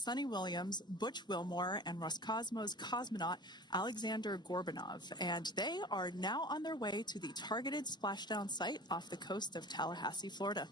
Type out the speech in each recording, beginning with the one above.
Suni Williams, Butch Wilmore, and Roscosmos cosmonaut Alexander Gorbanov, and they are now on their way to the targeted splashdown site off the coast of Tallahassee, Florida.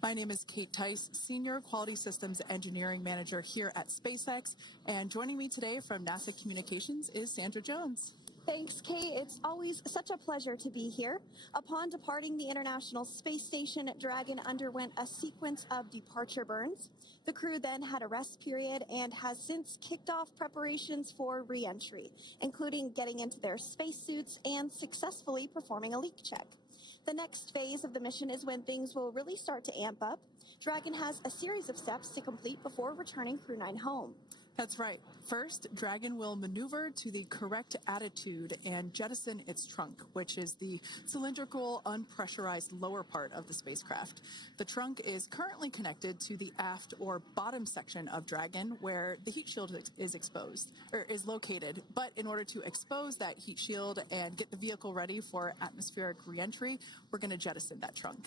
My name is Kate Tice, Senior Quality Systems Engineering Manager here at SpaceX, and joining me today from NASA Communications is Sandra Jones. Thanks, Kate. It's always such a pleasure to be here. Upon departing the International Space Station, Dragon underwent a sequence of departure burns. The crew then had a rest period and has since kicked off preparations for re-entry, including getting into their spacesuits and successfully performing a leak check. The next phase of the mission is when things will really start to amp up. Dragon has a series of steps to complete before returning Crew-9 home. That's right. First, Dragon will maneuver to the correct attitude and jettison its trunk, which is the cylindrical, unpressurized lower part of the spacecraft. The trunk is currently connected to the aft or bottom section of Dragon, where the heat shield is located. But in order to expose that heat shield and get the vehicle ready for atmospheric reentry, we're going to jettison that trunk.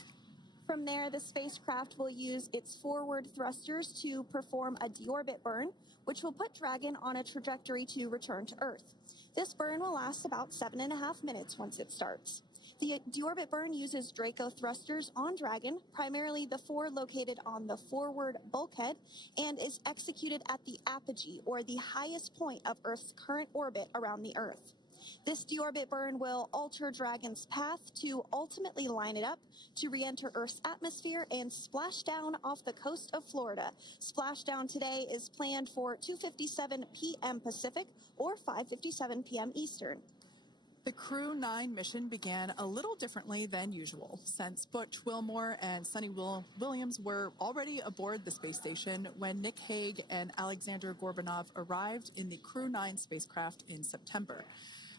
From there, the spacecraft will use its forward thrusters to perform a deorbit burn, which will put Dragon on a trajectory to return to Earth. This burn will last about 7.5 minutes once it starts. The deorbit burn uses Draco thrusters on Dragon, primarily the four located on the forward bulkhead, and is executed at the apogee, or the highest point of Earth's current orbit around the Earth. This deorbit burn will alter Dragon's path to ultimately line it up to re-enter Earth's atmosphere and splash down off the coast of Florida. Splashdown today is planned for 2:57 p.m. Pacific or 5:57 p.m. Eastern. The Crew-9 mission began a little differently than usual, since Butch Wilmore and Suni Williams were already aboard the space station when Nick Hague and Alexander Gorbanov arrived in the Crew-9 spacecraft in September.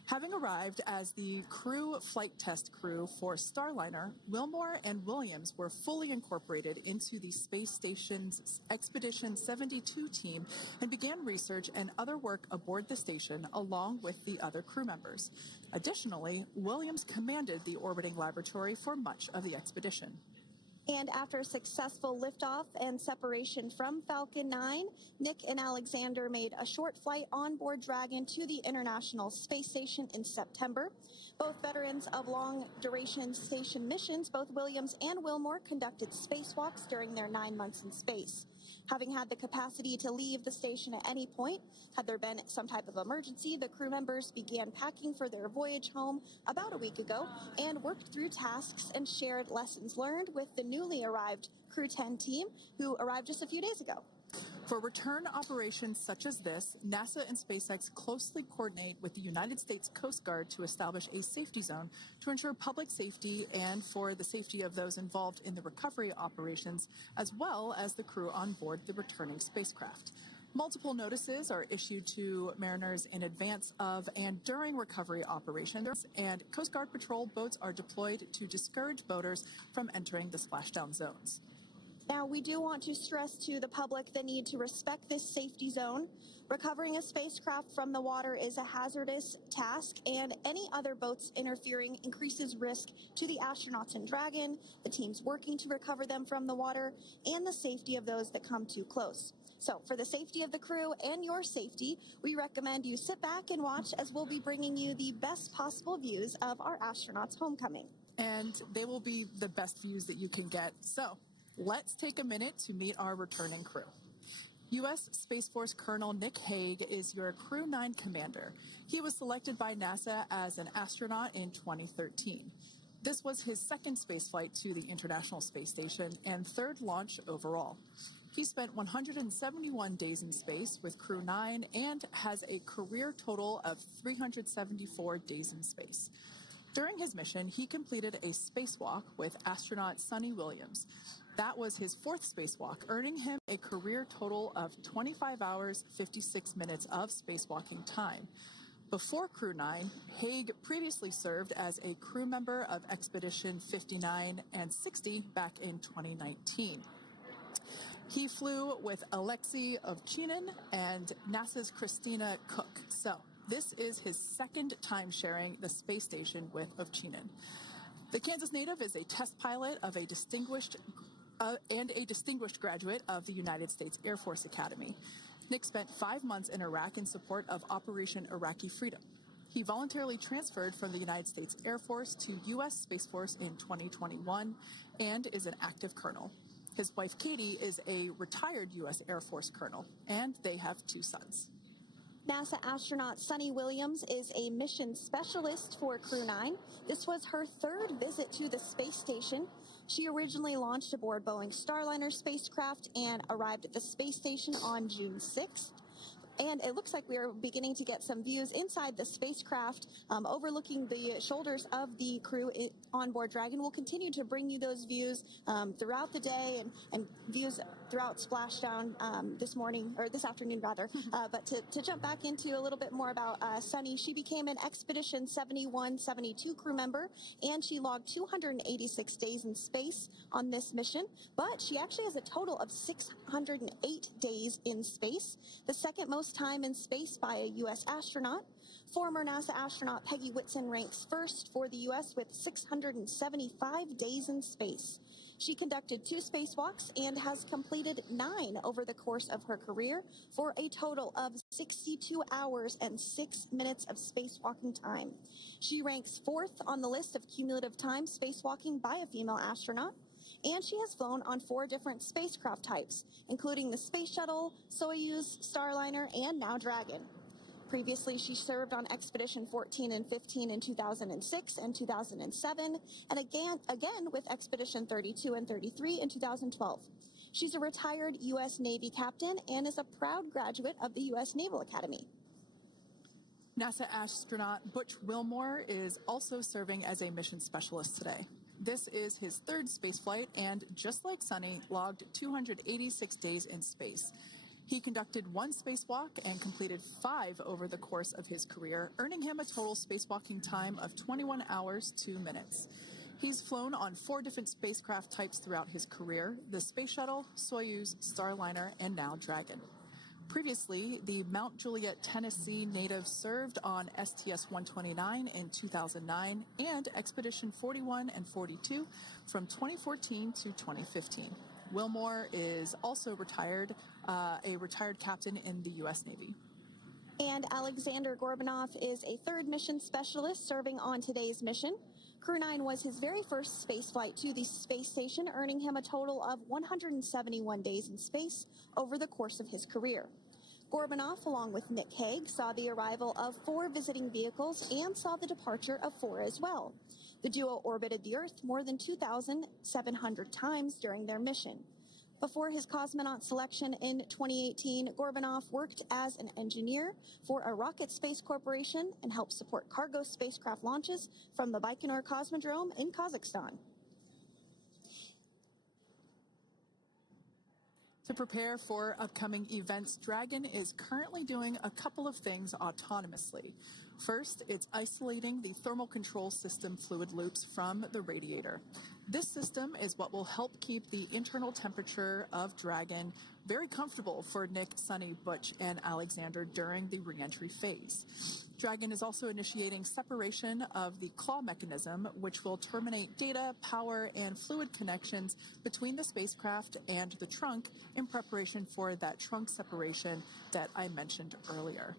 Having arrived as the crew flight test crew for Starliner, Wilmore and Williams were fully incorporated into the space station's Expedition 72 team and began research and other work aboard the station along with the other crew members. Additionally, Williams commanded the orbiting laboratory for much of the expedition. And after successful liftoff and separation from Falcon 9, Nick and Alexander made a short flight on board Dragon to the International Space Station in September. Both veterans of long-duration station missions, both Williams and Wilmore conducted spacewalks during their 9 months in space. Having had the capacity to leave the station at any point, had there been some type of emergency, the crew members began packing for their voyage home about a week ago and worked through tasks and shared lessons learned with the newly arrived Crew-10 team, who arrived just a few days ago. For return operations such as this, NASA and SpaceX closely coordinate with the United States Coast Guard to establish a safety zone to ensure public safety and for the safety of those involved in the recovery operations, as well as the crew on board the returning spacecraft. Multiple notices are issued to mariners in advance of and during recovery operations, and Coast Guard patrol boats are deployed to discourage boaters from entering the splashdown zones. Now, we do want to stress to the public the need to respect this safety zone. Recovering a spacecraft from the water is a hazardous task, and any other boats interfering increases risk to the astronauts in Dragon, the teams working to recover them from the water, and the safety of those that come too close. So, for the safety of the crew and your safety, we recommend you sit back and watch as we'll be bringing you the best possible views of our astronauts' homecoming. And they will be the best views that you can get. So, let's take a minute to meet our returning crew. U.S. Space Force Colonel Nick Hague is your Crew-9 commander. He was selected by NASA as an astronaut in 2013. This was his second spaceflight to the International Space Station and third launch overall. He spent 171 days in space with Crew-9 and has a career total of 374 days in space. During his mission, he completed a spacewalk with astronaut Suni Williams. That was his fourth spacewalk, earning him a career total of 25 hours, 56 minutes of spacewalking time. Before Crew-9, Hague previously served as a crew member of Expedition 59 and 60 back in 2019. He flew with Alexei Ovchinin and NASA's Christina Cook. So this is his second time sharing the space station with Ovchinin. The Kansas native is a test pilot of a distinguished and a distinguished graduate of the United States Air Force Academy. Nick spent 5 months in Iraq in support of Operation Iraqi Freedom. He voluntarily transferred from the United States Air Force to U.S. Space Force in 2021 and is an active colonel. His wife, Katie, is a retired U.S. Air Force colonel, and they have 2 sons. NASA astronaut Suni Williams is a mission specialist for Crew-9. This was her 3rd visit to the space station. She originally launched aboard Boeing Starliner spacecraft and arrived at the space station on June 6th. And it looks like we are beginning to get some views inside the spacecraft, overlooking the shoulders of the crew on board Dragon. We'll continue to bring you those views throughout the day and views throughout splashdown this afternoon rather. But to jump back into a little bit more about Suni, she became an Expedition 71-72 crew member, and she logged 286 days in space on this mission. But she actually has a total of 608 days in space, the second most time in space by a U.S. astronaut. Former NASA astronaut Peggy Whitson ranks first for the U.S. with 675 days in space. She conducted 2 spacewalks and has completed 9 over the course of her career for a total of 62 hours and 6 minutes of spacewalking time. She ranks 4th on the list of cumulative time spacewalking by a female astronaut. And she has flown on 4 different spacecraft types, including the Space Shuttle, Soyuz, Starliner, and now Dragon. Previously, she served on Expedition 14 and 15 in 2006 and 2007, and again with Expedition 32 and 33 in 2012. She's a retired U.S. Navy captain and is a proud graduate of the U.S. Naval Academy. NASA astronaut Butch Williams is also serving as a mission specialist today. This is his 3rd spaceflight and, just like Suni, logged 286 days in space. He conducted 1 spacewalk and completed 5 over the course of his career, earning him a total spacewalking time of 21 hours, 2 minutes. He's flown on 4 different spacecraft types throughout his career: the Space Shuttle, Soyuz, Starliner, and now Dragon. Previously, the Mount Juliet, Tennessee native served on STS-129 in 2009 and Expedition 41 and 42 from 2014 to 2015. Wilmore is also a retired captain in the U.S. Navy. And Alexander Gorbanov is a 3rd mission specialist serving on today's mission. Crew-9 was his very first spaceflight to the space station, earning him a total of 171 days in space over the course of his career. Gorbanov, along with Nick Hague, saw the arrival of 4 visiting vehicles and saw the departure of 4 as well. The duo orbited the Earth more than 2,700 times during their mission. Before his cosmonaut selection in 2018, Gorbanov worked as an engineer for a rocket space corporation and helped support cargo spacecraft launches from the Baikonur Cosmodrome in Kazakhstan. To prepare for upcoming events, Dragon is currently doing a couple of things autonomously. First, it's isolating the thermal control system fluid loops from the radiator. This system is what will help keep the internal temperature of Dragon very comfortable for Nick, Suni, Butch, and Alexander during the reentry phase. Dragon is also initiating separation of the claw mechanism, which will terminate data, power, and fluid connections between the spacecraft and the trunk in preparation for that trunk separation that I mentioned earlier.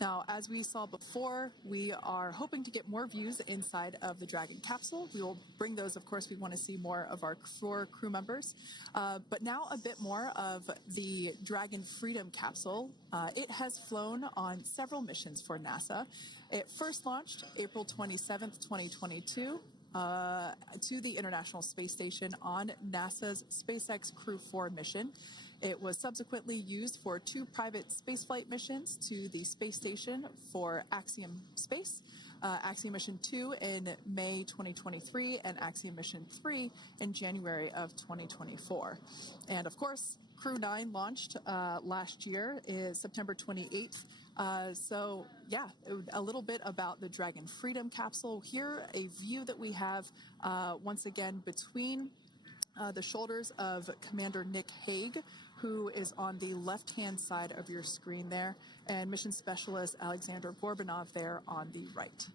Now, as we saw before, we are hoping to get more views inside of the Dragon capsule. We will bring those, of course. We want to see more of our 4 crew members. But now a bit more of the Dragon Freedom capsule. It has flown on several missions for NASA. It first launched April 27th, 2022. To the International Space Station on NASA's SpaceX Crew-4 mission. It was subsequently used for 2 private spaceflight missions to the space station for Axiom Space, Axiom Mission 2 in May 2023, and Axiom Mission 3 in January of 2024. And of course, Crew-9 launched last year, is September 28th. So yeah, a little bit about the Dragon Freedom capsule. Here, a view that we have once again between the shoulders of Commander Nick Hague, who is on the left-hand side of your screen there, and Mission Specialist Alexander Gorbanov there on the right.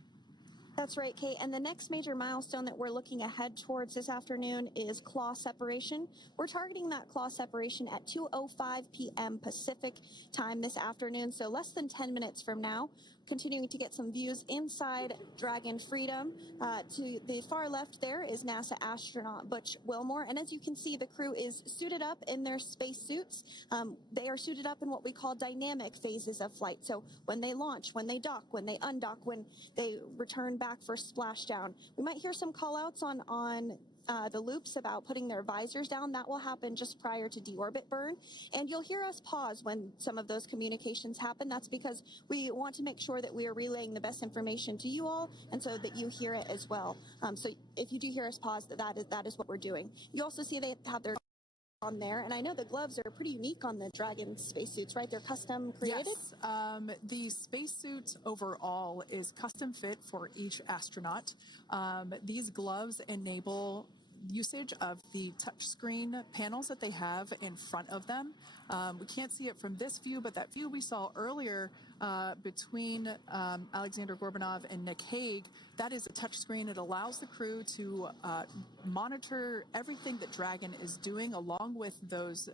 That's right, Kate. And the next major milestone that we're looking ahead towards this afternoon is claw separation. We're targeting that claw separation at 2:05 p.m. Pacific time this afternoon, so less than 10 minutes from now. Continuing to get some views inside Dragon Freedom. To the far left there is NASA astronaut Butch Williams, and as you can see, the crew is suited up in their space suits. They are suited up in what we call dynamic phases of flight. So when they launch, when they dock, when they undock, when they return back for splashdown. We might hear some call-outs on the loops about putting their visors down. That will happen just prior to deorbit burn. And you'll hear us pause when some of those communications happen. That's because we want to make sure that we are relaying the best information to you all, and so that you hear it as well. So if you do hear us pause, that is what we're doing. You also see they have their on there, and I know the gloves are pretty unique on the Dragon spacesuits, right? They're custom created? Yes. The spacesuit overall is custom fit for each astronaut. These gloves enable usage of the touchscreen panels that they have in front of them. We can't see it from this view, but that view we saw earlier between Alexander Gorbanov and Nick Hague, that is a touchscreen. It allows the crew to monitor everything that Dragon is doing, along with those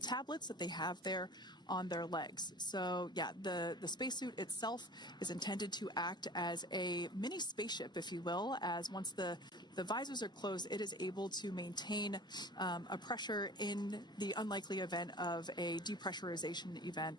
tablets that they have there on their legs. So yeah, the spacesuit itself is intended to act as a mini spaceship, if you will, as once the visors are closed, it is able to maintain a pressure in the unlikely event of a depressurization event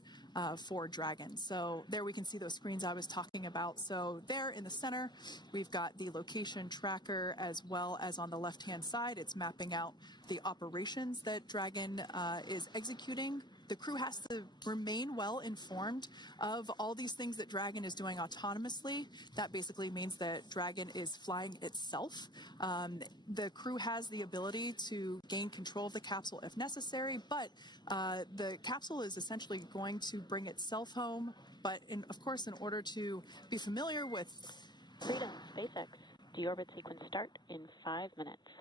for Dragon. So there we can see those screens I was talking about. So there in the center, we've got the location tracker, as well as on the left-hand side, it's mapping out the operations that Dragon is executing. The crew has to remain well informed of all these things that Dragon is doing autonomously. That basically means that Dragon is flying itself. The crew has the ability to gain control of the capsule if necessary, but the capsule is essentially going to bring itself home. But of course, in order to be familiar with Freedom, SpaceX, deorbit sequence start in 5 minutes.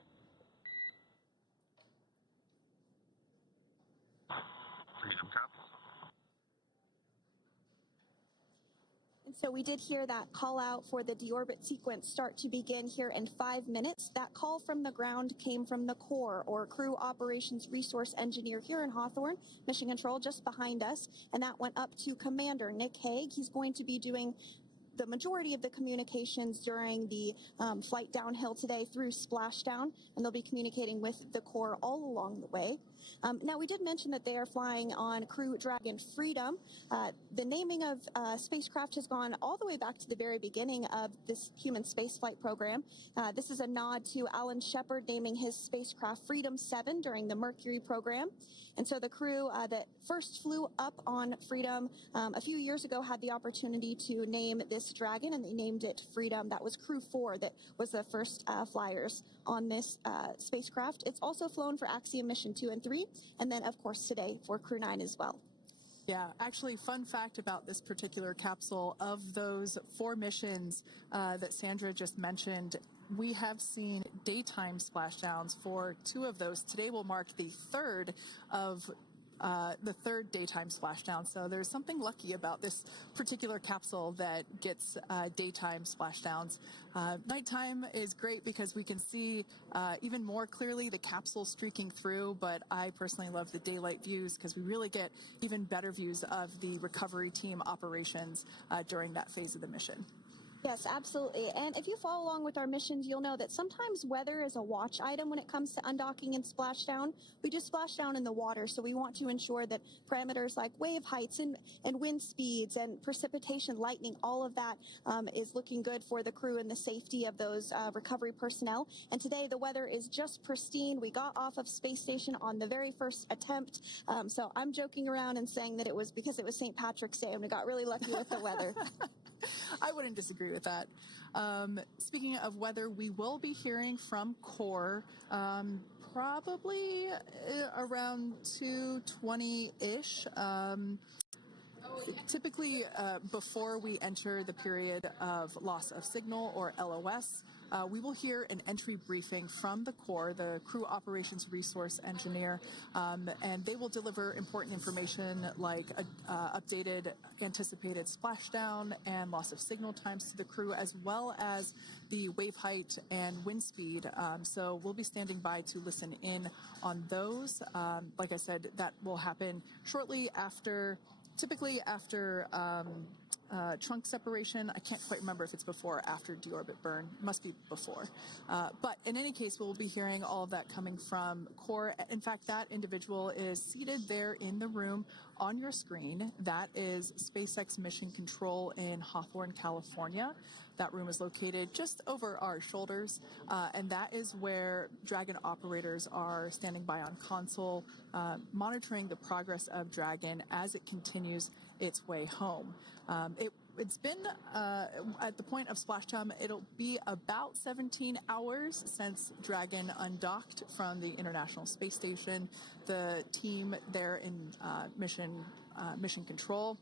Freedom Cup. And so we did hear that call out for the deorbit sequence start to begin here in 5 minutes. That call from the ground came from the core, or Crew Operations Resource Engineer here in Hawthorne, Mission Control just behind us, and that went up to Commander Nick Hague. He's going to be doing the majority of the communications during the flight downhill today through splashdown, and they'll be communicating with the core all along the way. Now, we did mention that they are flying on Crew Dragon Freedom. The naming of spacecraft has gone all the way back to the very beginning of this human spaceflight program. This is a nod to Alan Shepard naming his spacecraft Freedom 7 during the Mercury program. And so the crew that first flew up on Freedom a few years ago had the opportunity to name this Dragon, and they named it Freedom. That was Crew 4 that was the first flyers on this spacecraft. It's also flown for Axiom Mission 2 and 3, and then, of course, today for Crew-9 as well. Yeah, actually, fun fact about this particular capsule, of those 4 missions that Sandra just mentioned, we have seen daytime splashdowns for 2 of those. Today will mark the third daytime splashdown. So there's something lucky about this particular capsule that gets daytime splashdowns. Nighttime is great because we can see even more clearly the capsule streaking through, but I personally love the daylight views because we really get even better views of the recovery team operations during that phase of the mission. Yes, absolutely. And if you follow along with our missions, you'll know that sometimes weather is a watch item when it comes to undocking and splashdown. We do splashdown in the water, so we want to ensure that parameters like wave heights and wind speeds and precipitation, lightning, all of that is looking good for the crew and the safety of those recovery personnel. And today the weather is just pristine. We got off of space station on the very first attempt, so I'm joking around and saying that it was because it was St. Patrick's Day and we got really lucky with the weather. I wouldn't disagree with that. Speaking of weather, we will be hearing from Core probably around 2:20-ish. Typically, before we enter the period of loss of signal, or LOS, we will hear an entry briefing from the core, the Crew Operations Resource Engineer, and they will deliver important information like updated anticipated splashdown and loss of signal times to the crew, as well as the wave height and wind speed. So we'll be standing by to listen in on those. Like I said, that will happen shortly after, typically after trunk separation. I can't quite remember if it's before or after deorbit burn. It must be before. But in any case, we'll be hearing all of that coming from core. In fact, that individual is seated there in the room on your screen. That is SpaceX Mission Control in Hawthorne, California. That room is located just over our shoulders, and that is where Dragon operators are standing by on console, monitoring the progress of Dragon as it continues its way home. It's been, at the point of splashdown, it'll be about 17 hours since Dragon undocked from the International Space Station. The team there in mission control,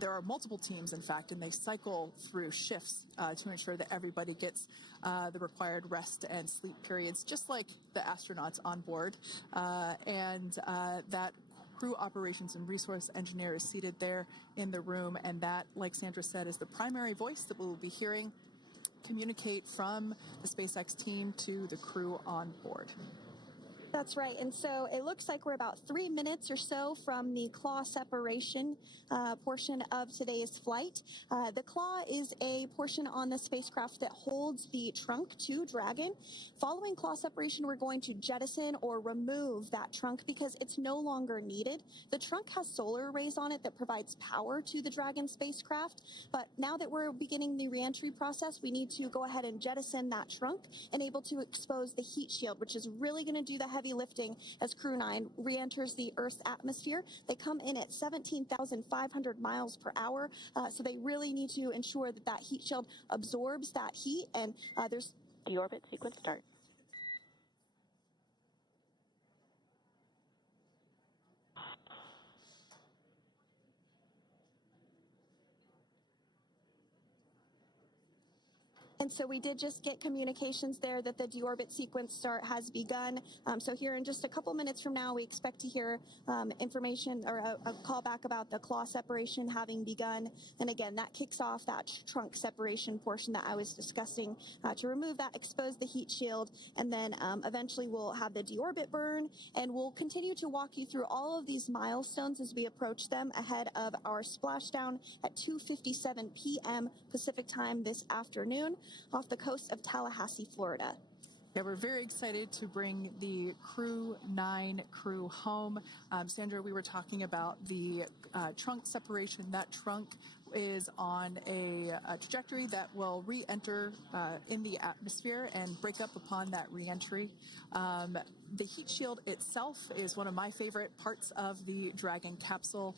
there are multiple teams, in fact, and they cycle through shifts to ensure that everybody gets the required rest and sleep periods, just like the astronauts on board. That Crew Operations and Resource Engineer is seated there in the room, and that, like Sandra said, is the primary voice that we will be hearing communicate from the SpaceX team to the crew on board. That's right. And so it looks like we're about 3 minutes or so from the claw separation portion of today's flight. The claw is a portion on the spacecraft that holds the trunk to Dragon. Following claw separation, we're going to jettison or remove that trunk because it's no longer needed. The trunk has solar arrays on it that provides power to the Dragon spacecraft. But now that we're beginning the reentry process, we need to go ahead and jettison that trunk and able to expose the heat shield, which is really going to do the heavy lifting as Crew-9 re-enters the Earth's atmosphere. They come in at 17,500 miles per hour, so they really need to ensure that that heat shield absorbs that heat, and there's... Deorbit sequence start. And so we did just get communications there that the deorbit sequence start has begun. So here in just a couple minutes from now, we expect to hear information or a call back about the claw separation having begun. And again, that kicks off that trunk separation portion that I was discussing to remove that, expose the heat shield, and then eventually we'll have the deorbit burn, and we'll continue to walk you through all of these milestones as we approach them ahead of our splashdown at 2:57 p.m. Pacific time this afternoon off the coast of Tallahassee, Florida. Yeah, we're very excited to bring the Crew-9 crew home. Sandra, we were talking about the trunk separation. That trunk is on a trajectory that will re-enter in the atmosphere and break up upon that re-entry. The heat shield itself is one of my favorite parts of the Dragon capsule.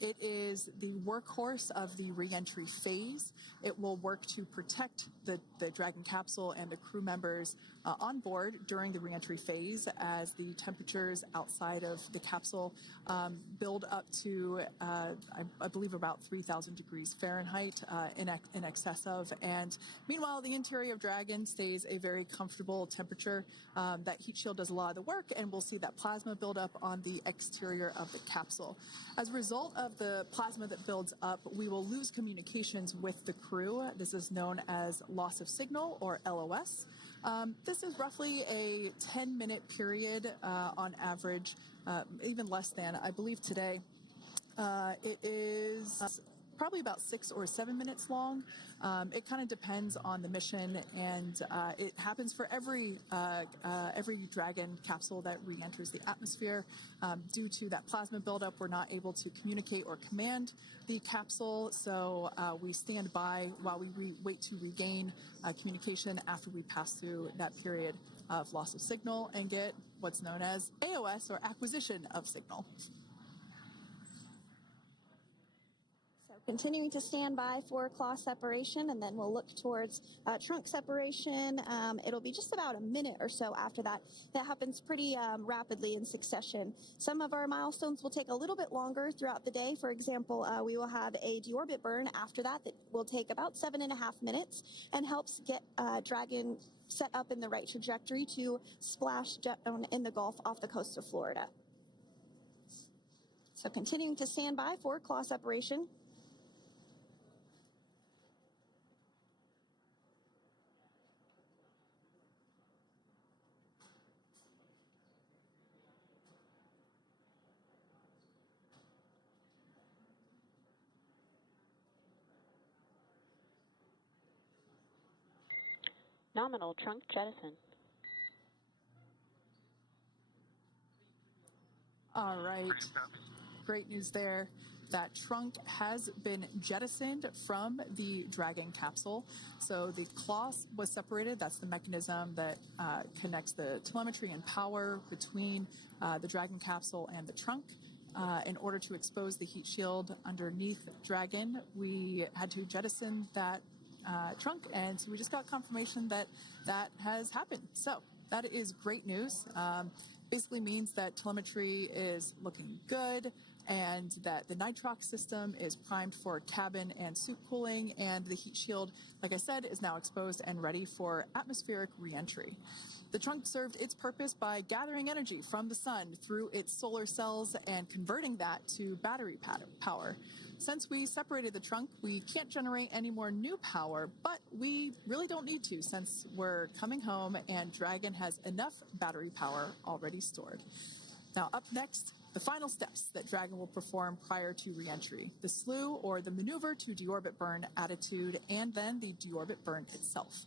It is the workhorse of the re-entry phase. It will work to protect the Dragon capsule and the crew members on board during the re-entry phase as the temperatures outside of the capsule build up to, I believe, about 3,000 degrees Fahrenheit in excess of. And meanwhile, the interior of Dragon stays a very comfortable temperature. That heat shield does a lot of the work, and we'll see that plasma build up on the exterior of the capsule. As a result of the plasma that builds up, we will lose communications with the crew. This is known as loss of signal, or LOS. This is roughly a 10-minute period on average, even less than. I believe today it is probably about 6 or 7 minutes long. It kind of depends on the mission, and it happens for every Dragon capsule that re-enters the atmosphere. Due to that plasma buildup, we're not able to communicate or command the capsule, so we stand by while we wait to regain communication after we pass through that period of loss of signal and get what's known as AOS, or acquisition of signal. So Continuing to stand by for claw separation, and then we'll look towards trunk separation. It'll be just about a minute or so after that. That happens pretty rapidly in succession. Some of our milestones will take a little bit longer throughout the day. For example, we will have a deorbit burn after that will take about 7.5 minutes and helps get Dragon set up in the right trajectory to splash down in the Gulf off the coast of Florida. So continuing to stand by for claw separation. Nominal trunk jettison. All right. Great news there. That trunk has been jettisoned from the Dragon capsule. So the claw was separated. That's the mechanism that connects the telemetry and power between the Dragon capsule and the trunk. In order to expose the heat shield underneath Dragon, we had to jettison that trunk, and so we just got confirmation that that has happened. So that is great news. Basically means that telemetry is looking good and that the nitrox system is primed for cabin and suit cooling, and the heat shield, like I said, is now exposed and ready for atmospheric reentry. The trunk served its purpose by gathering energy from the sun through its solar cells and converting that to battery power. Since we separated the trunk, we can't generate any more new power, but we really don't need to since we're coming home and Dragon has enough battery power already stored. Now up next, the final steps that Dragon will perform prior to reentry: the slew or the maneuver to deorbit burn attitude, and then the deorbit burn itself.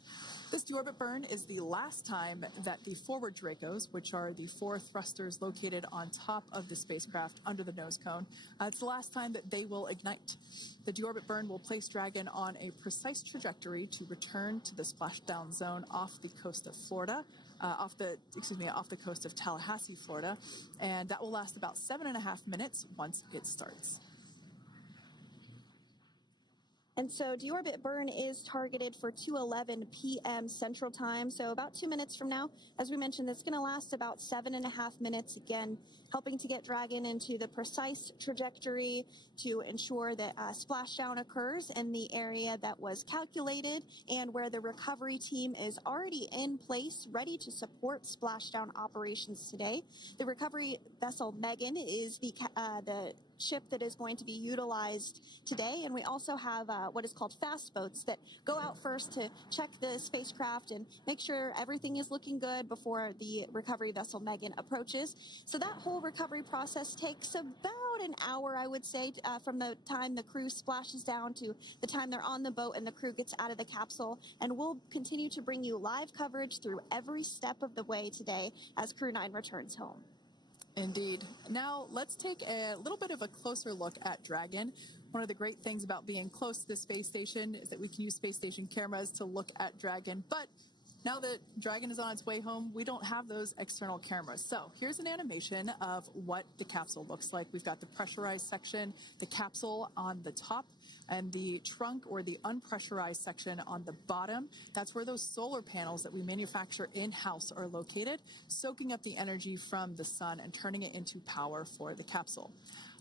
This deorbit burn is the last time that the forward Dracos, which are the 4 thrusters located on top of the spacecraft under the nose cone, it's the last time that they will ignite. The deorbit burn will place Dragon on a precise trajectory to return to the splashdown zone off the coast of Florida, off the coast of Tallahassee, Florida, and that will last about 7.5 minutes once it starts. And so deorbit burn is targeted for 2:11 p.m. Central Time, so about 2 minutes from now. As we mentioned, it's going to last about 7.5 minutes, again, helping to get Dragon into the precise trajectory to ensure that splashdown occurs in the area that was calculated and where the recovery team is already in place, ready to support splashdown operations today. The recovery vessel Megan is the ship that is going to be utilized today, and we also have what is called fast boats that go out first to check the spacecraft and make sure everything is looking good before the recovery vessel Megan approaches. So that whole recovery process takes about an hour, I would say, from the time the crew splashes down to the time they're on the boat and the crew gets out of the capsule. And we'll continue to bring you live coverage through every step of the way today as Crew-9 returns home. Indeed. Now, let's take a little bit of a closer look at Dragon. One of the great things about being close to the space station is that we can use space station cameras to look at Dragon, but now that Dragon is on its way home, we don't have those external cameras. So here's an animation of what the capsule looks like. We've got the pressurized section, the capsule on the top, and the trunk or the unpressurized section on the bottom. That's where those solar panels that we manufacture in-house are located, soaking up the energy from the sun and turning it into power for the capsule.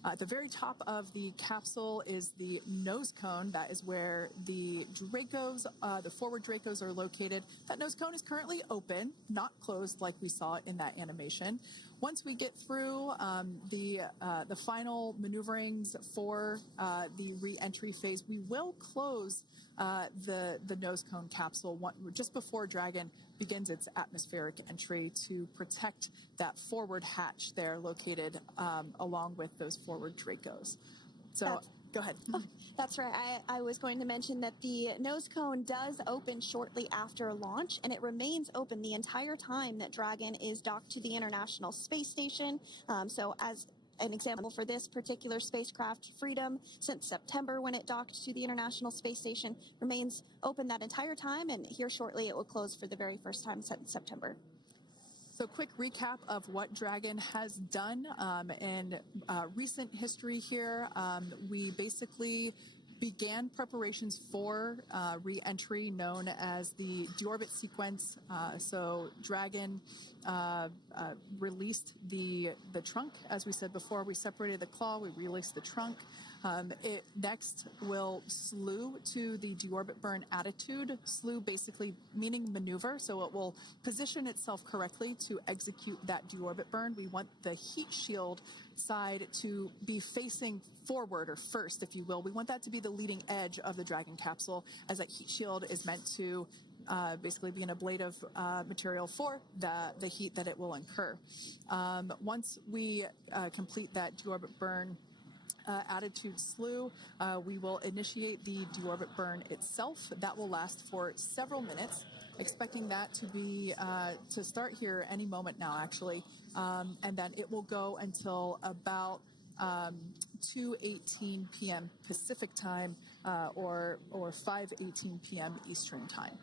At the very top of the capsule is the nose cone. That is where the Dracos, the forward Dracos, are located. That nose cone is currently open, not closed like we saw in that animation. Once we get through the final maneuverings for the re-entry phase, we will close the nose cone capsule just before Dragon begins its atmospheric entry to protect that forward hatch there located along with those forward Dracos. So go ahead. Oh, that's right. I was going to mention that the nose cone does open shortly after launch, and it remains open the entire time that Dragon is docked to the International Space Station. So as an example for this particular spacecraft, Freedom, since September when it docked to the International Space Station, remains open that entire time, and here shortly it will close for the very first time since September. So quick recap of what Dragon has done in recent history here. We basically began preparations for re-entry known as the deorbit sequence. So Dragon released the trunk. As we said before, we separated the claw, we released the trunk. It next will slew to the deorbit burn attitude. Slew basically meaning maneuver, so it will position itself correctly to execute that deorbit burn. We want the heat shield side to be facing forward, or first, if you will. We want that to be the leading edge of the Dragon capsule, as that heat shield is meant to basically be an ablative material for the heat that it will incur. Once we complete that deorbit burn attitude slew, we will initiate the deorbit burn itself. That will last for several minutes, expecting that to be to start here any moment now, actually, and then it will go until about 2:18 p.m. Pacific time or 5:18 p.m. Eastern time.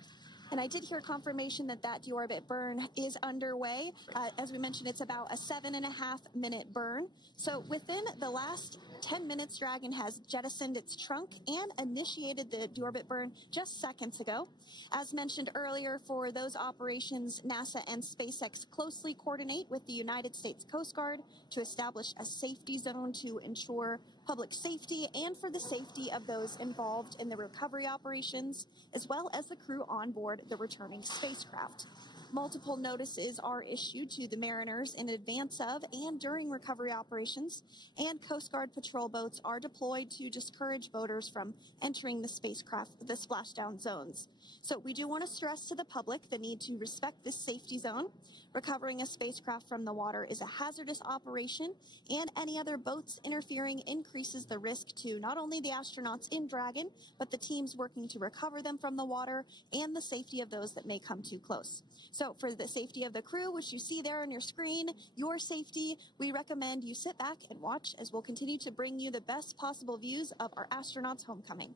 And I did hear confirmation that deorbit burn is underway. As we mentioned, it's about a 7.5-minute burn. So within the last 10 minutes, Dragon has jettisoned its trunk and initiated the deorbit burn just seconds ago. As mentioned earlier, for those operations, NASA and SpaceX closely coordinate with the United States Coast Guard to establish a safety zone to ensure public safety and for the safety of those involved in the recovery operations, as well as the crew on board the returning spacecraft. Multiple notices are issued to the mariners in advance of and during recovery operations, and Coast Guard patrol boats are deployed to discourage boaters from entering the spacecraft, the splashdown zones. So we do want to stress to the public the need to respect this safety zone. Recovering a spacecraft from the water is a hazardous operation, and any other boats interfering increases the risk to not only the astronauts in Dragon, but the teams working to recover them from the water and the safety of those that may come too close. So for the safety of the crew, which you see there on your screen, your safety, we recommend you sit back and watch as we'll continue to bring you the best possible views of our astronauts' homecoming.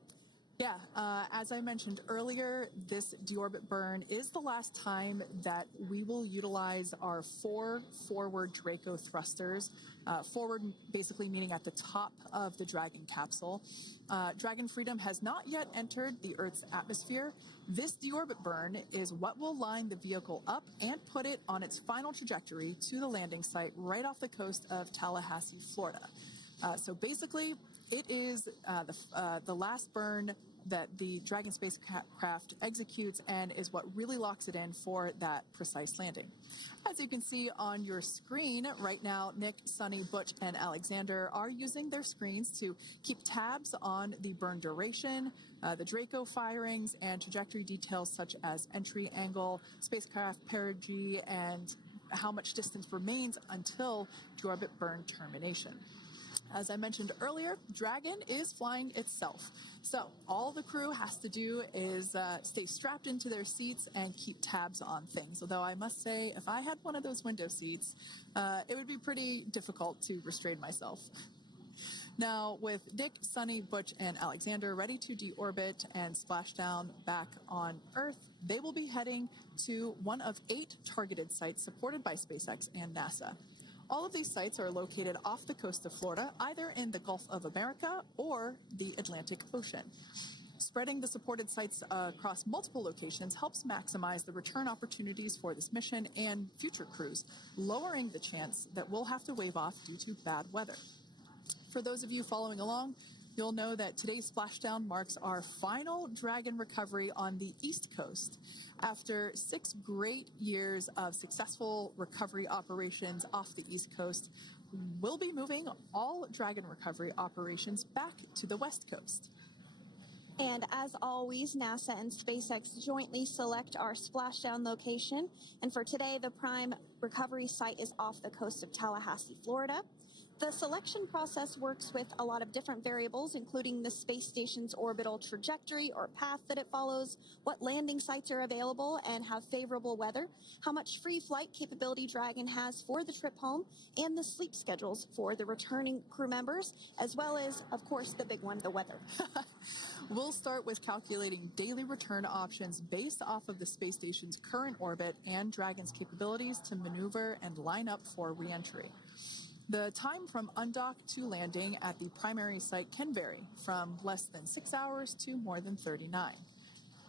Yeah, as I mentioned earlier, this deorbit burn is the last time that we will utilize our 4 forward Draco thrusters. Forward basically meaning at the top of the Dragon capsule. Dragon Freedom has not yet entered the Earth's atmosphere. This deorbit burn is what will line the vehicle up and put it on its final trajectory to the landing site right off the coast of Tallahassee, Florida. So basically, it is the last burn that the Dragon spacecraft executes and is what really locks it in for that precise landing. As you can see on your screen right now, Nick, Suni, Butch, and Alexander are using their screens to keep tabs on the burn duration, the Draco firings, and trajectory details such as entry angle, spacecraft perigee, and how much distance remains until deorbit burn termination. As I mentioned earlier, Dragon is flying itself. So all the crew has to do is stay strapped into their seats and keep tabs on things. Although I must say, if I had one of those window seats, it would be pretty difficult to restrain myself. Now, with Nick, Suni, Butch, and Alexander ready to deorbit and splash down back on Earth, they will be heading to one of 8 targeted sites supported by SpaceX and NASA. All of these sites are located off the coast of Florida, either in the Gulf of America or the Atlantic Ocean. Spreading the supported sites across multiple locations helps maximize the return opportunities for this mission and future crews, lowering the chance that we'll have to wave off due to bad weather. For those of you following along, you'll know that today's splashdown marks our final Dragon recovery on the East Coast. After 6 great years of successful recovery operations off the East Coast, we'll be moving all Dragon recovery operations back to the West Coast. And as always, NASA and SpaceX jointly select our splashdown location. And for today, the prime recovery site is off the coast of Tallahassee, Florida. The selection process works with a lot of different variables, including the space station's orbital trajectory or path that it follows, what landing sites are available and have favorable weather, how much free flight capability Dragon has for the trip home, and the sleep schedules for the returning crew members, as well as, of course, the big one, the weather. We'll start with calculating daily return options based off of the space station's current orbit and Dragon's capabilities to maneuver and line up for re-entry. The time from undock to landing at the primary site can vary from less than 6 hours to more than 39.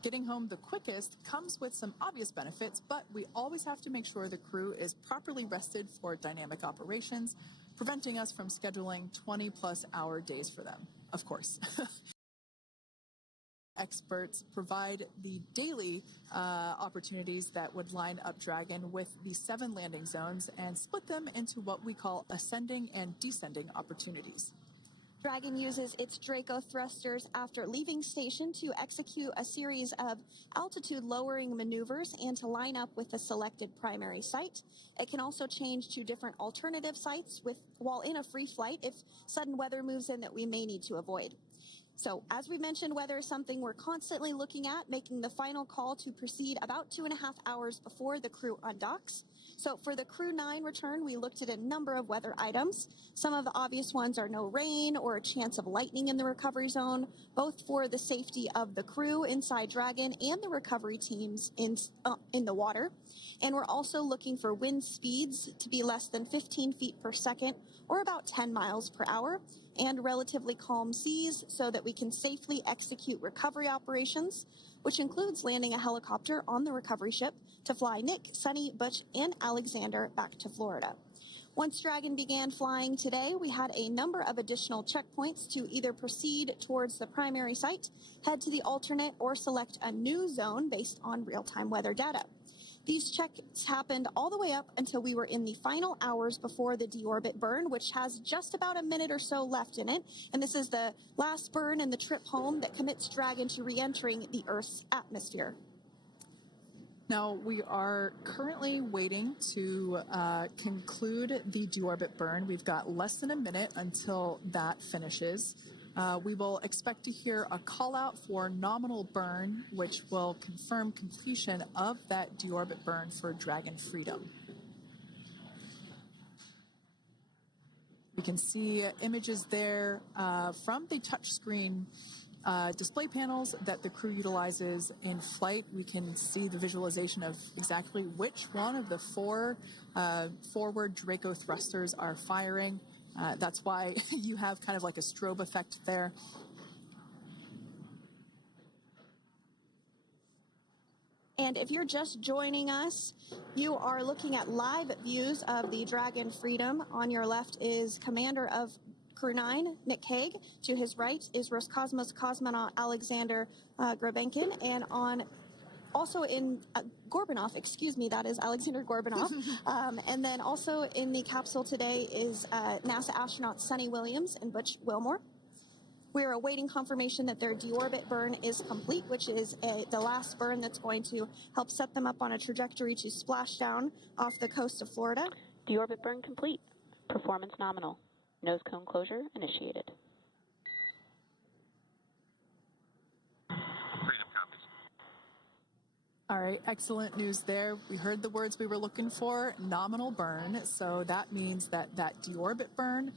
Getting home the quickest comes with some obvious benefits, but we always have to make sure the crew is properly rested for dynamic operations, preventing us from scheduling 20-plus hour days for them, of course. Experts provide the daily opportunities that would line up Dragon with the 7 landing zones and split them into what we call ascending and descending opportunities. Dragon uses its Draco thrusters after leaving station to execute a series of altitude-lowering maneuvers and to line up with the selected primary site. It can also change to different alternative sites while in a free flight if sudden weather moves in that we may need to avoid. So, as we mentioned, weather is something we're constantly looking at, making the final call to proceed about 2.5 hours before the crew undocks. So for the Crew-9 return, we looked at a number of weather items. Some of the obvious ones are no rain or a chance of lightning in the recovery zone, both for the safety of the crew inside Dragon and the recovery teams in the water. And we're also looking for wind speeds to be less than 15 feet per second or about 10 miles per hour, and relatively calm seas so that we can safely execute recovery operations, which includes landing a helicopter on the recovery ship to fly Nick, Suni, Butch, and Alexander back to Florida. Once Dragon began flying today, we had a number of additional checkpoints to either proceed towards the primary site, head to the alternate, or select a new zone based on real-time weather data. These checks happened all the way up until we were in the final hours before the deorbit burn, which has just about a minute or so left in it. And this is the last burn in the trip home that commits Dragon to re-entering the Earth's atmosphere. Now, we are currently waiting to conclude the deorbit burn. We've got less than a minute until that finishes. We will expect to hear a call out for nominal burn, which will confirm completion of that deorbit burn for Dragon Freedom. We can see images there from the touchscreen display panels that the crew utilizes in flight. We can see the visualization of exactly which one of the 4 forward Draco thrusters are firing. That's why you have kind of like a strobe effect there. And if you're just joining us, you are looking at live views of the Dragon Freedom. On your left is Commander of Crew-9, Nick Hague. To his right is Roscosmos cosmonaut Alexander Grabenkin. And also in Gorbanov, excuse me, that is Alexander Gorbanov. And then also in the capsule today is NASA astronauts Suni Williams and Butch Williams. We're awaiting confirmation that their deorbit burn is complete, which is the last burn that's going to help set them up on a trajectory to splashdown off the coast of Florida. Deorbit burn complete. Performance nominal. Nose cone closure initiated. Freedom copies. All right, excellent news there. We heard the words we were looking for, nominal burn. So that means that that deorbit burn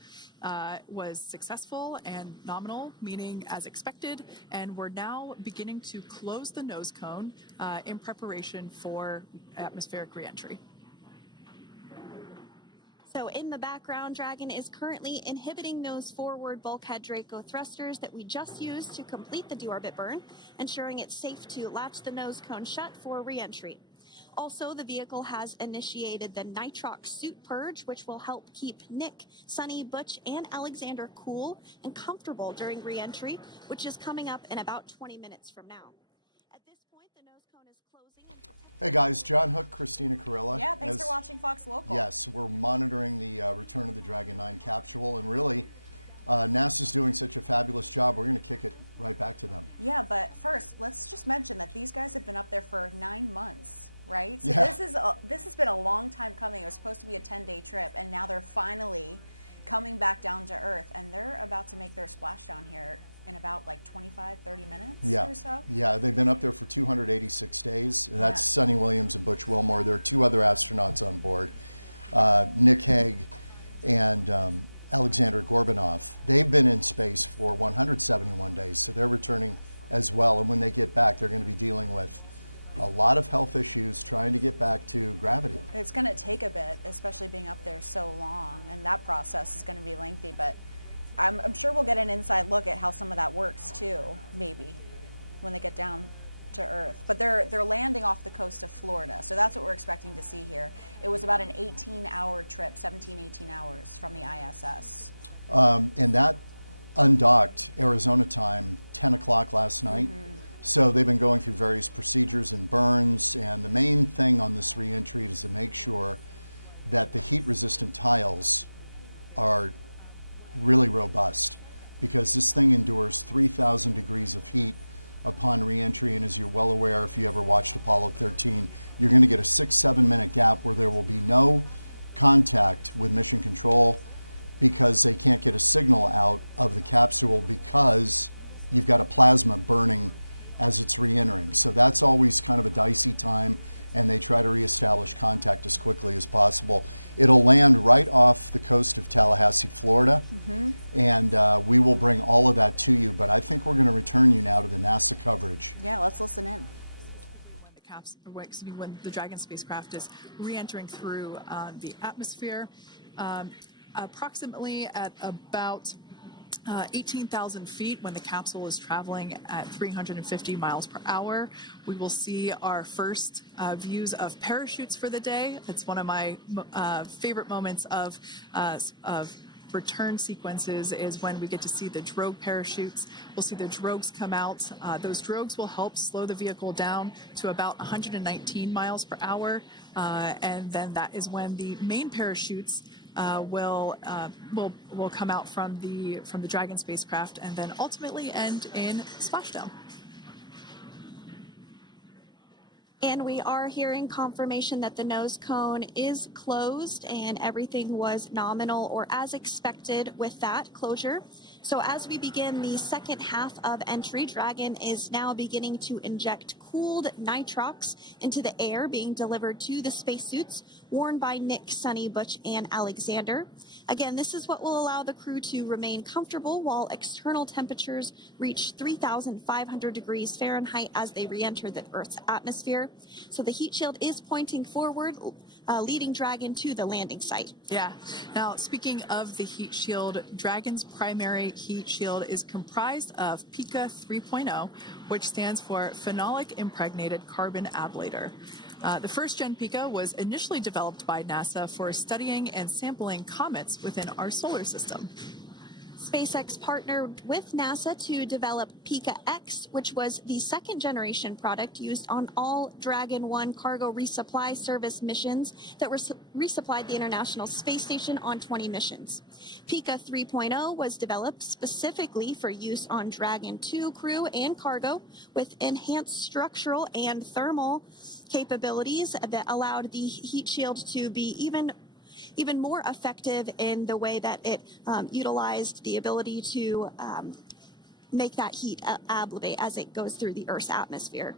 was successful and nominal, meaning as expected. And we're now beginning to close the nose cone in preparation for atmospheric reentry. So in the background, Dragon is currently inhibiting those forward bulkhead Draco thrusters that we just used to complete the deorbit burn, ensuring it's safe to latch the nose cone shut for reentry. Also, the vehicle has initiated the nitrox suit purge, which will help keep Nick, Suni, Butch, and Alexander cool and comfortable during reentry, which is coming up in about 20 minutes from now. At this point, the nose cone is closing and protecting the forward when the Dragon spacecraft is re-entering through the atmosphere, approximately at about 18,000 feet when the capsule is traveling at 350 miles per hour. We will see our first views of parachutes for the day. It's one of my favorite moments of return sequences is when we get to see the drogue parachutes. We'll see the drogues come out. Those drogues will help slow the vehicle down to about 119 miles per hour. And then that is when the main parachutes will come out from the Dragon spacecraft and then ultimately end in splashdown. And we are hearing confirmation that the nose cone is closed and everything was nominal or as expected with that closure. So as we begin the second half of entry, Dragon is now beginning to inject cooled nitrox into the air being delivered to the spacesuits worn by Nick, Suni, Butch, and Alexander. Again, this is what will allow the crew to remain comfortable while external temperatures reach 3,500 degrees Fahrenheit as they re-enter the Earth's atmosphere. So the heat shield is pointing forward, leading Dragon to the landing site. Yeah. Now, speaking of the heat shield, Dragon's primary heat shield is comprised of PICA 3.0, which stands for Phenolic Impregnated Carbon Ablator. The first-gen PICA was initially developed by NASA for studying and sampling comets within our solar system. SpaceX partnered with NASA to develop PICA-X, which was the second-generation product used on all Dragon 1 cargo resupply service missions that resupplied the International Space Station on 20 missions. PICA 3.0 was developed specifically for use on Dragon 2 crew and cargo with enhanced structural and thermal capabilities that allowed the heat shield to be even more effective in the way that it utilized the ability to make that heat ablate as it goes through the Earth's atmosphere.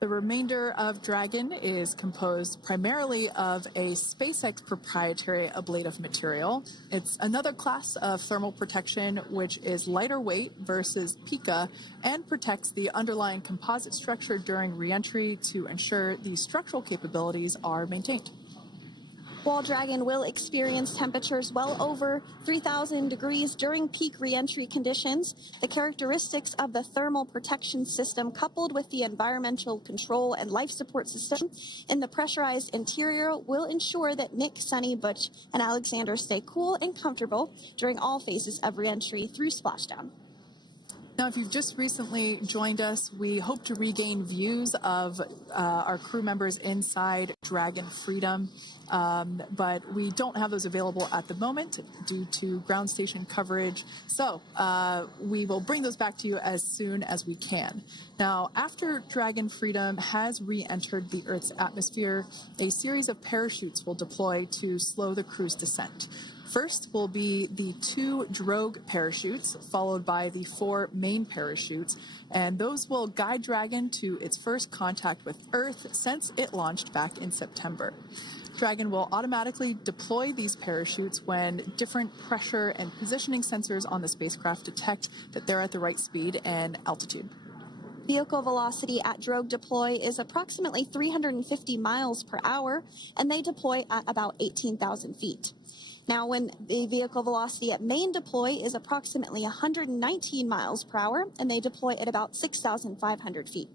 The remainder of Dragon is composed primarily of a SpaceX proprietary ablative material. It's another class of thermal protection which is lighter weight versus PICA and protects the underlying composite structure during reentry to ensure the structural capabilities are maintained. While Dragon will experience temperatures well over 3,000 degrees during peak reentry conditions, the characteristics of the thermal protection system coupled with the environmental control and life support system in the pressurized interior will ensure that Nick, Suni, Butch, and Alexander stay cool and comfortable during all phases of reentry through splashdown. Now, if you've just recently joined us, we hope to regain views of our crew members inside Dragon Freedom, but we don't have those available at the moment due to ground station coverage. So we will bring those back to you as soon as we can. Now, after Dragon Freedom has re-entered the Earth's atmosphere, a series of parachutes will deploy to slow the crew's descent. First will be the 2 drogue parachutes, followed by the 4 main parachutes, and those will guide Dragon to its first contact with Earth since it launched back in September. Dragon will automatically deploy these parachutes when different pressure and positioning sensors on the spacecraft detect that they're at the right speed and altitude. Vehicle velocity at drogue deploy is approximately 350 miles per hour, and they deploy at about 18,000 feet. Now, when the vehicle velocity at main deploy is approximately 119 miles per hour, and they deploy at about 6,500 feet.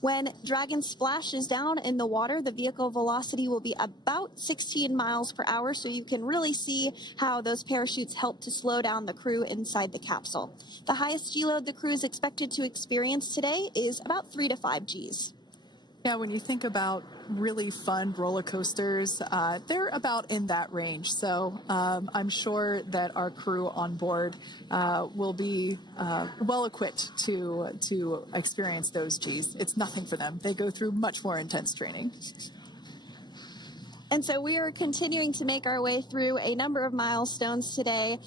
When Dragon splashes down in the water, the vehicle velocity will be about 16 miles per hour, so you can really see how those parachutes help to slow down the crew inside the capsule. The highest G-load the crew is expected to experience today is about 3 to 5 Gs. Yeah, when you think about really fun roller coasters, they're about in that range. So I'm sure that our crew on board will be well equipped to experience those Gs. It's nothing for them. They go through much more intense training. And so we are continuing to make our way through a number of milestones today.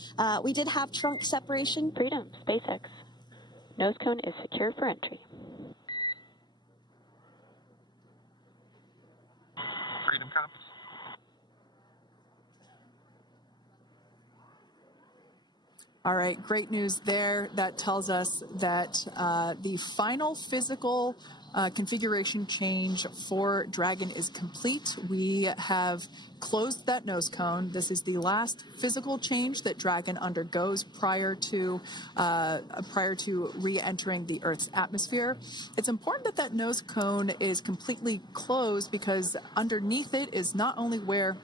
We did have trunk separation. Freedom, SpaceX. Nose cone is secure for entry. All right, great news there. That tells us that the final physical configuration change for Dragon is complete. We have closed that nose cone. This is the last physical change that Dragon undergoes prior to re-entering the Earth's atmosphere. It's important that that nose cone is completely closed because underneath it is not only where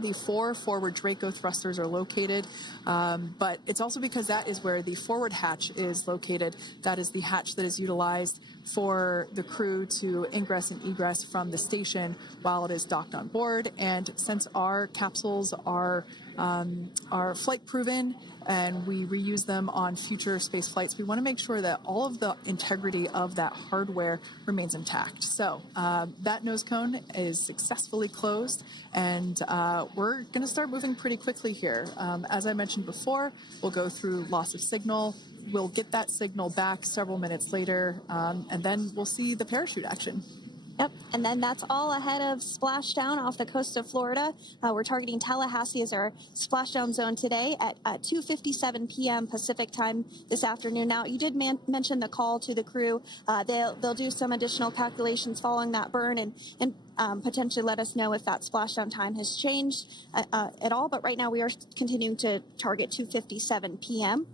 the 4 forward Draco thrusters are located, but it's also because that is where the forward hatch is located. That is the hatch that is utilized for the crew to ingress and egress from the station while it is docked on board. And since our capsules are flight proven and we reuse them on future space flights, we want to make sure that all of the integrity of that hardware remains intact. So that nose cone is successfully closed, and we're going to start moving pretty quickly here. As I mentioned before, we'll go through loss of signal. We'll get that signal back several minutes later, and then we'll see the parachute action. Yep, and then that's all ahead of splashdown off the coast of Florida. We're targeting Tallahassee as our splashdown zone today at 2:57 p.m. Pacific time this afternoon. Now, you did mention the call to the crew. They'll do some additional calculations following that burn and potentially let us know if that splashdown time has changed at all. But right now, we are continuing to target 2:57 p.m.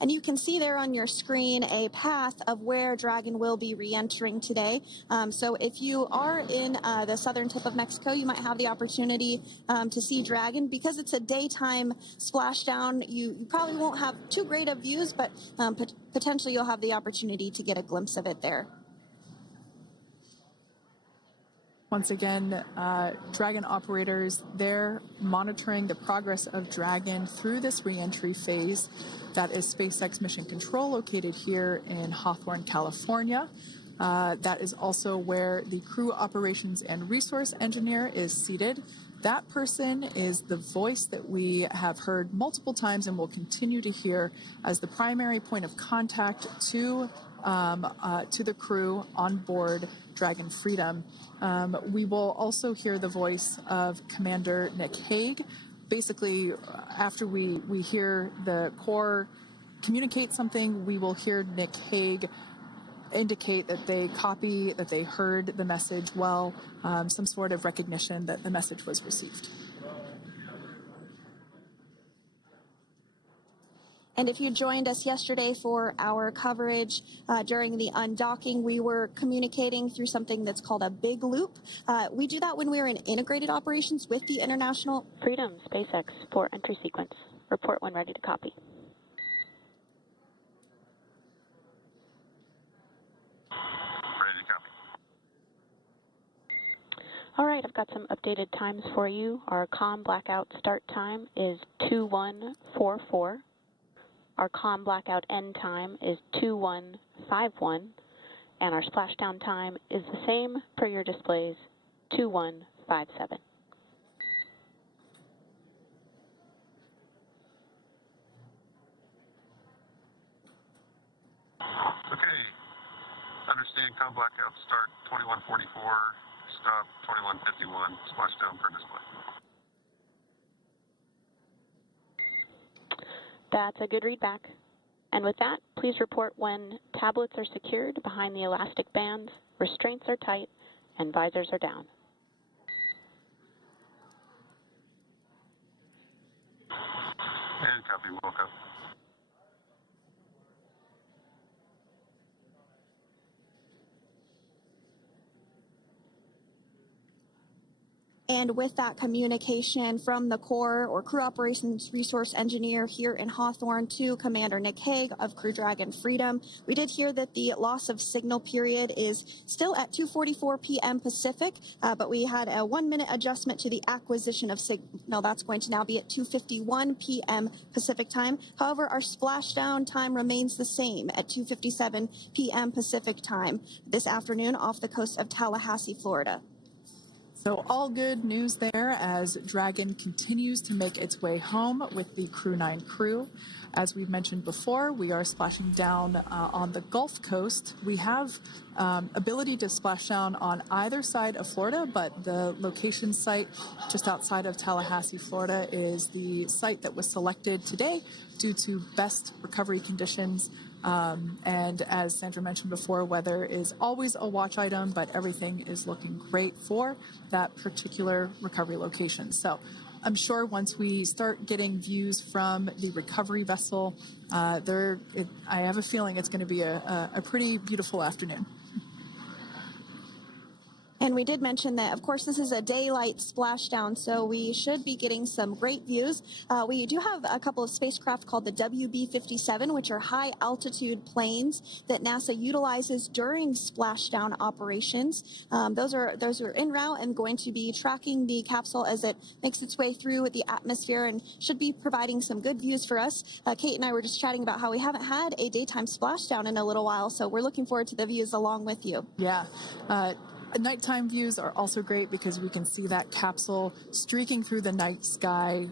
And you can see there on your screen a path of where Dragon will be re-entering today. So if you are in the southern tip of Mexico, you might have the opportunity to see Dragon. Because it's a daytime splashdown, you probably won't have too great of views, but potentially you'll have the opportunity to get a glimpse of it there. Once again, Dragon operators, they're monitoring the progress of Dragon through this re-entry phase. That is SpaceX Mission Control, located here in Hawthorne, California. That is also where the crew operations and resource engineer is seated. That person is the voice that we have heard multiple times and will continue to hear as the primary point of contact to the crew on board Dragon Freedom. We will also hear the voice of Commander Nick Hague. Basically, after we hear the Corps communicate something, we will hear Nick Hague indicate that they copy, that they heard the message well, some sort of recognition that the message was received. And if you joined us yesterday for our coverage during the undocking, we were communicating through something that's called a big loop. We do that when we're in integrated operations with the International Freedom, SpaceX, for entry sequence. Report when ready to copy. Ready to copy. All right, I've got some updated times for you. Our COM blackout start time is 2144. Our COM blackout end time is 2151, and our splashdown time is the same per your displays, 2157. Okay. Understand COM blackout start 2144, stop 2151, splashdown per display. That's a good readback. And with that, please report when tablets are secured behind the elastic bands, restraints are tight, and visors are down. And copy, welcome. And with that communication from the Corps or Crew Operations Resource Engineer here in Hawthorne to Commander Nick Hague of Crew Dragon Freedom, we did hear that the loss of signal period is still at 2:44 p.m. Pacific, but we had a 1-minute adjustment to the acquisition of signal. That's going to now be at 2:51 p.m. Pacific time. However, our splashdown time remains the same at 2:57 p.m. Pacific time this afternoon off the coast of Tallahassee, Florida. So all good news there as Dragon continues to make its way home with the Crew-9 crew. As we've mentioned before, we are splashing down on the Gulf Coast. We have ability to splash down on either side of Florida, but the location site just outside of Tallahassee, Florida is the site that was selected today due to best recovery conditions. And as Sandra mentioned before, weather is always a watch item, but everything is looking great for that particular recovery location. So I'm sure once we start getting views from the recovery vessel, I have a feeling it's going to be a pretty beautiful afternoon. And we did mention that, of course, this is a daylight splashdown, so we should be getting some great views. We do have a couple of spacecraft called the WB-57, which are high-altitude planes that NASA utilizes during splashdown operations. Those are en route and going to be tracking the capsule as it makes its way through the atmosphere and should be providing some good views for us. Kate and I were just chatting about how we haven't had a daytime splashdown in a little while, so we're looking forward to the views along with you. Yeah. Nighttime views are also great because we can see that capsule streaking through the night sky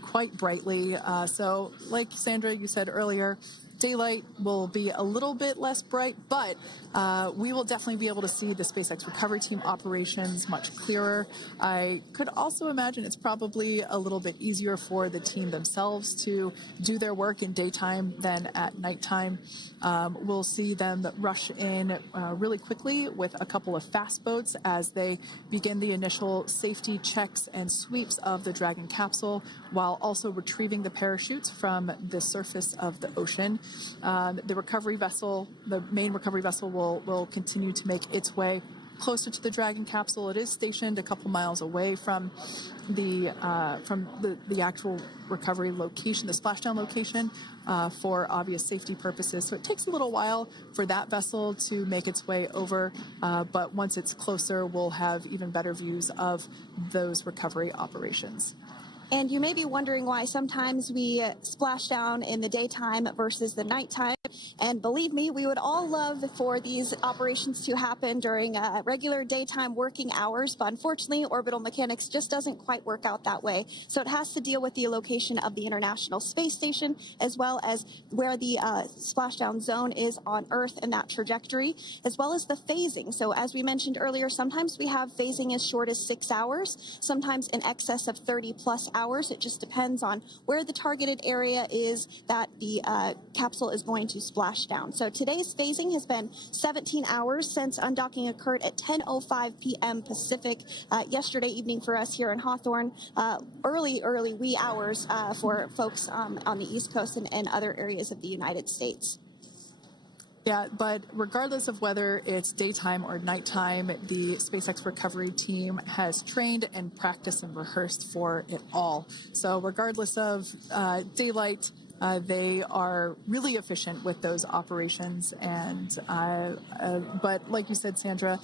quite brightly. So like Sandra, you said earlier, daylight will be a little bit less bright, but we will definitely be able to see the SpaceX recovery team operations much clearer. I could also imagine it's probably a little bit easier for the team themselves to do their work in daytime than at nighttime. We'll see them rush in really quickly with a couple of fast boats as they begin the initial safety checks and sweeps of the Dragon capsule while also retrieving the parachutes from the surface of the ocean. The recovery vessel, the main recovery vessel, will continue to make its way closer to the Dragon capsule. It is stationed a couple miles away from the actual recovery location, the splashdown location, for obvious safety purposes. So it takes a little while for that vessel to make its way over, but once it's closer, we'll have even better views of those recovery operations. And you may be wondering why sometimes we splash down in the daytime versus the nighttime. And believe me, we would all love for these operations to happen during regular daytime working hours. But unfortunately, orbital mechanics just doesn't quite work out that way. So it has to deal with the location of the International Space Station, as well as where the splashdown zone is on Earth and that trajectory, as well as the phasing. So as we mentioned earlier, sometimes we have phasing as short as 6 hours, sometimes in excess of 30 plus hours. It just depends on where the targeted area is that the capsule is going to splash down. So today's phasing has been 17 hours since undocking occurred at 10:05 p.m. Pacific yesterday evening for us here in Hawthorne. Early wee hours for folks on the East Coast and other areas of the United States. Yeah, but regardless of whether it's daytime or nighttime, the SpaceX recovery team has trained and practiced and rehearsed for it all. So regardless of daylight, they are really efficient with those operations. And but like you said, Sandra,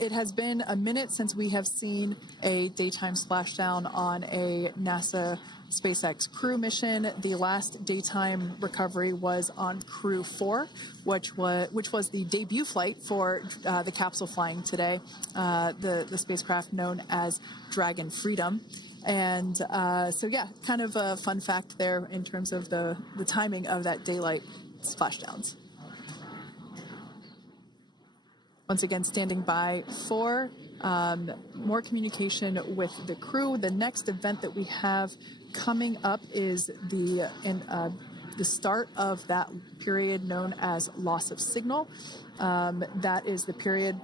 it has been a minute since we have seen a daytime splashdown on a NASA SpaceX crew mission. The last daytime recovery was on Crew-4, which was the debut flight for the capsule flying today, the spacecraft known as Dragon Freedom. And so, yeah, kind of a fun fact there in terms of the timing of that daylight splashdowns. Once again, standing by for more communication with the crew. The next event that we have coming up is the start of that period known as loss of signal. That is the period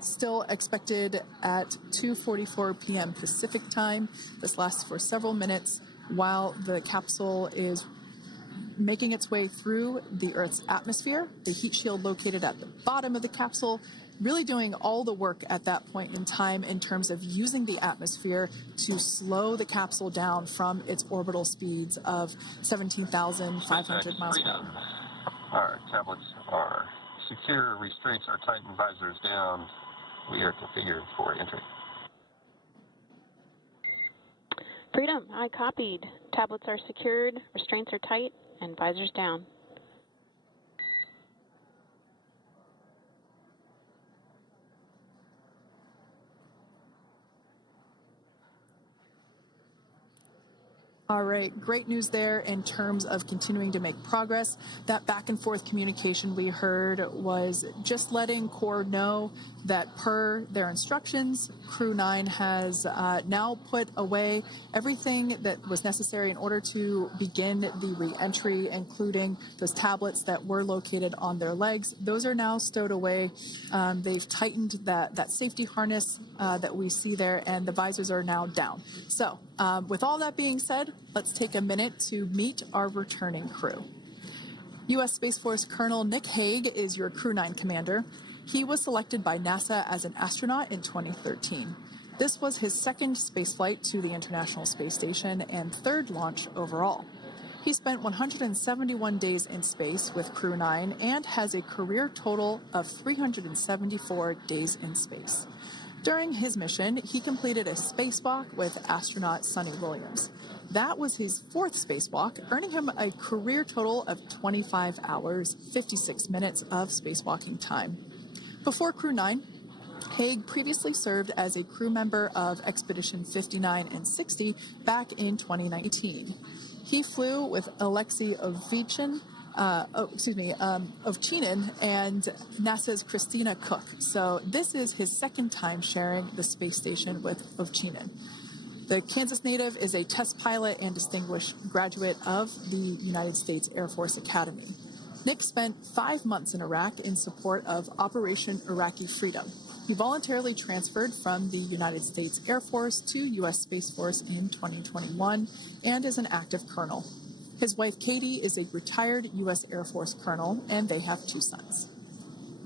still expected at 2:44 p.m. Pacific time. This lasts for several minutes while the capsule is making its way through the Earth's atmosphere. The heat shield located at the bottom of the capsule really doing all the work at that point in time in terms of using the atmosphere to slow the capsule down from its orbital speeds of 17,500 miles per hour. Our tablets are secure, restraints are tight, and visors down. We are configured for entry. Freedom, I copied. Tablets are secured, restraints are tight, and visors down. All right, great news there in terms of continuing to make progress. That back and forth communication we heard was just letting Core know that per their instructions, Crew-9 has now put away everything that was necessary in order to begin the re-entry, including those tablets that were located on their legs. Those are now stowed away. They've tightened that safety harness that we see there, and the visors are now down. So with all that being said, let's take a minute to meet our returning crew. U.S. Space Force Colonel Nick Hague is your Crew-9 commander. He was selected by NASA as an astronaut in 2013. This was his second spaceflight to the International Space Station and third launch overall. He spent 171 days in space with Crew-9 and has a career total of 374 days in space. During his mission, he completed a spacewalk with astronaut Suni Williams. That was his fourth spacewalk, earning him a career total of 25 hours, 56 minutes of spacewalking time. Before Crew-9, Hague previously served as a crew member of Expedition 59 and 60 back in 2019. He flew with Alexei Ovchinin and NASA's Christina Cook. So this is his second time sharing the space station with Ovchinin. The Kansas native is a test pilot and distinguished graduate of the United States Air Force Academy. Nick spent 5 months in Iraq in support of Operation Iraqi Freedom. He voluntarily transferred from the United States Air Force to U.S. Space Force in 2021 and is an active colonel. His wife, Katie, is a retired U.S. Air Force colonel, and they have 2 sons.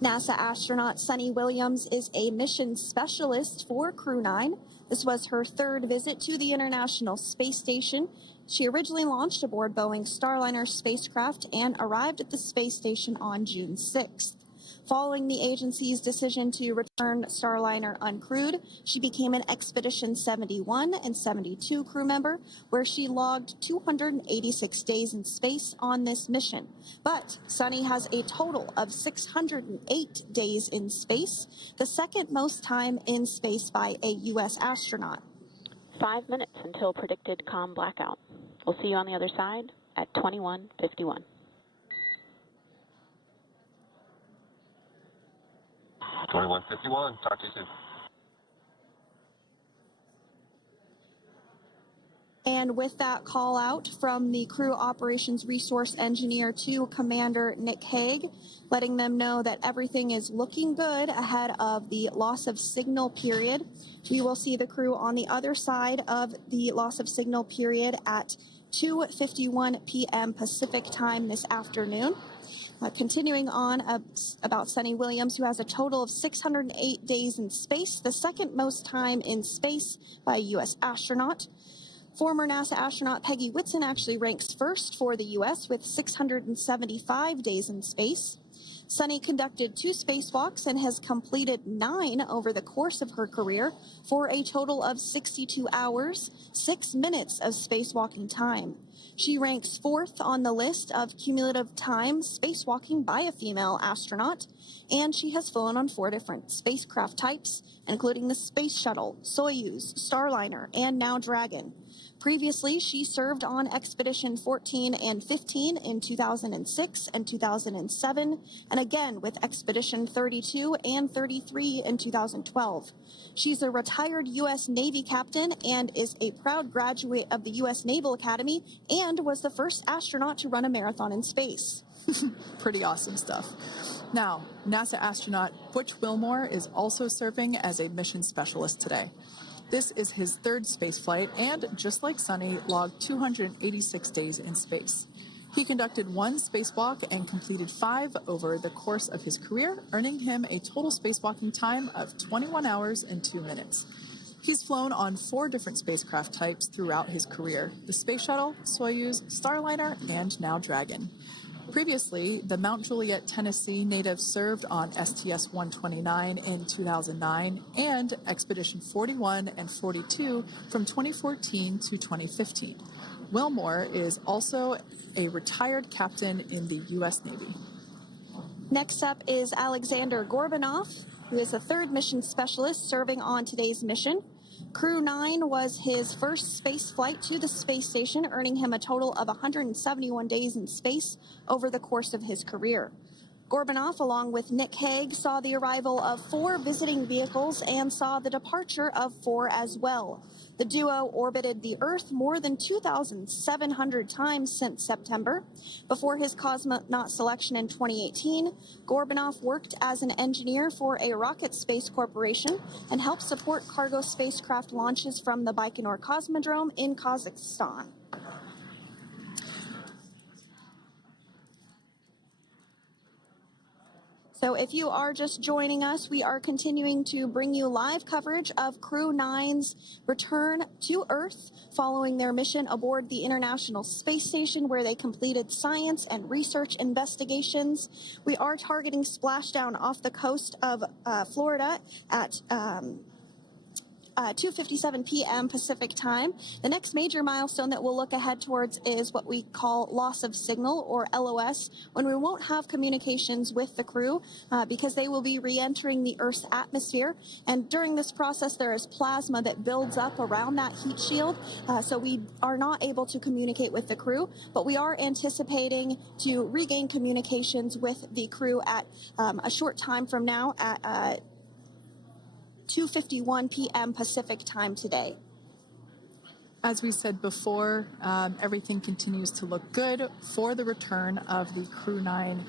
NASA astronaut Suni Williams is a mission specialist for Crew-9. This was her third visit to the International Space Station. She originally launched aboard Boeing Starliner spacecraft and arrived at the space station on June 6th. Following the agency's decision to return Starliner uncrewed, she became an Expedition 71 and 72 crew member, where she logged 286 days in space on this mission. But Suni has a total of 608 days in space, the second most time in space by a U.S. astronaut. 5 minutes until predicted comm blackout. We'll see you on the other side at 21:51. 21:51. Talk to you soon. And with that call out from the Crew Operations Resource Engineer to Commander Nick Hague, letting them know that everything is looking good ahead of the loss of signal period. We will see the crew on the other side of the loss of signal period at 2:51 p.m. Pacific time this afternoon. Continuing on about Suni Williams, who has a total of 608 days in space, the second most time in space by a U.S. astronaut. Former NASA astronaut Peggy Whitson actually ranks first for the U.S. with 675 days in space. Suni conducted 2 spacewalks and has completed 9 over the course of her career for a total of 62 hours, 6 minutes of spacewalking time. She ranks 4th on the list of cumulative time spacewalking by a female astronaut, and she has flown on 4 different spacecraft types, including the Space Shuttle, Soyuz, Starliner, and now Dragon. Previously, she served on Expedition 14 and 15 in 2006 and 2007, and again with Expedition 32 and 33 in 2012. She's a retired U.S. Navy captain and is a proud graduate of the U.S. Naval Academy and was the first astronaut to run a marathon in space. Pretty awesome stuff. Now, NASA astronaut Butch Williams is also serving as a mission specialist today. This is his third spaceflight and, just like Suni, logged 286 days in space. He conducted 1 spacewalk and completed 5 over the course of his career, earning him a total spacewalking time of 21 hours and 2 minutes. He's flown on 4 different spacecraft types throughout his career: the Space Shuttle, Soyuz, Starliner, and now Dragon. Previously, the Mount Juliet, Tennessee native served on STS-129 in 2009 and Expedition 41 and 42 from 2014 to 2015. Wilmore is also a retired captain in the U.S. Navy. Next up is Alexander Gorbanov, who is a 3rd mission specialist serving on today's mission. Crew-9 was his first space flight to the space station, earning him a total of 171 days in space over the course of his career. Gorbanoff, along with Nick Hague, saw the arrival of 4 visiting vehicles and saw the departure of 4 as well. The duo orbited the Earth more than 2,700 times since September. Before his cosmonaut selection in 2018, Gorbanoff worked as an engineer for a rocket space corporation and helped support cargo spacecraft launches from the Baikonur Cosmodrome in Kazakhstan. So if you are just joining us, we are continuing to bring you live coverage of Crew-9's return to Earth following their mission aboard the International Space Station, where they completed science and research investigations. We are targeting splashdown off the coast of Florida at 2:57 p.m. Pacific time. The next major milestone that we'll look ahead towards is what we call loss of signal, or LOS, when we won't have communications with the crew because they will be re-entering the Earth's atmosphere. And during this process, there is plasma that builds up around that heat shield, so we are not able to communicate with the crew, but we are anticipating to regain communications with the crew at a short time from now at 2:51 p.m. Pacific time today. As we said before, everything continues to look good for the return of the Crew-9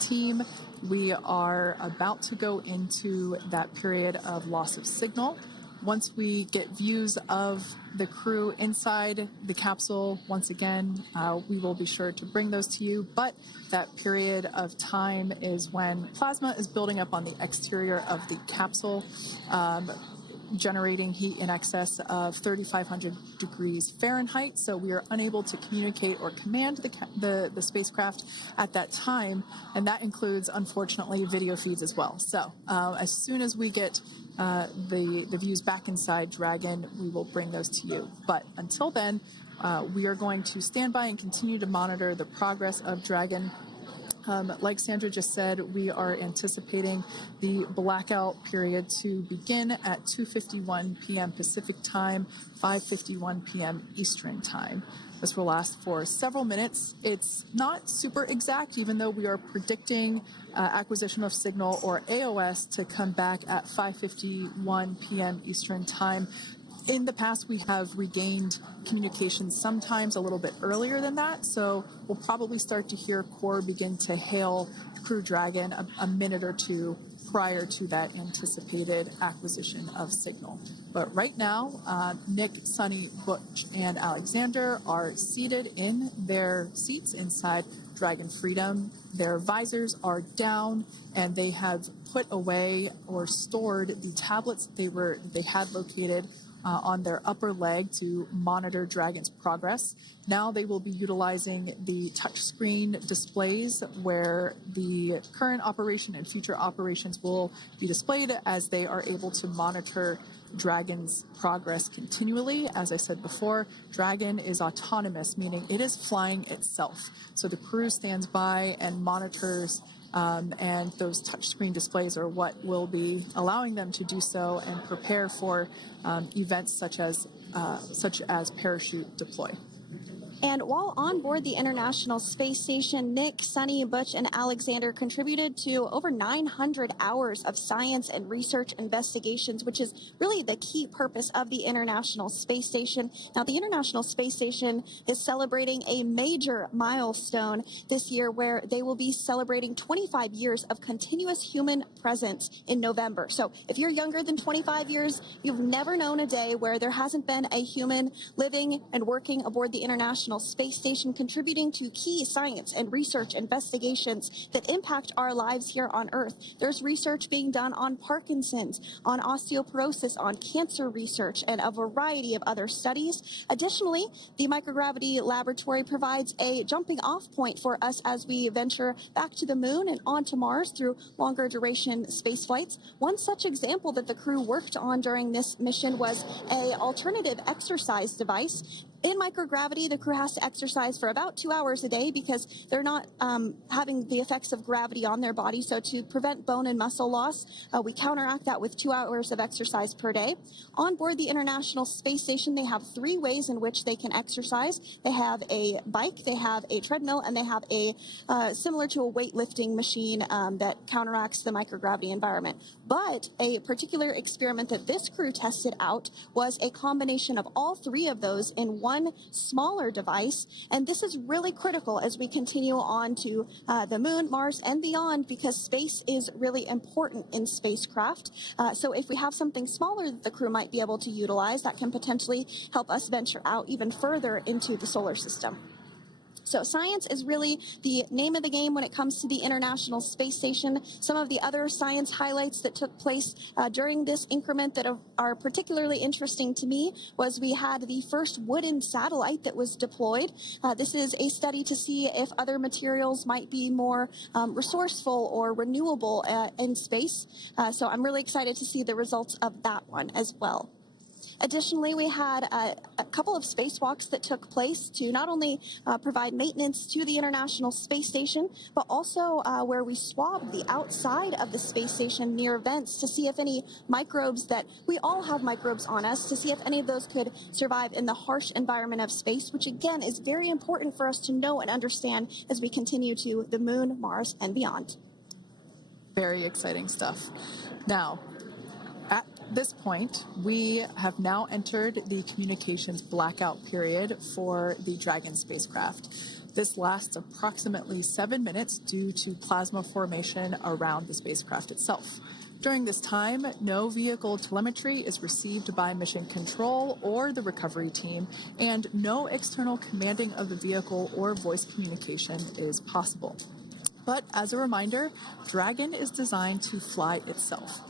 team. We are about to go into that period of loss of signal. Once we get views of the crew inside the capsule, once again, we will be sure to bring those to you. But that period of time is when plasma is building up on the exterior of the capsule, generating heat in excess of 3,500 degrees Fahrenheit. So we are unable to communicate or command the spacecraft at that time. And that includes, unfortunately, video feeds as well. So as soon as we get the views back inside Dragon, we will bring those to you. But until then, we are going to stand by and continue to monitor the progress of Dragon. Like Sandra just said, we are anticipating the blackout period to begin at 2:51 p.m. Pacific time, 5:51 p.m. Eastern time. This will last for several minutes. It's not super exact, even though we are predicting acquisition of signal, or AOS, to come back at 5:51 p.m. Eastern time. In the past, we have regained communication sometimes a little bit earlier than that, so we'll probably start to hear Core begin to hail Crew Dragon a minute or two prior to that anticipated acquisition of signal. But right now, Nick, Suni, Butch, and Alexander are seated in their seats inside Dragon Freedom. Their visors are down, and they have put away or stored the tablets they had located on their upper leg to monitor Dragon's progress. Now they will be utilizing the touchscreen displays, where the current operation and future operations will be displayed as they are able to monitor Dragon's progress continually. As I said before, Dragon is autonomous, meaning it is flying itself. So the crew stands by and monitors, and those touchscreen displays are what will be allowing them to do so and prepare for events such as parachute deploy. And while on board the International Space Station, Nick, Suni, Butch, and Alexander contributed to over 900 hours of science and research investigations, which is really the key purpose of the International Space Station. Now, the International Space Station is celebrating a major milestone this year, where they will be celebrating 25 years of continuous human presence in November. So if you're younger than 25 years, you've never known a day where there hasn't been a human living and working aboard the International Space Station, contributing to key science and research investigations that impact our lives here on Earth. There's research being done on Parkinson's, on osteoporosis, on cancer research, and a variety of other studies. Additionally, the microgravity laboratory provides a jumping off point for us as we venture back to the moon and onto Mars through longer duration space flights. One such example that the crew worked on during this mission was an alternative exercise device. In microgravity, the crew has to exercise for about 2 hours a day because they're not having the effects of gravity on their body. So to prevent bone and muscle loss, we counteract that with 2 hours of exercise per day. On board the International Space Station, they have 3 ways in which they can exercise. They have a bike, they have a treadmill, and they have a similar to a weightlifting machine that counteracts the microgravity environment. But a particular experiment that this crew tested out was a combination of all 3 of those in one smaller device, and this is really critical as we continue on to the moon, Mars, and beyond, because space is really important in spacecraft. So if we have something smaller that the crew might be able to utilize, that can potentially help us venture out even further into the solar system. So science is really the name of the game when it comes to the International Space Station. Some of the other science highlights that took place during this increment that are particularly interesting to me was we had the first wooden satellite that was deployed. This is a study to see if other materials might be more resourceful or renewable in space. So I'm really excited to see the results of that one as well. Additionally, we had a couple of spacewalks that took place to not only provide maintenance to the International Space Station, but also where we swabbed the outside of the space station near vents to see if any microbes that we all have microbes on us, to see if any of those could survive in the harsh environment of space, which again is very important for us to know and understand as we continue to the moon, Mars, and beyond. Very exciting stuff. Now, at this point, we have now entered the communications blackout period for the Dragon spacecraft. This lasts approximately 7 minutes due to plasma formation around the spacecraft itself. During this time, no vehicle telemetry is received by mission control or the recovery team, and no external commanding of the vehicle or voice communication is possible. But as a reminder, Dragon is designed to fly itself.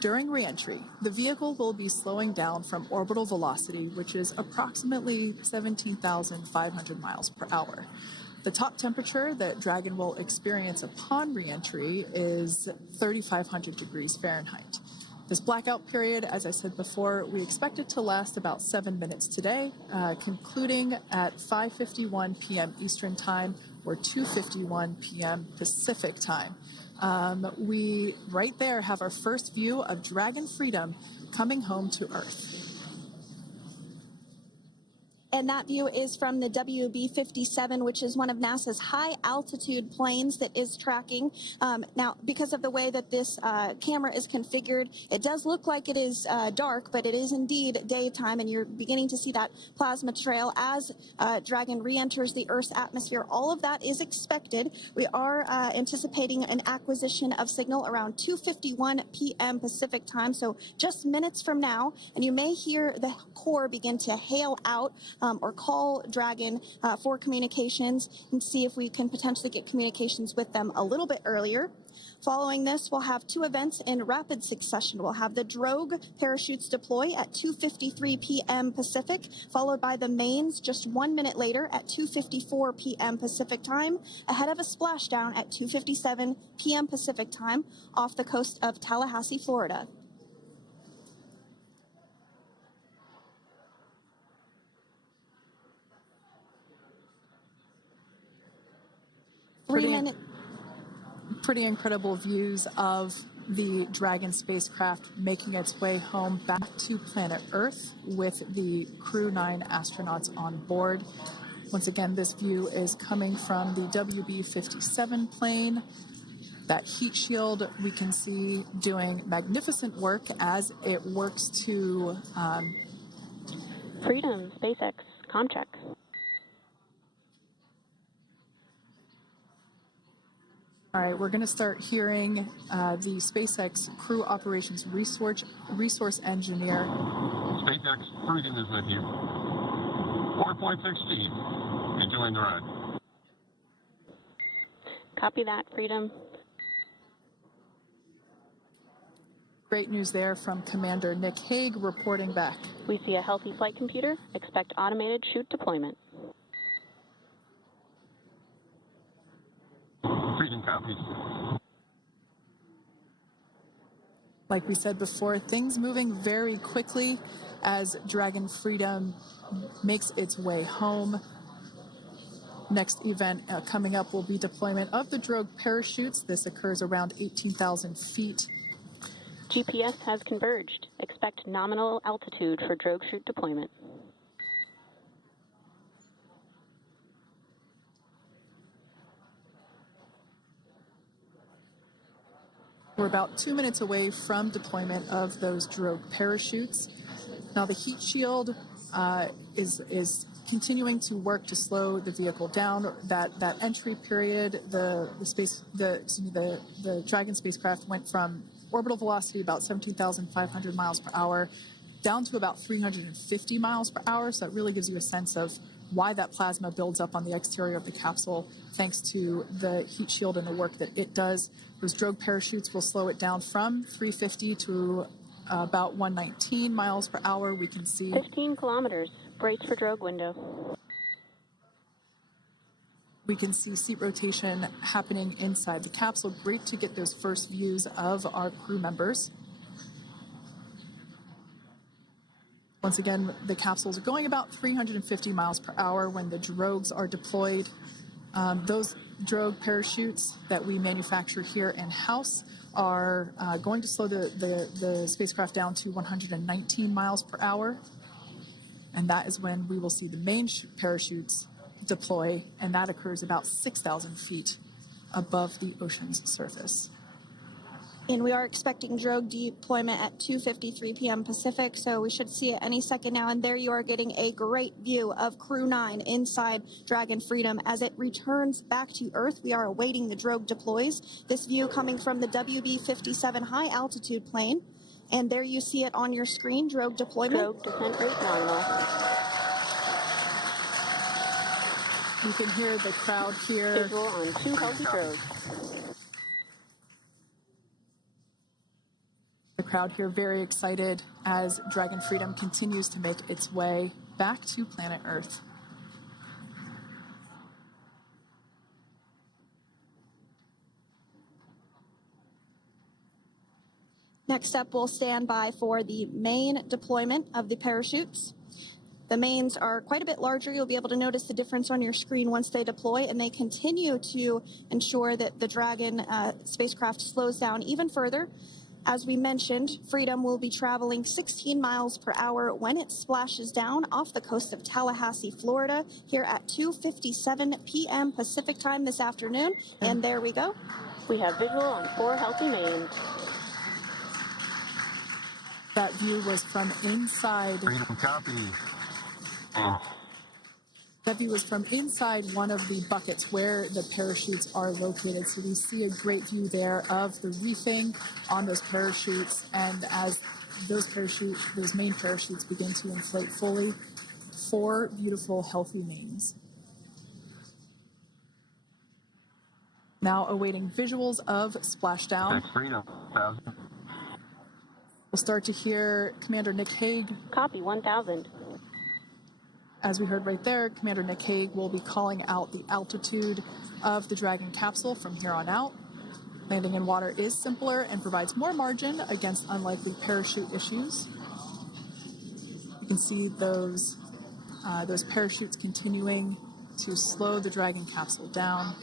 During re-entry, the vehicle will be slowing down from orbital velocity, which is approximately 17,500 miles per hour. The top temperature that Dragon will experience upon re-entry is 3,500 degrees Fahrenheit. This blackout period, as I said before, we expect it to last about 7 minutes today, concluding at 5:51 p.m. Eastern Time or 2:51 p.m. Pacific Time. We right there have our first view of Dragon Freedom coming home to Earth. And that view is from the WB-57, which is one of NASA's high-altitude planes that is tracking. Now, because of the way that this camera is configured, it does look like it is dark, but it is indeed daytime, and you're beginning to see that plasma trail as Dragon re-enters the Earth's atmosphere. All of that is expected. We are anticipating an acquisition of signal around 2:51 p.m. Pacific Time, so just minutes from now, and you may hear the core begin to hail out or call Dragon for communications and see if we can potentially get communications with them a little bit earlier. Following this, we'll have 2 events in rapid succession. We'll have the drogue parachutes deploy at 2:53 p.m. Pacific, followed by the mains just 1 minute later at 2:54 p.m. Pacific Time, ahead of a splashdown at 2:57 p.m. Pacific Time off the coast of Tallahassee, Florida. Pretty incredible views of the Dragon spacecraft making its way home back to planet Earth with the Crew-9 astronauts on board. Once again, this view is coming from the WB-57 plane. That heat shield we can see doing magnificent work as it works to... Freedom, SpaceX, Comcheck. All right, we're going to start hearing the SpaceX Crew Operations Resource Engineer. SpaceX Freedom is with you. 4.6 feet. Enjoying the ride. Copy that, Freedom. Great news there from Commander Nick Hague reporting back. We see a healthy flight computer. Expect automated chute deployment. Freedom copies. Like we said before, things moving very quickly. as Dragon Freedom makes its way home. Next event coming up will be deployment of the drogue parachutes. This occurs around 18,000 feet. GPS has converged. Expect nominal altitude for drogue chute deployment. We're about 2 minutes away from deployment of those drogue parachutes. Now the heat shield is continuing to work to slow the vehicle down. That entry period, the Dragon spacecraft went from orbital velocity about 17,500 miles per hour down to about 350 miles per hour. So that really gives you a sense of why that plasma builds up on the exterior of the capsule, thanks to the heat shield and the work that it does. Those drogue parachutes will slow it down from 350 to about 119 miles per hour. We can see 15 kilometers. Brace for drogue window. We can see seat rotation happening inside the capsule. Great to get those first views of our crew members. Once again, the capsules are going about 350 miles per hour when the drogues are deployed. Those drogue parachutes that we manufacture here in-house are going to slow the spacecraft down to 119 miles per hour. And that is when we will see the main parachutes deploy, and that occurs about 6,000 feet above the ocean's surface. And we are expecting drogue deployment at 2:53 p.m. Pacific, so we should see it any second now. And there you are getting a great view of Crew-9 inside Dragon Freedom as it returns back to Earth. We are awaiting the drogue deploys. This view coming from the WB-57 high-altitude plane. And there you see it on your screen, drogue deployment. Drogue descent rate nominal. You can hear the crowd here. Visual on 2 healthy drogues. The crowd here very excited as Dragon Freedom continues to make its way back to planet Earth. Next up, we'll stand by for the main deployment of the parachutes. The mains are quite a bit larger. You'll be able to notice the difference on your screen once they deploy, and they continue to ensure that the Dragon spacecraft slows down even further. As we mentioned, Freedom will be traveling 16 miles per hour when it splashes down off the coast of Tallahassee, Florida, here at 2:57 p.m. Pacific time this afternoon. And there we go. We have visual on 4 healthy mains. That view was from inside. Freedom copy. That view was from inside one of the buckets where the parachutes are located. So we see a great view there of the reefing on those parachutes. And as those main parachutes begin to inflate fully, 4 beautiful, healthy mains. Now awaiting visuals of splashdown. Freedom, 1,000. We'll start to hear Commander Nick Hague. Copy, 1,000. As we heard right there, Commander Nick Hague will be calling out the altitude of the Dragon capsule from here on out. Landing in water is simpler and provides more margin against unlikely parachute issues. You can see those parachutes continuing to slow the Dragon capsule down.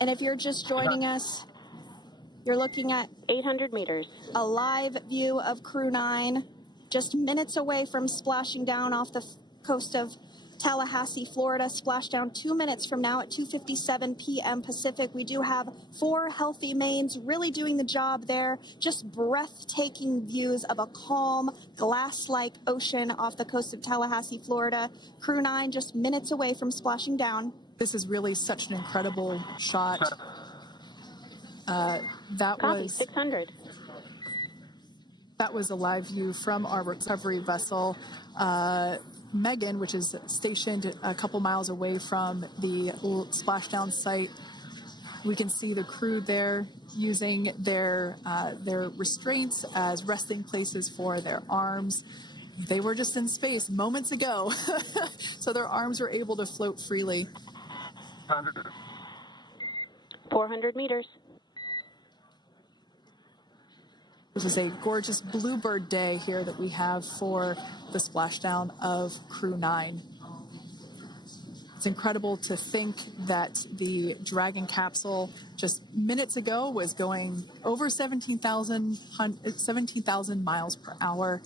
And if you're just joining us, you're looking at 800 meters. a live view of Crew-9, just minutes away from splashing down off the coast of Tallahassee, Florida. Splashdown 2 minutes from now at 2:57 p.m. Pacific. We do have 4 healthy mains really doing the job there. Just breathtaking views of a calm, glass-like ocean off the coast of Tallahassee, Florida. Crew-9 just minutes away from splashing down. This is really such an incredible shot. Copy, 600. That was a live view from our recovery vessel, Megan, which is stationed a couple miles away from the splashdown site. We can see the crew there using their restraints as resting places for their arms. They were just in space moments ago, so their arms were able to float freely. 400 meters. This is a gorgeous bluebird day here that we have for the splashdown of Crew-9. It's incredible to think that the Dragon capsule just minutes ago was going over 17,000 miles per hour,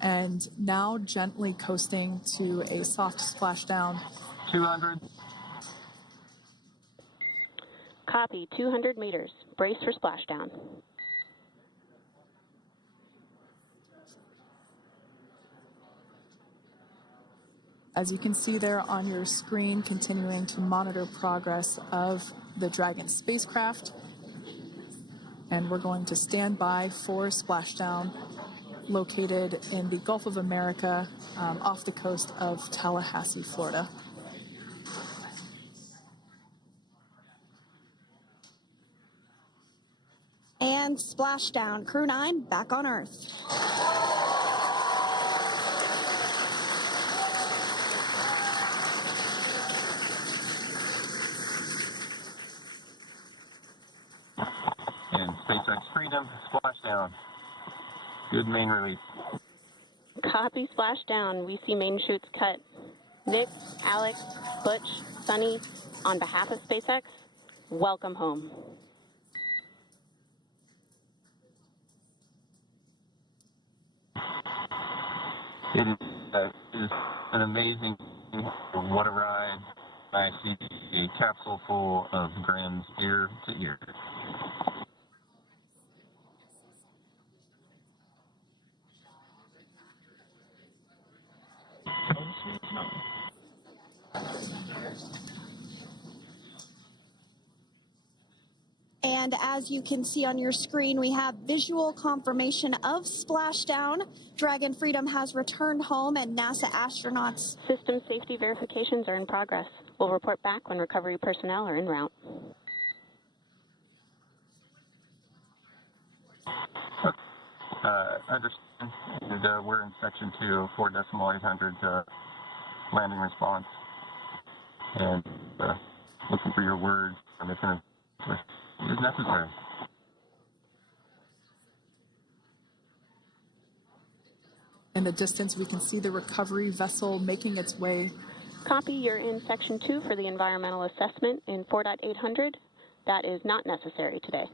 and now gently coasting to a soft splashdown. 200. Copy, 200 meters. Brace for splashdown. As you can see there on your screen, continuing to monitor progress of the Dragon spacecraft. And we're going to stand by for splashdown located in the Gulf of America off the coast of Tallahassee, Florida. And splashdown, Crew-9 back on Earth. And SpaceX Freedom, splashdown. Good main release. Copy, splashdown. We see main chutes cut. Nick, Alex, Butch, Suni, on behalf of SpaceX, welcome home. It is an amazing, what a ride. I see a capsule full of grins ear to ear. And as you can see on your screen, we have visual confirmation of splashdown. Dragon Freedom has returned home, and NASA astronauts. System safety verifications are in progress. We'll report back when recovery personnel are en route. Understand, and we're in section 2, 4.800 landing response, and looking for your words if it is necessary. In the distance, we can see the recovery vessel making its way. Copy, you're in section 2 for the environmental assessment in 4.800. That is not necessary today.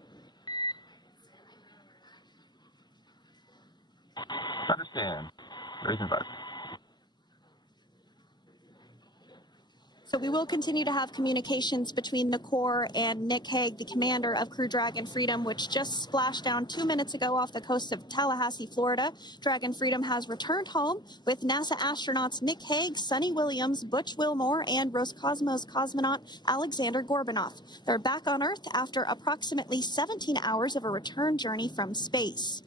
Understand. Raising 5. So we will continue to have communications between the Corps and Nick Hague, the commander of Crew Dragon Freedom, which just splashed down 2 minutes ago off the coast of Tallahassee, Florida. Dragon Freedom has returned home with NASA astronauts Nick Hague, Suni Williams, Butch Wilmore, and Roscosmos cosmonaut Alexander Gorbanov. They're back on Earth after approximately 17 hours of a return journey from space.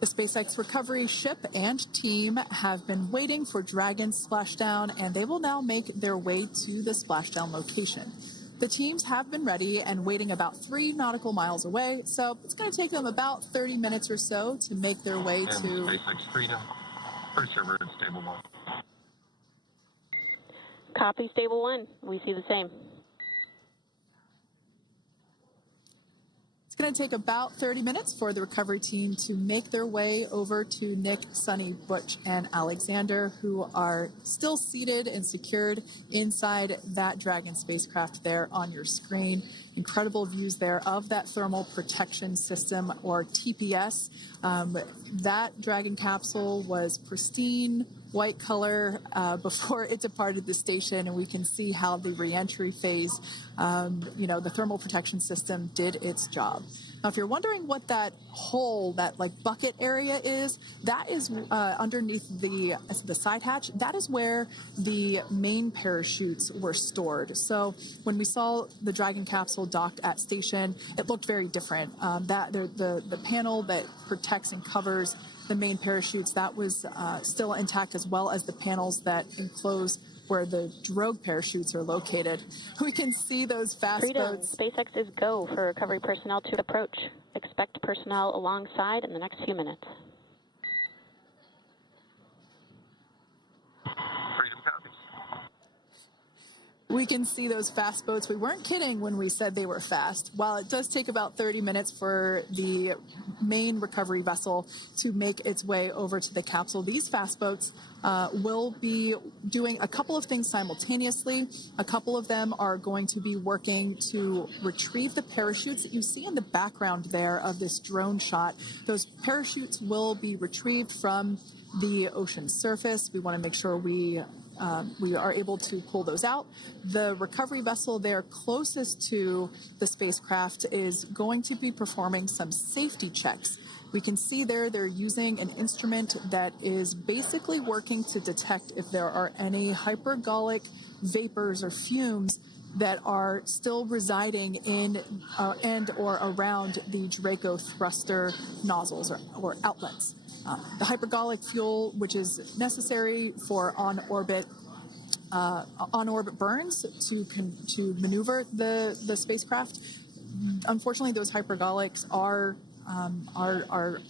The SpaceX recovery ship and team have been waiting for Dragon's splashdown, and they will now make their way to the splashdown location. The teams have been ready and waiting about 3 nautical miles away, so it's going to take them about 30 minutes or so to make their way to SpaceX Freedom. Pretty sure we're in stable 1. Copy, stable 1. We see the same. It's going to take about 30 minutes for the recovery team to make their way over to Nick, Suni, Butch, and Alexander, who are still seated and secured inside that Dragon spacecraft there on your screen. Incredible views there of that thermal protection system, or TPS. That Dragon capsule was pristine, white color before it departed the station, and we can see how the reentry phase, the thermal protection system did its job. Now, if you're wondering what that hole, that like bucket area is, that is underneath the side hatch. That is where the main parachutes were stored. So when we saw the Dragon capsule docked at station, it looked very different. The panel that protects and covers the main parachutes, that was still intact, as well as the panels that enclose where the drogue parachutes are located. We can see those fast Freedom. boats. SpaceX is go for recovery personnel to approach. Expect personnel alongside in the next few minutes. Freedom copies. We can see those fast boats. We weren't kidding when we said they were fast. While it does take about 30 minutes for the main recovery vessel to make its way over to the capsule, these fast boats will be doing a couple of things simultaneously. A couple of them are going to be working to retrieve the parachutes that you see in the background there of this drone shot. Those parachutes will be retrieved from the ocean surface. We want to make sure we are able to pull those out. The recovery vessel there closest to the spacecraft is going to be performing some safety checks. We can see there they're using an instrument that is basically working to detect if there are any hypergolic vapors or fumes that are still residing in and or around the Draco thruster nozzles or outlets. The hypergolic fuel, which is necessary for on-orbit burns to maneuver the spacecraft. Unfortunately, those hypergolics are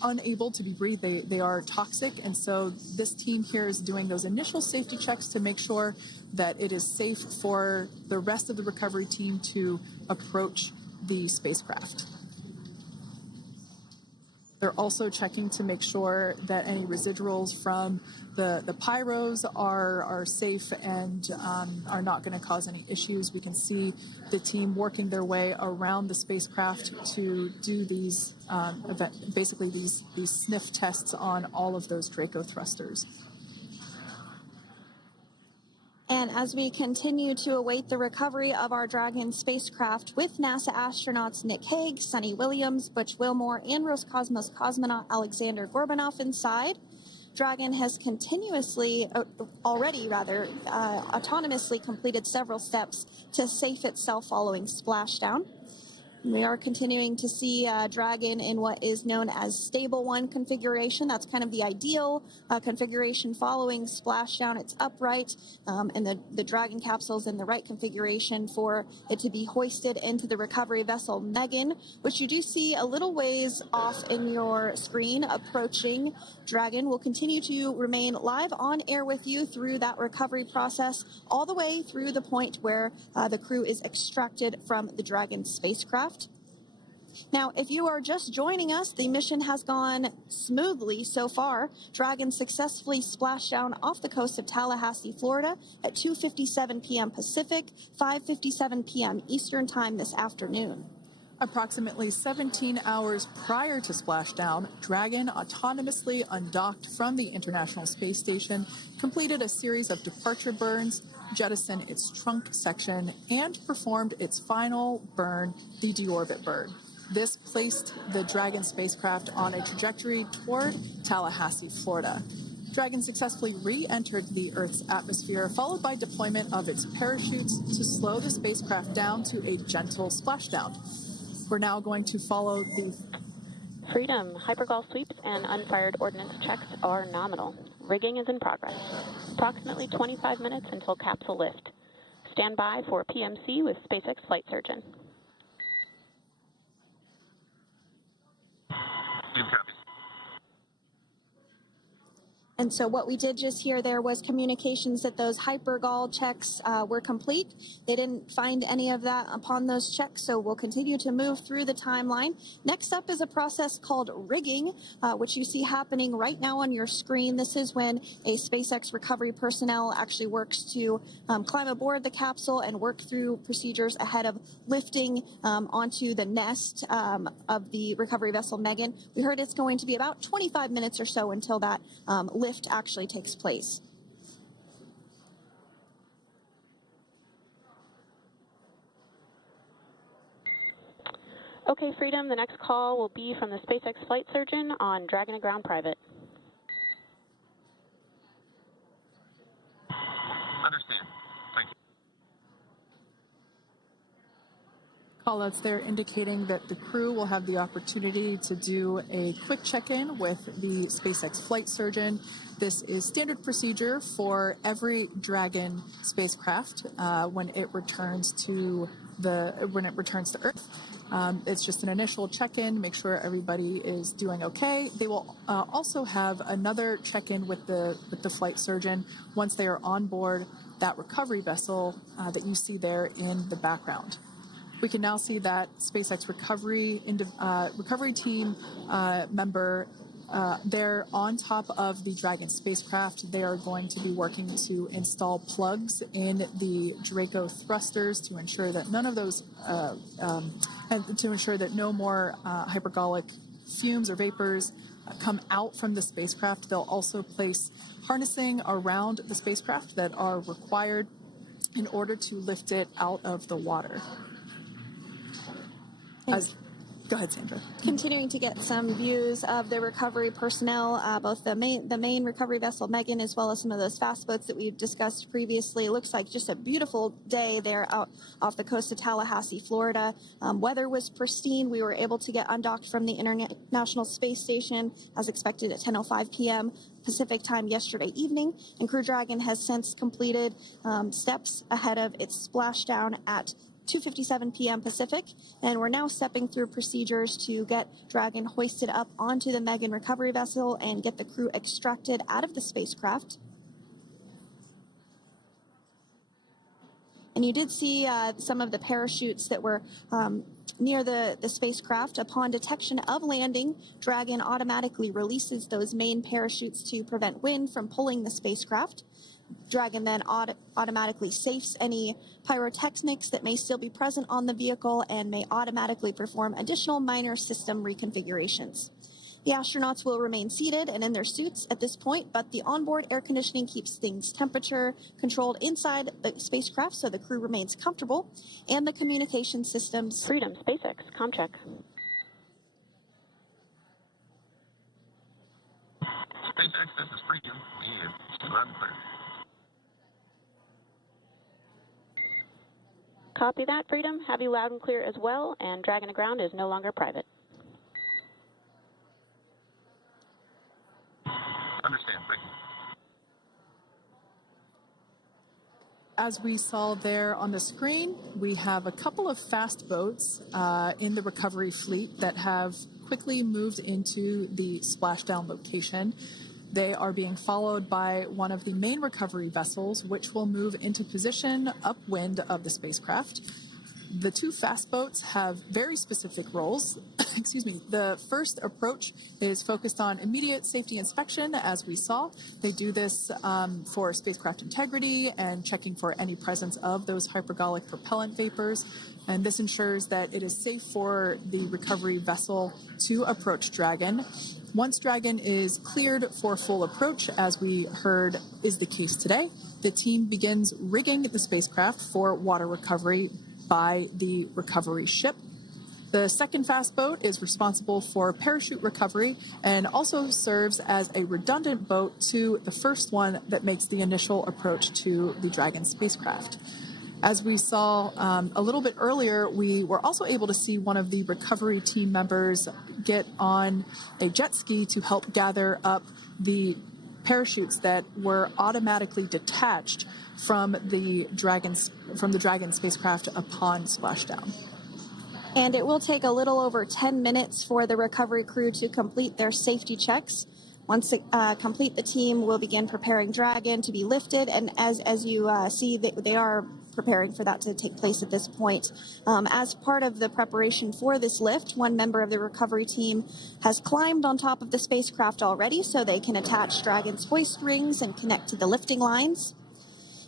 unable to be breathed. They are toxic, and so this team here is doing those initial safety checks to make sure that it is safe for the rest of the recovery team to approach the spacecraft. They're also checking to make sure that any residuals from the pyros are safe and are not going to cause any issues. We can see the team working their way around the spacecraft to do these these sniff tests on all of those Draco thrusters. And as we continue to await the recovery of our Dragon spacecraft with NASA astronauts Nick Hague, Suni Williams, Butch Wilmore, and Roscosmos cosmonaut Alexander Gorbanov inside, Dragon has autonomously completed several steps to safe itself following splashdown. We are continuing to see Dragon in what is known as stable 1 configuration. That's kind of the ideal configuration following splashdown. It's upright, and the Dragon capsule is in the right configuration for it to be hoisted into the recovery vessel Megan, which you do see a little ways off in your screen approaching. Dragon will continue to remain live on air with you through that recovery process, all the way through the point where the crew is extracted from the Dragon spacecraft. Now, if you are just joining us, the mission has gone smoothly so far. Dragon successfully splashed down off the coast of Tallahassee, Florida at 2:57 p.m. Pacific, 5:57 p.m. Eastern Time this afternoon. Approximately 17 hours prior to splashdown, Dragon autonomously undocked from the International Space Station, completed a series of departure burns, jettisoned its trunk section, and performed its final burn, the Deorbit burn. This placed the Dragon spacecraft on a trajectory toward Tallahassee, Florida. Dragon successfully re-entered the Earth's atmosphere, followed by deployment of its parachutes to slow the spacecraft down to a gentle splashdown. We're now going to follow the Freedom. Hypergol sweeps and unfired ordnance checks are nominal. Rigging is in progress. Approximately 25 minutes until capsule lift. Stand by for PMC with SpaceX flight surgeon. And so what we did just hear there was communications that those hypergol checks were complete. They didn't find any of that upon those checks, so we'll continue to move through the timeline. Next up is a process called rigging, which you see happening right now on your screen. This is when a SpaceX recovery personnel actually works to climb aboard the capsule and work through procedures ahead of lifting onto the nest of the recovery vessel Megan. We heard it's going to be about 25 minutes or so until that lift actually takes place. Okay, Freedom, the next call will be from the SpaceX flight surgeon on Dragon and Ground Private. Understand. Thank you. callouts there indicating that the crew will have the opportunity to do a quick check-in with the SpaceX flight surgeon. This is standard procedure for every Dragon spacecraft when it returns to Earth. It's just an initial check-in, make sure everybody is doing okay. They will also have another check-in with the flight surgeon once they are on board that recovery vessel that you see there in the background. We can now see that SpaceX recovery team member. They're on top of the Dragon spacecraft. They are going to be working to install plugs in the Draco thrusters to ensure that none of those, and to ensure that no more hypergolic fumes or vapors come out from the spacecraft. They'll also place harnessing around the spacecraft that are required in order to lift it out of the water. Go ahead, Sandra. Continuing to get some views of the recovery personnel, both the main recovery vessel, Megan, as well as some of those fast boats that we've discussed previously. It looks like just a beautiful day there out off the coast of Tallahassee, Florida. Weather was pristine. We were able to get undocked from the International Space Station as expected at 10:05 p.m. Pacific time yesterday evening, and Crew Dragon has since completed steps ahead of its splashdown at 2:57 p.m. Pacific, and we're now stepping through procedures to get Dragon hoisted up onto the Megan recovery vessel and get the crew extracted out of the spacecraft. And you did see some of the parachutes that were near the spacecraft. Upon detection of landing, Dragon automatically releases those main parachutes to prevent wind from pulling the spacecraft. Dragon then automatically safes any pyrotechnics that may still be present on the vehicle and may automatically perform additional minor system reconfigurations. The astronauts will remain seated and in their suits at this point, but the onboard air conditioning keeps things temperature controlled inside the spacecraft so the crew remains comfortable, and the communication systems. Freedom, SpaceX, ComCheck. SpaceX, this is Freedom. We are still loud and clear. Copy that, Freedom. Have you loud and clear as well, and Dragon to ground is no longer private. Understand, thank you. As we saw there on the screen, we have a couple of fast boats in the recovery fleet that have quickly moved into the splashdown location. They are being followed by one of the main recovery vessels, which will move into position upwind of the spacecraft. The two fast boats have very specific roles. Excuse me. The first approach is focused on immediate safety inspection, as we saw. They do this for spacecraft integrity and checking for any presence of those hypergolic propellant vapors. And this ensures that it is safe for the recovery vessel to approach Dragon. Once Dragon is cleared for full approach, as we heard is the case today, the team begins rigging the spacecraft for water recovery by the recovery ship. The second fast boat is responsible for parachute recovery and also serves as a redundant boat to the first one that makes the initial approach to the Dragon spacecraft. As we saw a little bit earlier, we were also able to see one of the recovery team members get on a jet ski to help gather up the parachutes that were automatically detached from the Dragon spacecraft upon splashdown. And it will take a little over 10 minutes for the recovery crew to complete their safety checks. Once complete, the team will begin preparing Dragon to be lifted, and as you see, they are preparing for that to take place at this point. As part of the preparation for this lift, one member of the recovery team has climbed on top of the spacecraft already so they can attach Dragon's hoist rings and connect to the lifting lines.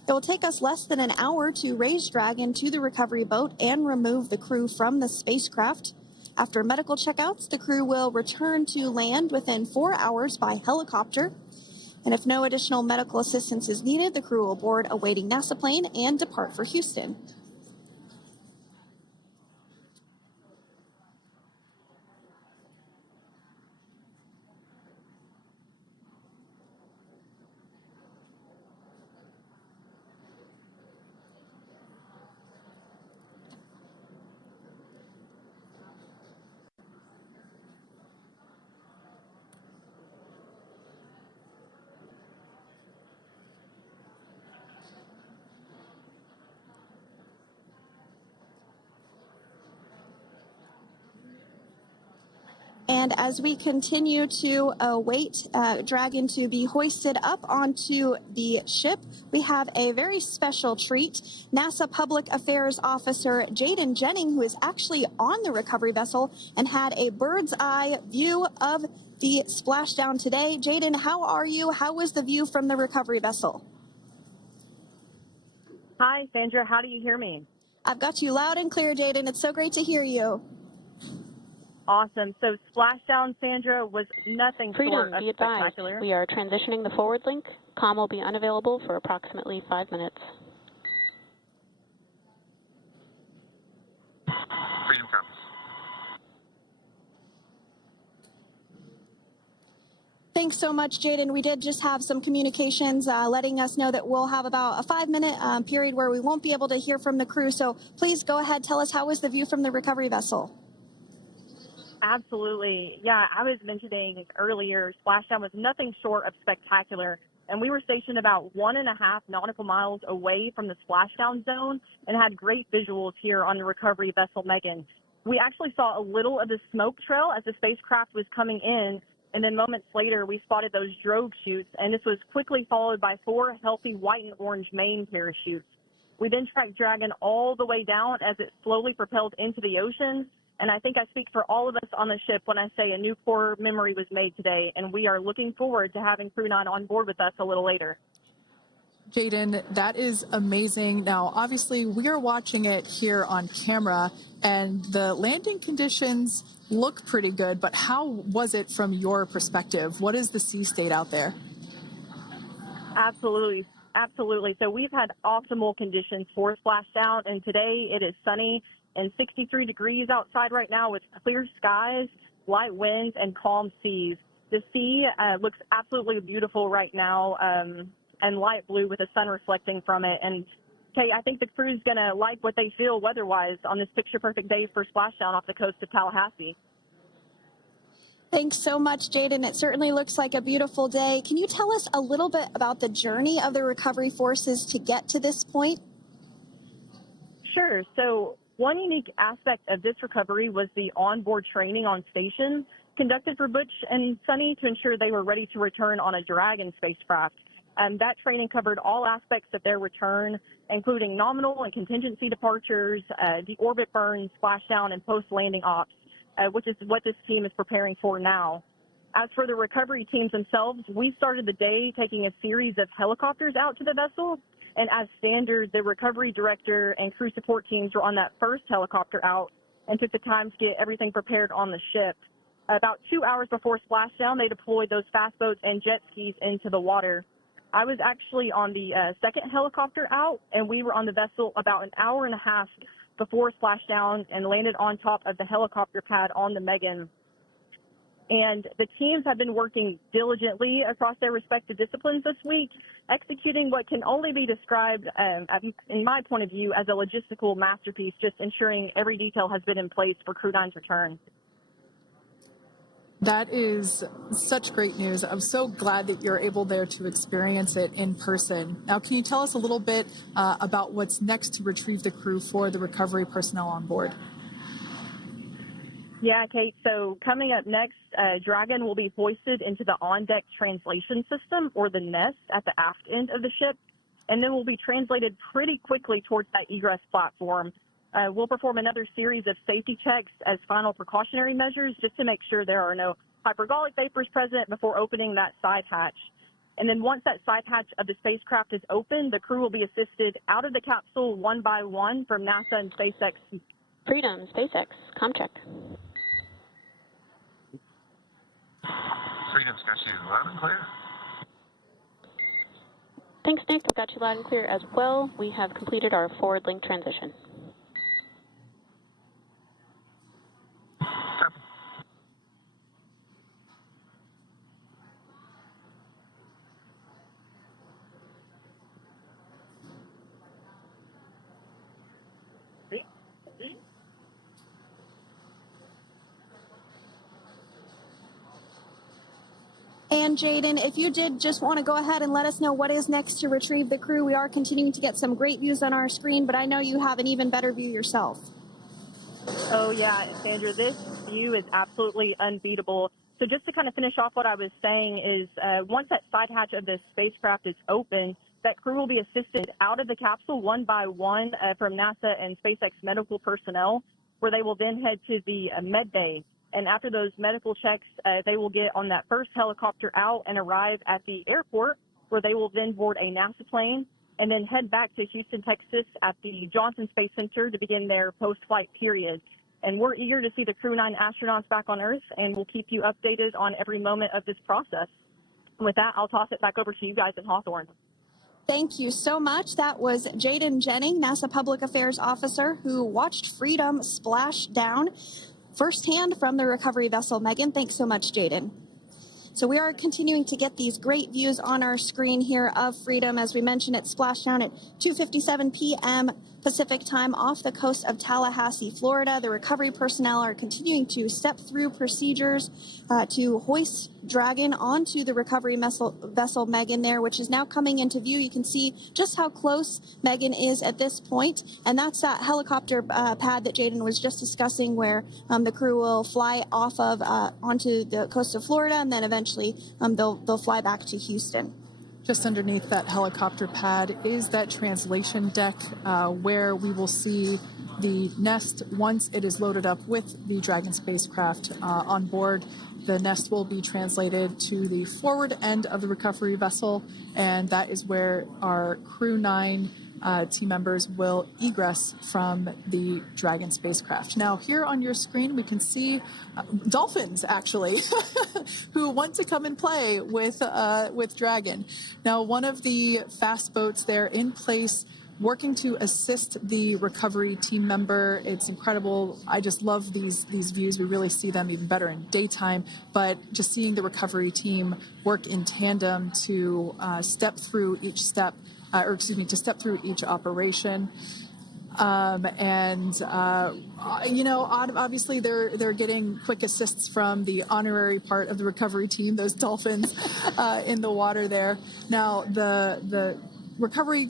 It will take us less than an hour to raise Dragon to the recovery boat and remove the crew from the spacecraft. After medical checkouts, the crew will return to land within 4 hours by helicopter. And if no additional medical assistance is needed, the crew will board a waiting NASA plane and depart for Houston. And as we continue to await Dragon to be hoisted up onto the ship, we have a very special treat. NASA Public Affairs Officer Jaden Jennings, who is actually on the recovery vessel and had a bird's eye view of the splashdown today. Jaden, how are you? How was the view from the recovery vessel? Hi, Sandra. How do you hear me? I've got you loud and clear, Jaden. It's so great to hear you. Awesome. So splashdown, Sandra, was nothing short of Be advised, spectacular. we are transitioning the forward link. Comm will be unavailable for approximately 5 minutes. Freedom compass. Thanks so much, Jaden. We did just have some communications letting us know that we'll have about a 5-minute period where we won't be able to hear from the crew. So please go ahead, tell us, how was the view from the recovery vessel? Absolutely. Yeah, I was mentioning earlier, splashdown was nothing short of spectacular. And we were stationed about 1.5 nautical miles away from the splashdown zone and had great visuals here on the recovery vessel Megan. We actually saw a little of the smoke trail as the spacecraft was coming in. And then moments later, we spotted those drogue chutes, and this was quickly followed by 4 healthy white and orange main parachutes. We then tracked Dragon all the way down as it slowly propelled into the ocean. And I think I speak for all of us on the ship when I say a new core memory was made today, and we are looking forward to having Crew-9 on board with us a little later. Jaden, that is amazing. Now, obviously, we are watching it here on camera, and the landing conditions look pretty good, but how was it from your perspective? What is the sea state out there? Absolutely. Absolutely. So we've had optimal conditions for splashdown, and today it is sunny and 63 degrees outside right now with clear skies, light winds, and calm seas. The sea looks absolutely beautiful right now, and light blue with the sun reflecting from it. And Kate, I think the crew's going to like what they feel weather-wise on this picture-perfect day for splashdown off the coast of Tallahassee. Thanks so much, Jaden. It certainly looks like a beautiful day. Can you tell us a little bit about the journey of the recovery forces to get to this point? Sure. So one unique aspect of this recovery was the onboard training on station conducted for Butch and Suni to ensure they were ready to return on a Dragon spacecraft. That training covered all aspects of their return, including nominal and contingency departures, deorbit burns, splashdown, and post-landing ops, which is what this team is preparing for now. As for the recovery teams themselves, we started the day taking a series of helicopters out to the vessel. And as standard, the recovery director and crew support teams were on that first helicopter out and took the time to get everything prepared on the ship. About 2 hours before splashdown, they deployed those fast boats and jet skis into the water. I was actually on the second helicopter out, and we were on the vessel about an hour and a half before splashdown and landed on top of the helicopter pad on the Megan. And the teams have been working diligently across their respective disciplines this week, executing what can only be described, in my point of view, as a logistical masterpiece, just ensuring every detail has been in place for Crew-9's return. That is such great news. I'm so glad that you're able there to experience it in person. Now, can you tell us a little bit about what's next to retrieve the crew for the recovery personnel on board? Yeah, Kate. So coming up next, Dragon will be hoisted into the on-deck translation system, or the nest, at the aft end of the ship, and then will be translated pretty quickly towards that egress platform. We'll perform another series of safety checks as final precautionary measures just to make sure there are no hypergolic vapors present before opening that side hatch. And then once that side hatch of the spacecraft is open, the crew will be assisted out of the capsule one by one from NASA and SpaceX. Freedom, SpaceX, comm check. Freedom's got you loud and clear. Thanks, Nick. I've got you loud and clear as well. We have completed our forward link transition. And Jaden, if you did just want to go ahead and let us know what is next to retrieve the crew. We are continuing to get some great views on our screen, but I know you have an even better view yourself. Oh, yeah, Sandra, this view is absolutely unbeatable. So just to kind of finish off what I was saying is once that side hatch of the spacecraft is open, that crew will be assisted out of the capsule one by one from NASA and SpaceX medical personnel, where they will then head to the med bay. And after those medical checks, they will get on that first helicopter out and arrive at the airport, where they will then board a NASA plane and then head back to Houston, Texas at the Johnson Space Center to begin their post-flight period. And we're eager to see the Crew-9 astronauts back on Earth, and we'll keep you updated on every moment of this process. With that, I'll toss it back over to you guys in Hawthorne. Thank you so much. That was Jaden Jennings, NASA Public Affairs Officer, who watched Freedom splash down firsthand from the recovery vessel Megan. Thanks so much, Jaden. So we are continuing to get these great views on our screen here of Freedom. As we mentioned, it splashed down at 2:57 p.m. Pacific time off the coast of Tallahassee, Florida. The recovery personnel are continuing to step through procedures to hoist Dragon onto the recovery vessel Megan there, which is now coming into view. You can see just how close Megan is at this point, and that's that helicopter pad that Jaden was just discussing, where the crew will fly off of onto the coast of Florida, and then eventually they'll fly back to Houston. Just underneath that helicopter pad is that translation deck where we will see the nest once it is loaded up with the Dragon spacecraft on board. The nest will be translated to the forward end of the recovery vessel, and that is where our Crew-9 team members will egress from the Dragon spacecraft. Now, here on your screen, we can see dolphins, actually, who want to come and play with Dragon. Now, one of the fast boats there in place, working to assist the recovery team member. It's incredible. I just love these views. We really see them even better in daytime, but just seeing the recovery team work in tandem to step through each step, to step through each operation. Obviously they're getting quick assists from the honorary part of the recovery team, those dolphins in the water there. Now, the recovery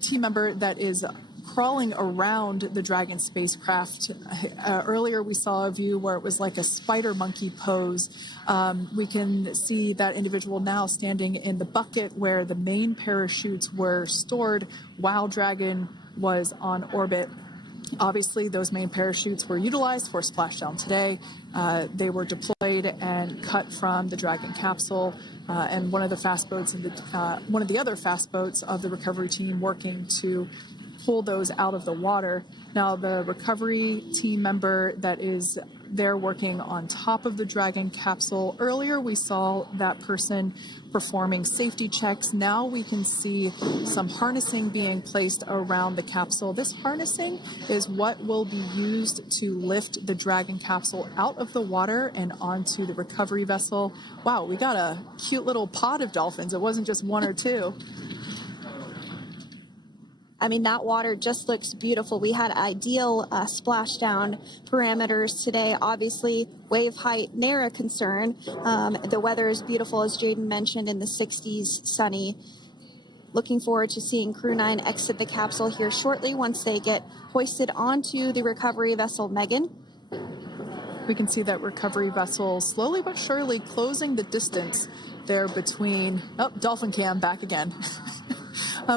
team member that is crawling around the Dragon spacecraft. Earlier we saw a view where it was like a spider monkey pose. We can see that individual now standing in the bucket where the main parachutes were stored while Dragon was on orbit. Obviously, those main parachutes were utilized for splashdown today. They were deployed and cut from the Dragon capsule, and one of the other fast boats of the recovery team working to pull those out of the water. Now, the recovery team member that is there working on top of the Dragon capsule, earlier we saw that person performing safety checks. Now we can see some harnessing being placed around the capsule. This harnessing is what will be used to lift the Dragon capsule out of the water and onto the recovery vessel. Wow, we got a cute little pod of dolphins. It wasn't just one or two. I mean, that water just looks beautiful. We had ideal splashdown parameters today. Obviously, wave height, ne'er a concern. The weather is beautiful, as Jaden mentioned, in the 60s, sunny. Looking forward to seeing Crew-9 exit the capsule here shortly once they get hoisted onto the recovery vessel Megan. We can see that recovery vessel slowly but surely closing the distance there between... Oh, dolphin cam back again.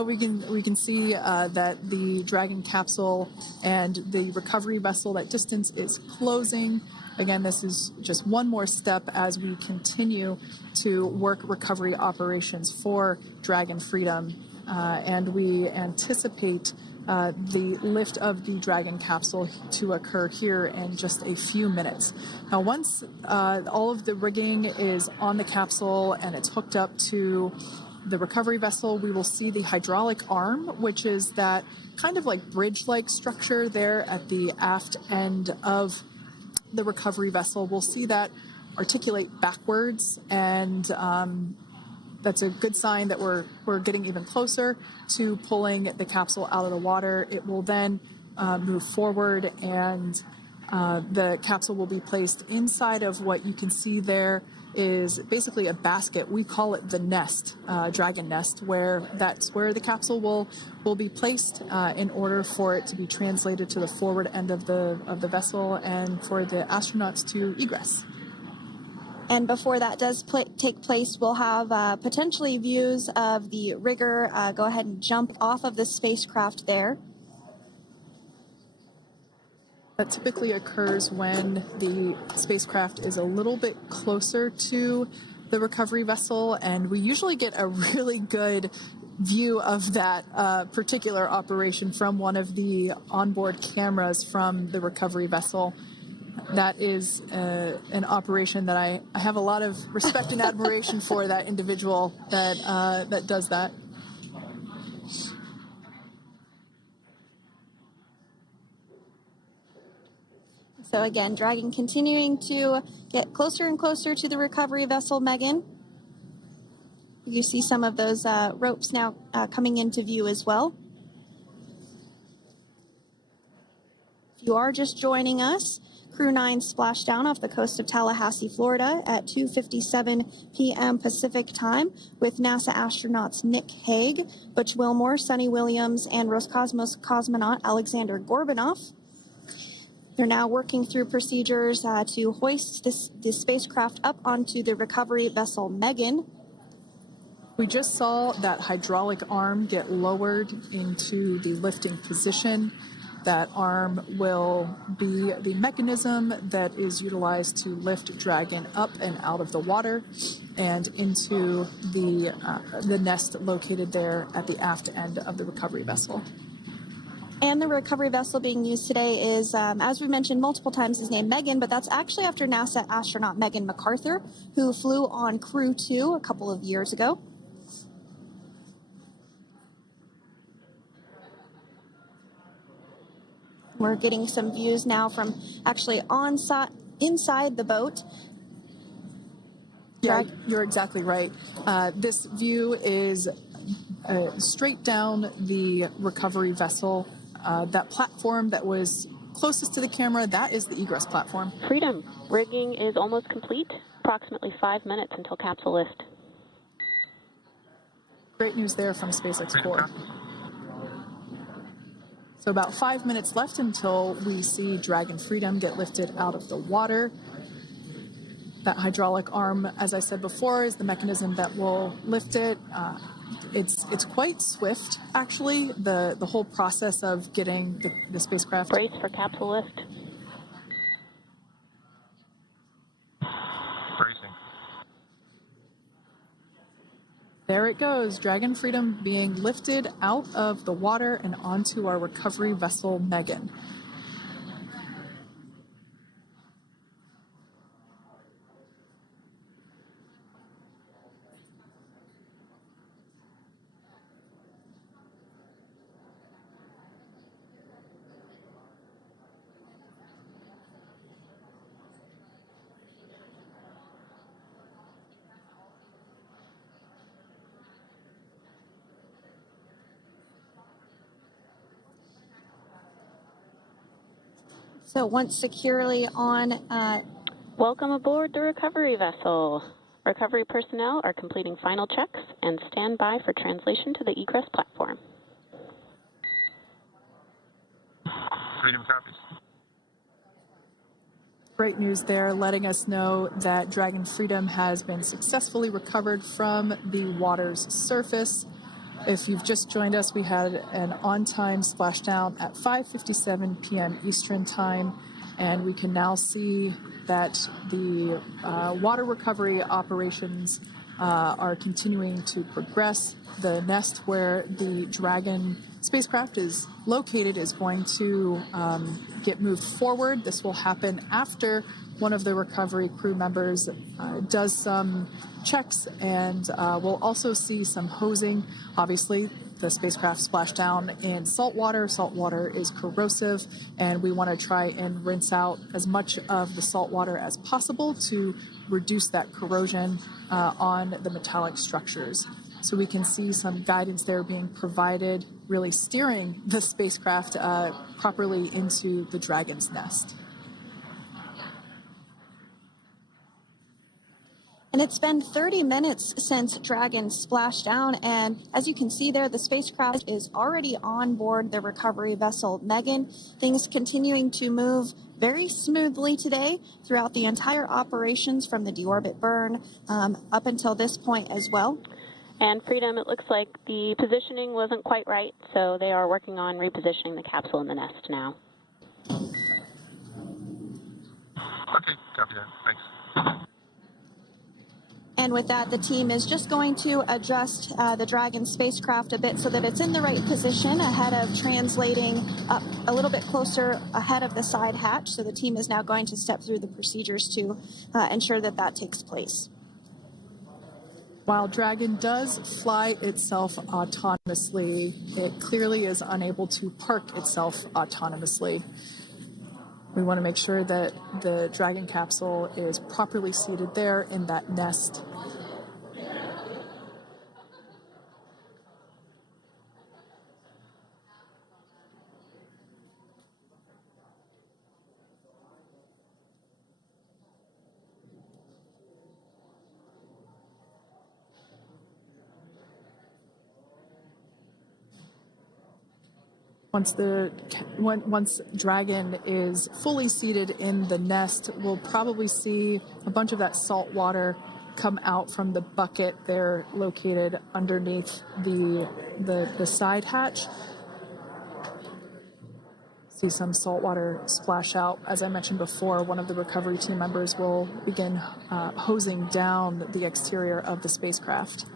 We can see that the Dragon capsule and the recovery vessel, that distance is closing. Again, this is just one more step as we continue to work recovery operations for Dragon Freedom, and we anticipate the lift of the Dragon capsule to occur here in just a few minutes. Now, once all of the rigging is on the capsule and it's hooked up to the recovery vessel, we will see the hydraulic arm, which is that kind of like bridge-like structure there at the aft end of the recovery vessel. We'll see that articulate backwards, and that's a good sign that we're getting even closer to pulling the capsule out of the water. It will then move forward and The capsule will be placed inside of what you can see there is basically a basket. We call it the nest, Dragon nest, that's where the capsule will be placed in order for it to be translated to the forward end of the vessel and for the astronauts to egress. And before that does take place, we'll have potentially views of the rigger go ahead and jump off of the spacecraft there. That typically occurs when the spacecraft is a little bit closer to the recovery vessel, and we usually get a really good view of that particular operation from one of the onboard cameras from the recovery vessel. That is an operation that I have a lot of respect and admiration for that individual that does that. So again, Dragon continuing to get closer and closer to the recovery vessel, Megan. You see some of those ropes now coming into view as well. If you are just joining us, Crew-9 splashdown off the coast of Tallahassee, Florida at 2:57 p.m. Pacific time with NASA astronauts Nick Hague, Butch Williams, Suni Williams, and Roscosmos cosmonaut Alexander Gorbanov. They're now working through procedures to hoist the spacecraft up onto the recovery vessel Megan. We just saw that hydraulic arm get lowered into the lifting position. That arm will be the mechanism that is utilized to lift Dragon up and out of the water and into the nest located there at the aft end of the recovery vessel. And the recovery vessel being used today is, as we mentioned multiple times, is named Megan, but that's actually after NASA astronaut Megan McArthur, who flew on Crew-2 a couple of years ago. We're getting some views now from actually inside the boat. Yeah, you're exactly right. This view is straight down the recovery vessel. That platform that was closest to the camera, that is the egress platform. Freedom. Rigging is almost complete. Approximately 5 minutes until capsule lift. Great news there from SpaceX Core. So about 5 minutes left until we see Dragon Freedom get lifted out of the water. That hydraulic arm, as I said before, is the mechanism that will lift it. It's quite swift, actually, the whole process of getting the spacecraft. Brace for capsule lift. Bracing. There it goes, Dragon Freedom being lifted out of the water and onto our recovery vessel, Megan. So once securely on... Welcome aboard the recovery vessel. Recovery personnel are completing final checks and stand by for translation to the egress platform. Freedom copies. Great news there, letting us know that Dragon Freedom has been successfully recovered from the water's surface. If you've just joined us, we had an on-time splashdown at 5:57 p.m. Eastern Time, and we can now see that the water recovery operations are continuing to progress. The nest where the Dragon spacecraft is located is going to get moved forward. This will happen after one of the recovery crew members does some checks, and we'll also see some hosing. Obviously, the spacecraft splashed down in salt water. Salt water is corrosive, and we want to try and rinse out as much of the salt water as possible to reduce that corrosion on the metallic structures. So we can see some guidance there being provided, really steering the spacecraft properly into the Dragon's nest. And it's been 30 minutes since Dragon splashed down, and as you can see there, the spacecraft is already on board the recovery vessel Megan. Things continuing to move very smoothly today throughout the entire operations from the deorbit burn up until this point as well. And Freedom, it looks like the positioning wasn't quite right, so they are working on repositioning the capsule in the nest now. Okay, copy that. Thanks. And with that, the team is just going to adjust the Dragon spacecraft a bit so that it's in the right position ahead of translating up a little bit closer ahead of the side hatch. So the team is now going to step through the procedures to ensure that that takes place. While Dragon does fly itself autonomously, it clearly is unable to park itself autonomously. We want to make sure that the Dragon capsule is properly seated there in that nest. Once Dragon is fully seated in the nest, we'll probably see a bunch of that salt water come out from the bucket there located underneath the side hatch. See some salt water splash out. As I mentioned before, one of the recovery team members will begin hosing down the exterior of the spacecraft.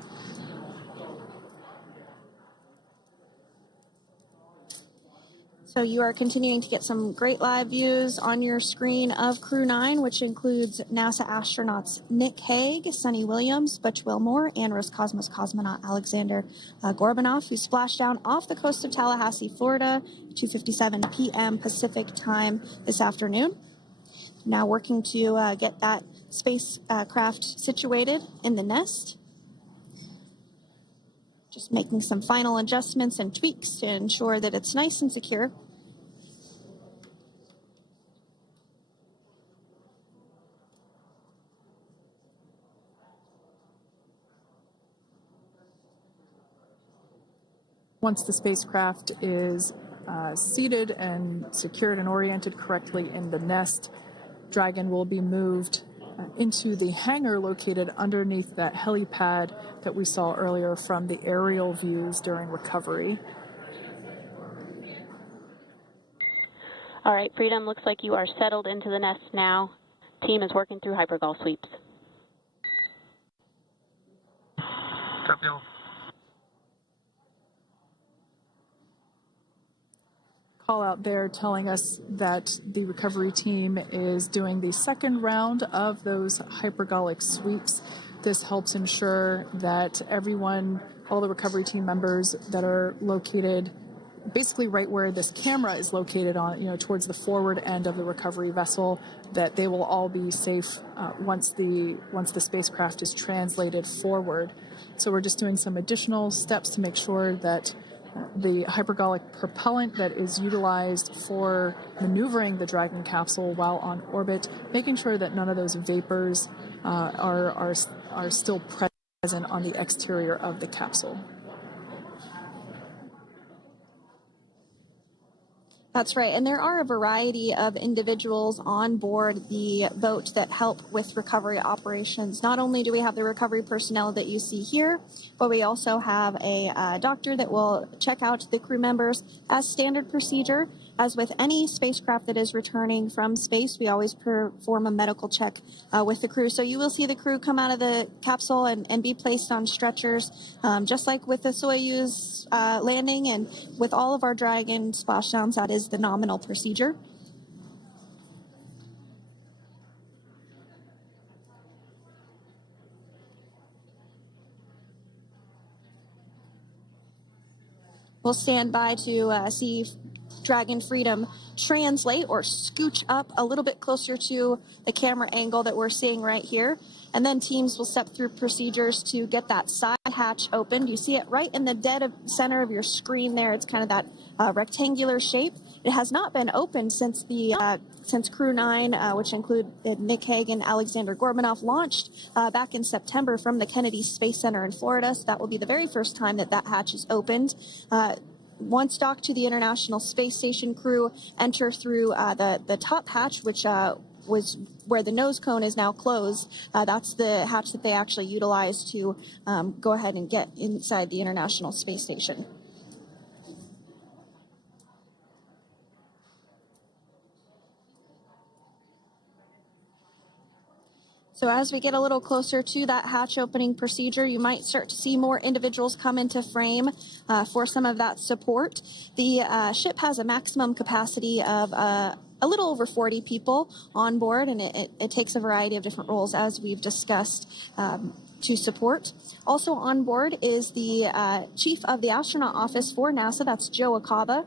So you are continuing to get some great live views on your screen of Crew-9, which includes NASA astronauts Nick Hague, Suni Williams, Butch Williams, and Roscosmos cosmonaut Alexander Gorbanov, who splashed down off the coast of Tallahassee, Florida, 2:57 p.m. Pacific time this afternoon. Now working to get that spacecraft situated in the nest. Just making some final adjustments and tweaks to ensure that it's nice and secure. Once the spacecraft is seated and secured and oriented correctly in the nest, Dragon will be moved into the hangar located underneath that helipad that we saw earlier from the aerial views during recovery. All right, Freedom, looks like you are settled into the nest now. Team is working through hypergol sweeps. Copy all. Call out there telling us that the recovery team is doing the second round of those hypergolic sweeps. This helps ensure that everyone, all the recovery team members that are located basically right where this camera is located on, towards the forward end of the recovery vessel, that they will all be safe once the spacecraft is translated forward. So we're just doing some additional steps to make sure that the hypergolic propellant that is utilized for maneuvering the Dragon capsule while on orbit, making sure that none of those vapors are still present on the exterior of the capsule. That's right, and there are a variety of individuals on board the boat that help with recovery operations. Not only do we have the recovery personnel that you see here, but we also have a doctor that will check out the crew members as standard procedure. As with any spacecraft that is returning from space, we always perform a medical check with the crew. So you will see the crew come out of the capsule and be placed on stretchers, just like with the Soyuz landing and with all of our Dragon splashdowns. That is the nominal procedure. We'll stand by to see Dragon Freedom translate or scooch up a little bit closer to the camera angle that we're seeing right here. And then teams will step through procedures to get that side hatch opened. You see it right in the dead center of your screen there. It's kind of that rectangular shape. It has not been opened since Crew-9, which include Nick Hague and Alexander Gorbanov, launched back in September from the Kennedy Space Center in Florida. So that will be the very first time that hatch is opened. Once docked to the International Space Station, crew enter through the top hatch, which was where the nose cone is now closed. That's the hatch that they actually utilize to go ahead and get inside the International Space Station. So as we get a little closer to that hatch opening procedure, you might start to see more individuals come into frame for some of that support. The ship has a maximum capacity of a little over 40 people on board, and it takes a variety of different roles, as we've discussed, to support. Also on board is the chief of the astronaut office for NASA, that's Joe Acaba.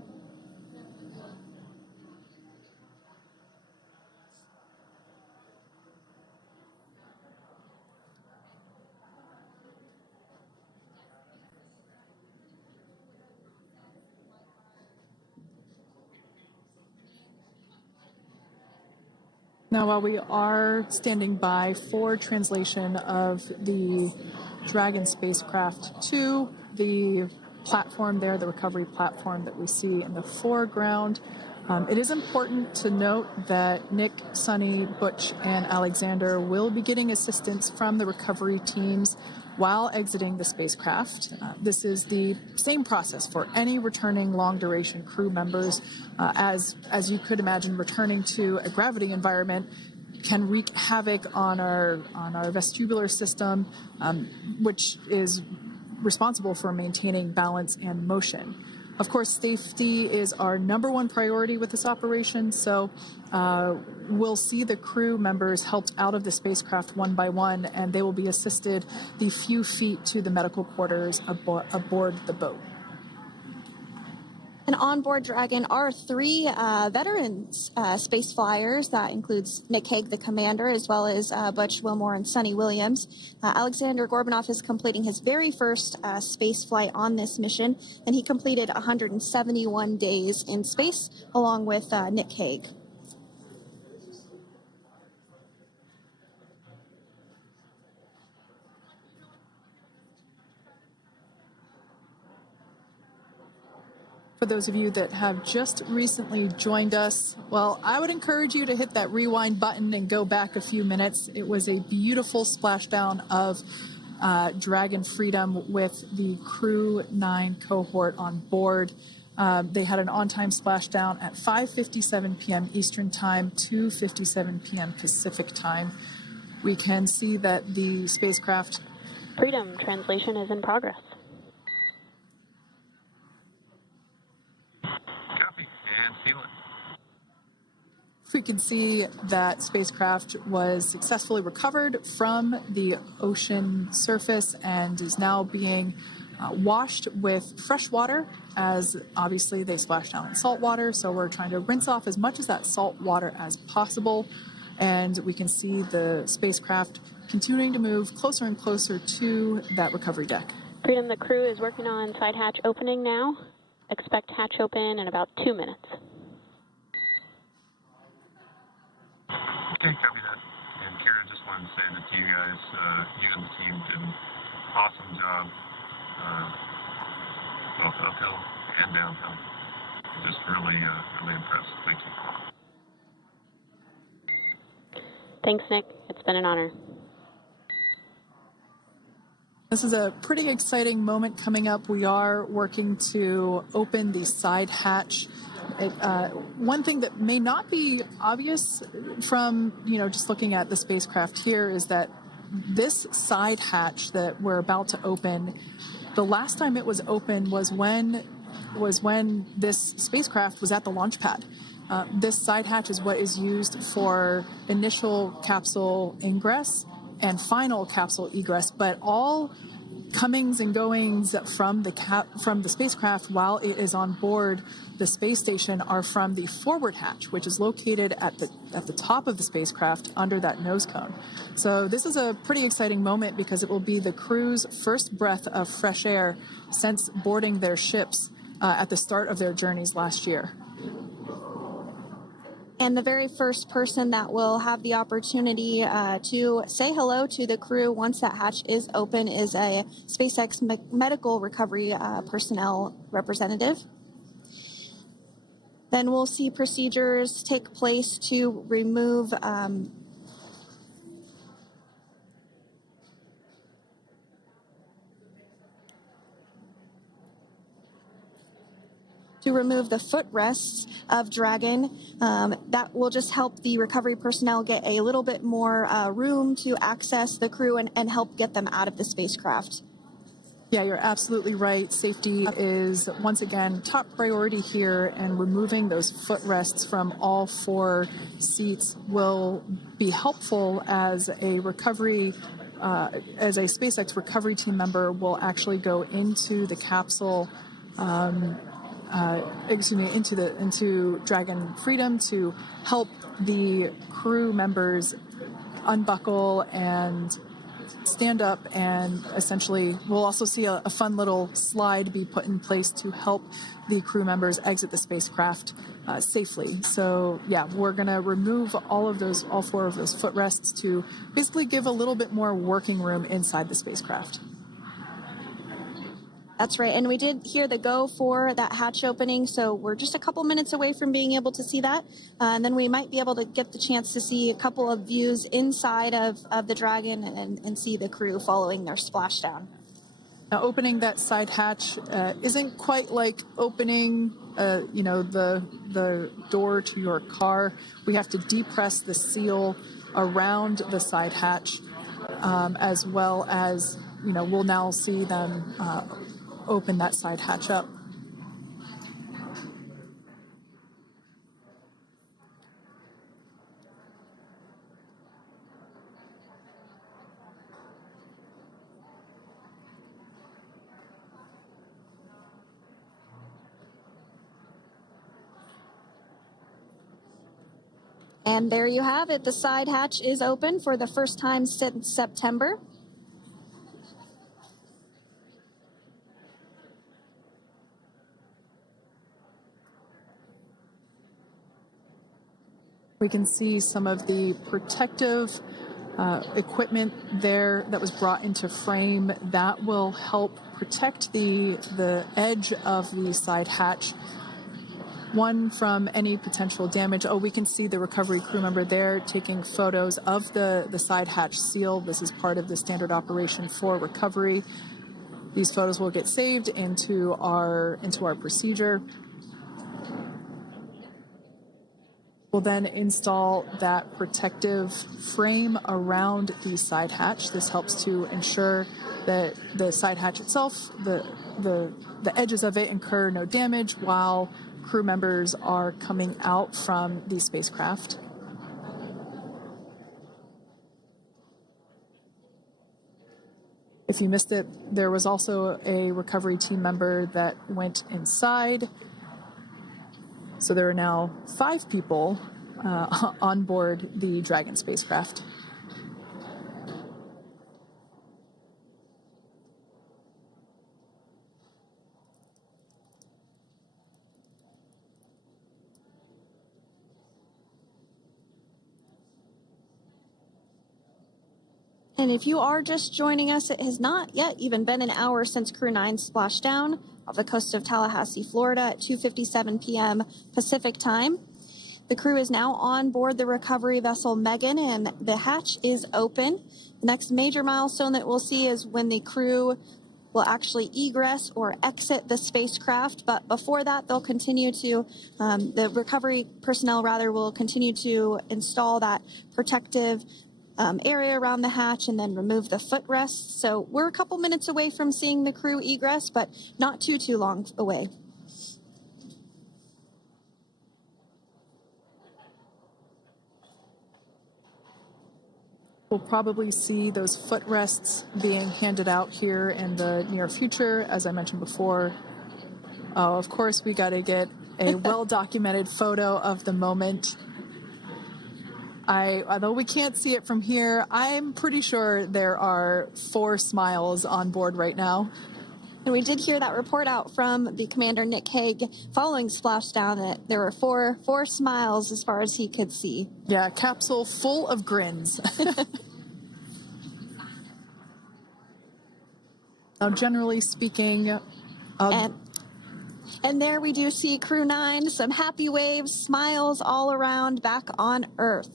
Now, while we are standing by for translation of the Dragon spacecraft to the platform there, the recovery platform that we see in the foreground, it is important to note that Nick, Suni, Butch, and Alexander will be getting assistance from the recovery teams while exiting the spacecraft. This is the same process for any returning long-duration crew members. As you could imagine, returning to a gravity environment can wreak havoc on our vestibular system, which is responsible for maintaining balance and motion. Of course, safety is our #1 priority with this operation, so we'll see the crew members helped out of the spacecraft one by one, and they will be assisted the few feet to the medical quarters aboard the boat. And on board Dragon are 3 veteran space flyers. That includes Nick Hague, the commander, as well as Butch Williams and Suni Williams. Alexander Gorbanov is completing his very first space flight on this mission, and he completed 171 days in space along with Nick Hague. For those of you that have just recently joined us, well, I would encourage you to hit that rewind button and go back a few minutes. It was a beautiful splashdown of Dragon Freedom with the Crew-9 cohort on board. They had an on-time splashdown at 5:57 p.m. Eastern Time, 2:57 p.m. Pacific Time. We can see that the spacecraft... Freedom translation is in progress. We can see that spacecraft was successfully recovered from the ocean surface and is now being washed with fresh water, as obviously they splashed down in salt water. So we're trying to rinse off as much of that salt water as possible. And we can see the spacecraft continuing to move closer and closer to that recovery deck. Freedom, the crew is working on side hatch opening now. Expect hatch open in about 2 minutes. Okay, copy that. And Kira, just wanted to say that you guys, you and the team did an awesome job, both uphill and downhill. Just really, really impressed. Thank you. Thanks, Nick. It's been an honor. This is a pretty exciting moment coming up. We are working to open the side hatch. One thing that may not be obvious from, just looking at the spacecraft here is that this side hatch that we're about to open, the last time it was open was when this spacecraft was at the launch pad. This side hatch is what is used for initial capsule ingress and final capsule egress, but all comings and goings from the spacecraft while it is on board the space station are from the forward hatch, which is located at the top of the spacecraft under that nose cone. So this is a pretty exciting moment because it will be the crew's first breath of fresh air since boarding their ships at the start of their journeys last year. And the very first person that will have the opportunity to say hello to the crew once that hatch is open is a SpaceX medical recovery personnel representative. Then we'll see procedures take place to remove the footrests of Dragon. That will just help the recovery personnel get a little bit more room to access the crew and help get them out of the spacecraft. Yeah, you're absolutely right. Safety is, once again, top priority here, and removing those footrests from all 4 seats will be helpful as a recovery, as a SpaceX recovery team member will actually go into the capsule, into Dragon Freedom to help the crew members unbuckle and stand up, and essentially we'll also see a fun little slide be put in place to help the crew members exit the spacecraft safely. So yeah, we're going to remove all 4 of those footrests to basically give a little bit more working room inside the spacecraft. That's right, and we did hear the go for that hatch opening, so we're just a couple minutes away from being able to see that, and then we might be able to get the chance to see a couple of views inside of the Dragon and see the crew following their splashdown. Now, opening that side hatch isn't quite like opening, the door to your car. We have to depress the seal around the side hatch, as well as, we'll now see them open that side hatch up. And there you have it. The side hatch is open for the first time since September. We can see some of the protective equipment there that was brought into frame that will help protect the edge of the side hatch, one, from any potential damage. Oh, we can see the recovery crew member there taking photos of the side hatch seal. This is part of the standard operation for recovery. These photos will get saved into our procedure. We'll then install that protective frame around the side hatch. This helps to ensure that the side hatch itself, the edges of it, incur no damage while crew members are coming out from the spacecraft. If you missed it, there was also a recovery team member that went inside. So there are now 5 people on board the Dragon spacecraft. And if you are just joining us, it has not yet even been an hour since Crew-9 splashed down off the coast of Tallahassee, Florida at 2:57 p.m. Pacific time. The crew is now on board the recovery vessel Megan, and the hatch is open. The next major milestone that we'll see is when the crew will actually egress or exit the spacecraft. But before that, they'll continue to, the recovery personnel rather, will continue to install that protective area around the hatch and then remove the footrests. So we're a couple minutes away from seeing the crew egress, but not too long away. We'll probably see those footrests being handed out here in the near future, as I mentioned before. Oh, of course, we got to get a well-documented photo of the moment. Although we can't see it from here, I'm pretty sure there are 4 smiles on board right now. And we did hear that report out from the commander, Nick Hague, following splashdown, that there were four smiles as far as he could see. Yeah, capsule full of grins. Now, generally speaking, and there we do see Crew-9, some happy waves, smiles all around back on Earth.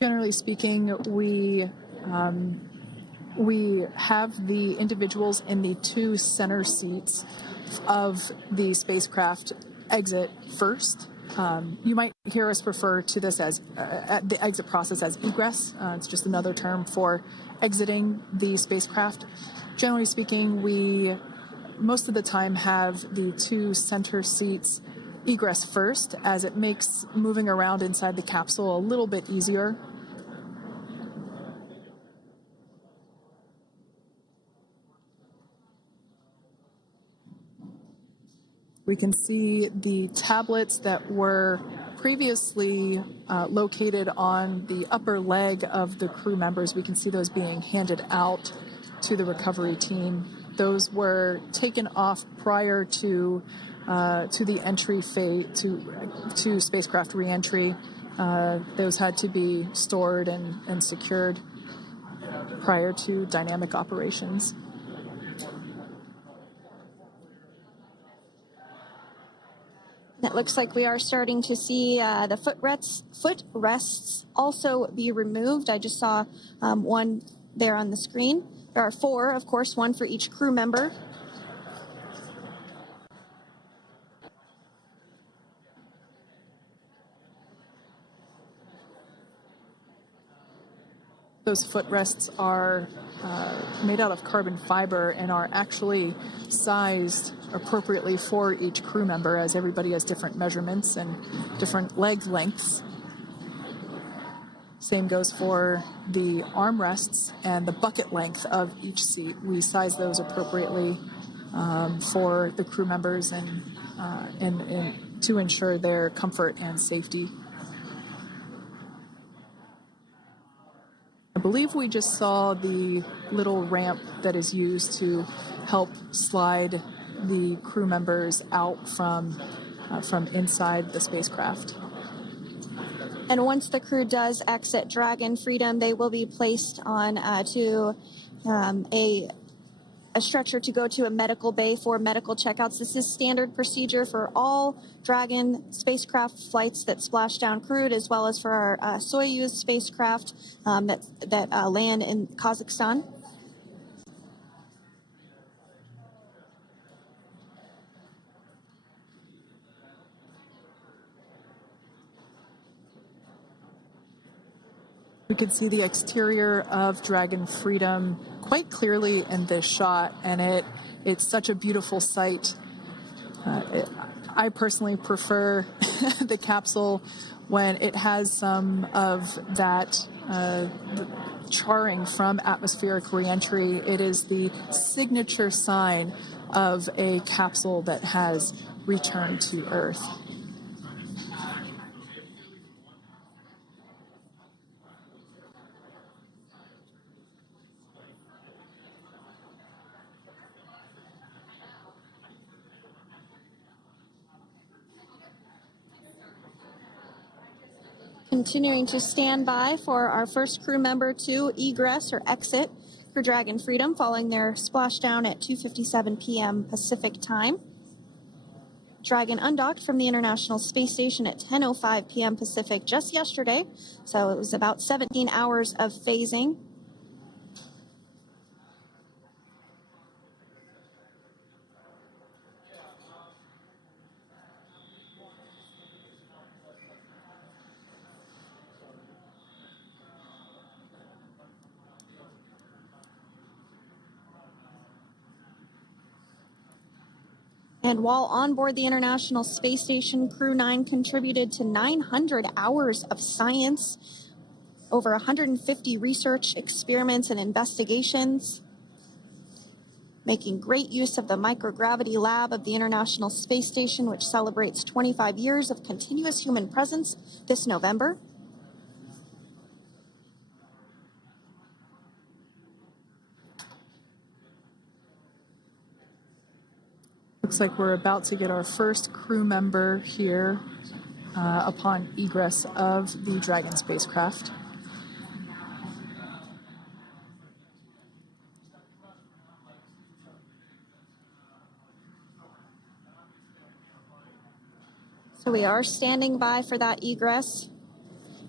Generally speaking, we have the individuals in the two center seats of the spacecraft exit first. You might hear us refer to this as the exit process as egress. It's just another term for exiting the spacecraft. Generally speaking, we most of the time have the two center seats egress first, as it makes moving around inside the capsule a little bit easier. We can see the tablets that were previously located on the upper leg of the crew members. We can see those being handed out to the recovery team. Those were taken off prior to the entry phase, to spacecraft reentry. Those had to be stored and secured prior to dynamic operations. It looks like we are starting to see the footrests also be removed. I just saw one there on the screen. There are 4, of course, one for each crew member. Those footrests are made out of carbon fiber and are actually sized appropriately for each crew member, as everybody has different measurements and different leg lengths. Same goes for the armrests and the bucket length of each seat. We size those appropriately for the crew members and to ensure their comfort and safety. I believe we just saw the little ramp that is used to help slide the crew members out from inside the spacecraft. And once the crew does exit Dragon Freedom, they will be placed on to a stretcher to go to a medical bay for medical checkouts. This is standard procedure for all Dragon spacecraft flights that splashdown crewed, as well as for our Soyuz spacecraft that land in Kazakhstan. We could see the exterior of Dragon Freedom quite clearly in this shot, and it's such a beautiful sight. I personally prefer the capsule when it has some of that charring from atmospheric reentry. It is the signature sign of a capsule that has returned to Earth. Continuing to stand by for our first crew member to egress or exit for Dragon Freedom following their splashdown at 2:57 p.m. Pacific time. Dragon undocked from the International Space Station at 10:05 p.m. Pacific just yesterday, so it was about 17 hours of phasing. And while on board the International Space Station, Crew-9 contributed to 900 hours of science, over 150 research experiments and investigations. making great use of the microgravity lab of the International Space Station, which celebrates 25 years of continuous human presence this November. Looks like we're about to get our first crew member here upon egress of the Dragon spacecraft. So we are standing by for that egress.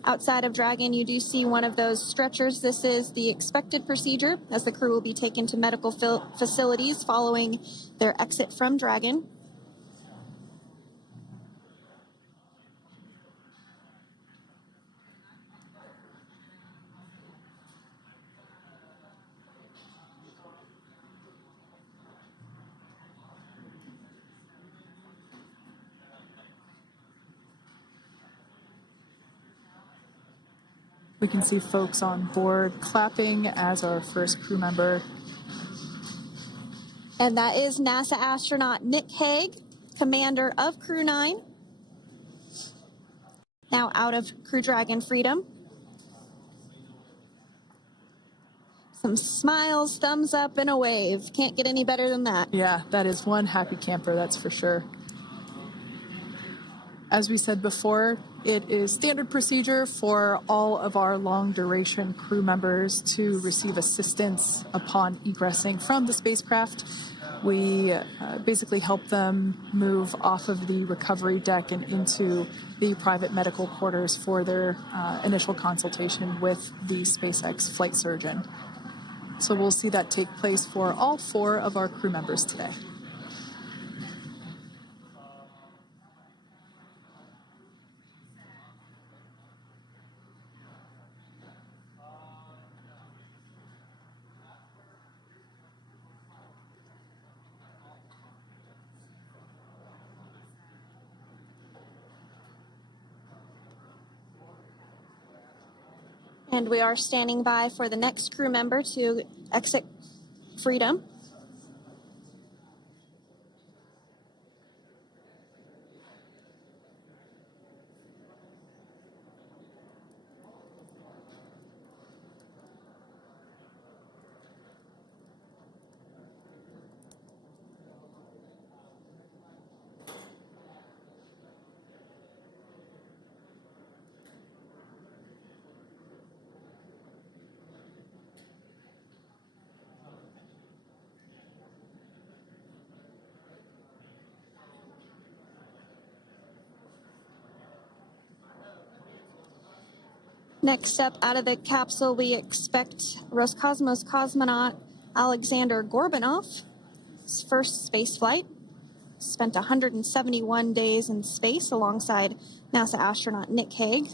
Outside of Dragon, you do see one of those stretchers. This is the expected procedure as the crew will be taken to medical facilities following their exit from Dragon. We can see folks on board clapping as our first crew member. And that is NASA astronaut Nick Hague, commander of Crew-9, now out of Crew Dragon Freedom. Some smiles, thumbs up, and a wave. Can't get any better than that. Yeah, that is one happy camper, that's for sure. As we said before, it is standard procedure for all of our long-duration crew members to receive assistance upon egressing from the spacecraft. We basically help them move off of the recovery deck and into the private medical quarters for their initial consultation with the SpaceX flight surgeon. So we'll see that take place for all 4 of our crew members today. And we are standing by for the next crew member to exit Freedom. Next up, out of the capsule, we expect Roscosmos cosmonaut Alexander Gorbanov. His first space flight. Spent 171 days in space alongside NASA astronaut Nick Hague.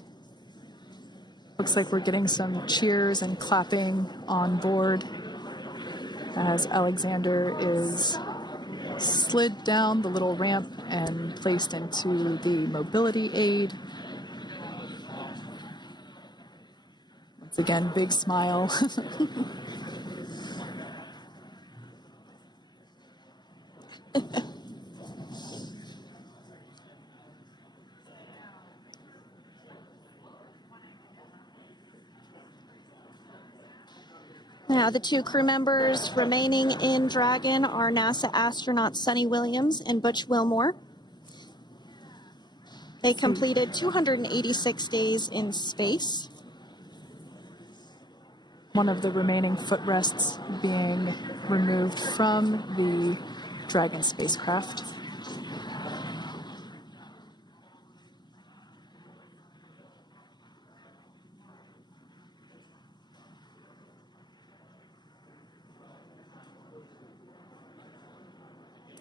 Looks like we're getting some cheers and clapping on board as Alexander is slid down the little ramp and placed into the mobility aid. Once again, big smile. Now, the 2 crew members remaining in Dragon are NASA astronauts Suni Williams and Butch Wilmore. They completed 286 days in space. One of the remaining footrests being removed from the Dragon spacecraft.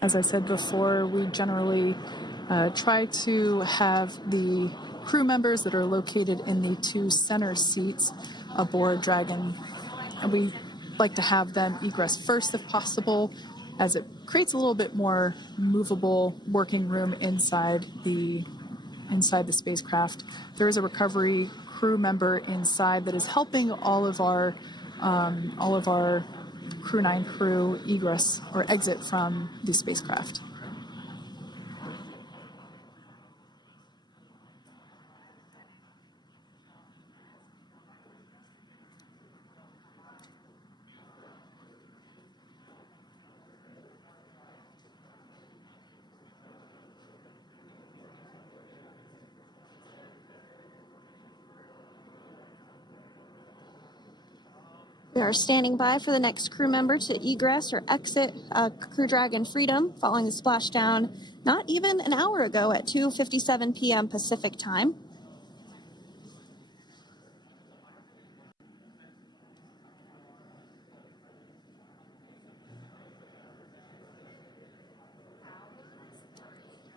As I said before, we generally try to have the crew members that are located in the 2 center seats aboard Dragon, and we like to have them egress first if possible, as it creates a little bit more movable working room inside the spacecraft. There is a recovery crew member inside that is helping all of our Crew-9 crew egress or exit from the spacecraft. We are standing by for the next crew member to egress or exit Crew Dragon Freedom following the splashdown not even an hour ago at 2:57 p.m. Pacific time.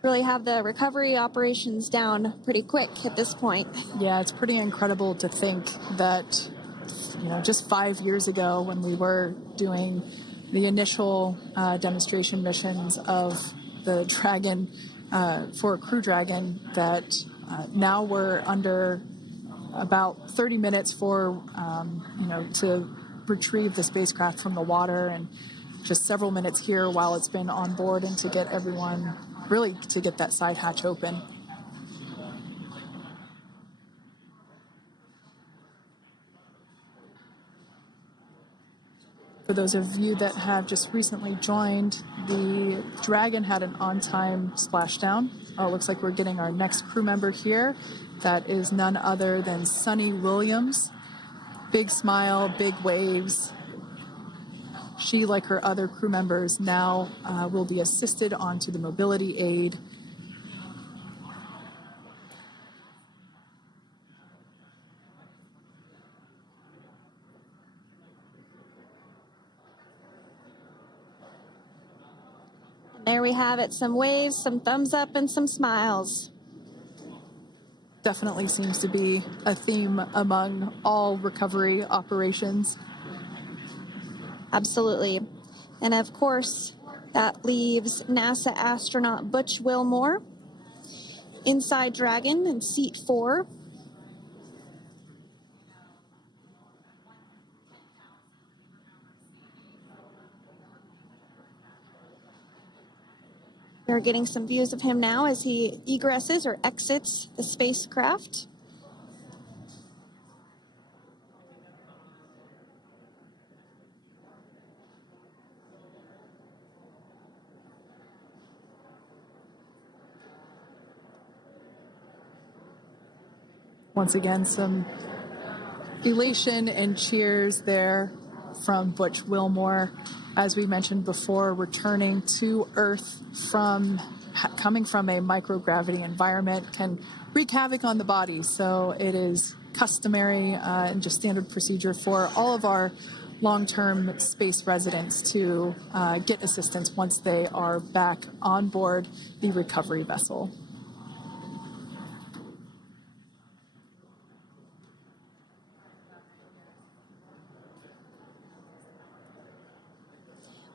Really have the recovery operations down pretty quick at this point. Yeah, it's pretty incredible to think that, just 5 years ago when we were doing the initial demonstration missions of the Dragon for Crew Dragon, that now we're under about 30 minutes for, to retrieve the spacecraft from the water, and just several minutes here while it's been on board and to get everyone, really to get that side hatch open. For those of you that have just recently joined, the Dragon had an on-time splashdown. Oh, it looks like we're getting our next crew member here. That is none other than Suni Williams. Big smile, big waves. She, like her other crew members, now will be assisted onto the mobility aid. There we have it, some waves, some thumbs up, and some smiles. Definitely seems to be a theme among all recovery operations. Absolutely. And of course, that leaves NASA astronaut Butch Williams inside Dragon in seat 4. We're getting some views of him now as he egresses or exits the spacecraft. Once again, some elation and cheers there from Butch Williams. As we mentioned before, returning to Earth coming from a microgravity environment can wreak havoc on the body. So it is customary and just standard procedure for all of our long-term space residents to get assistance once they are back on board the recovery vessel.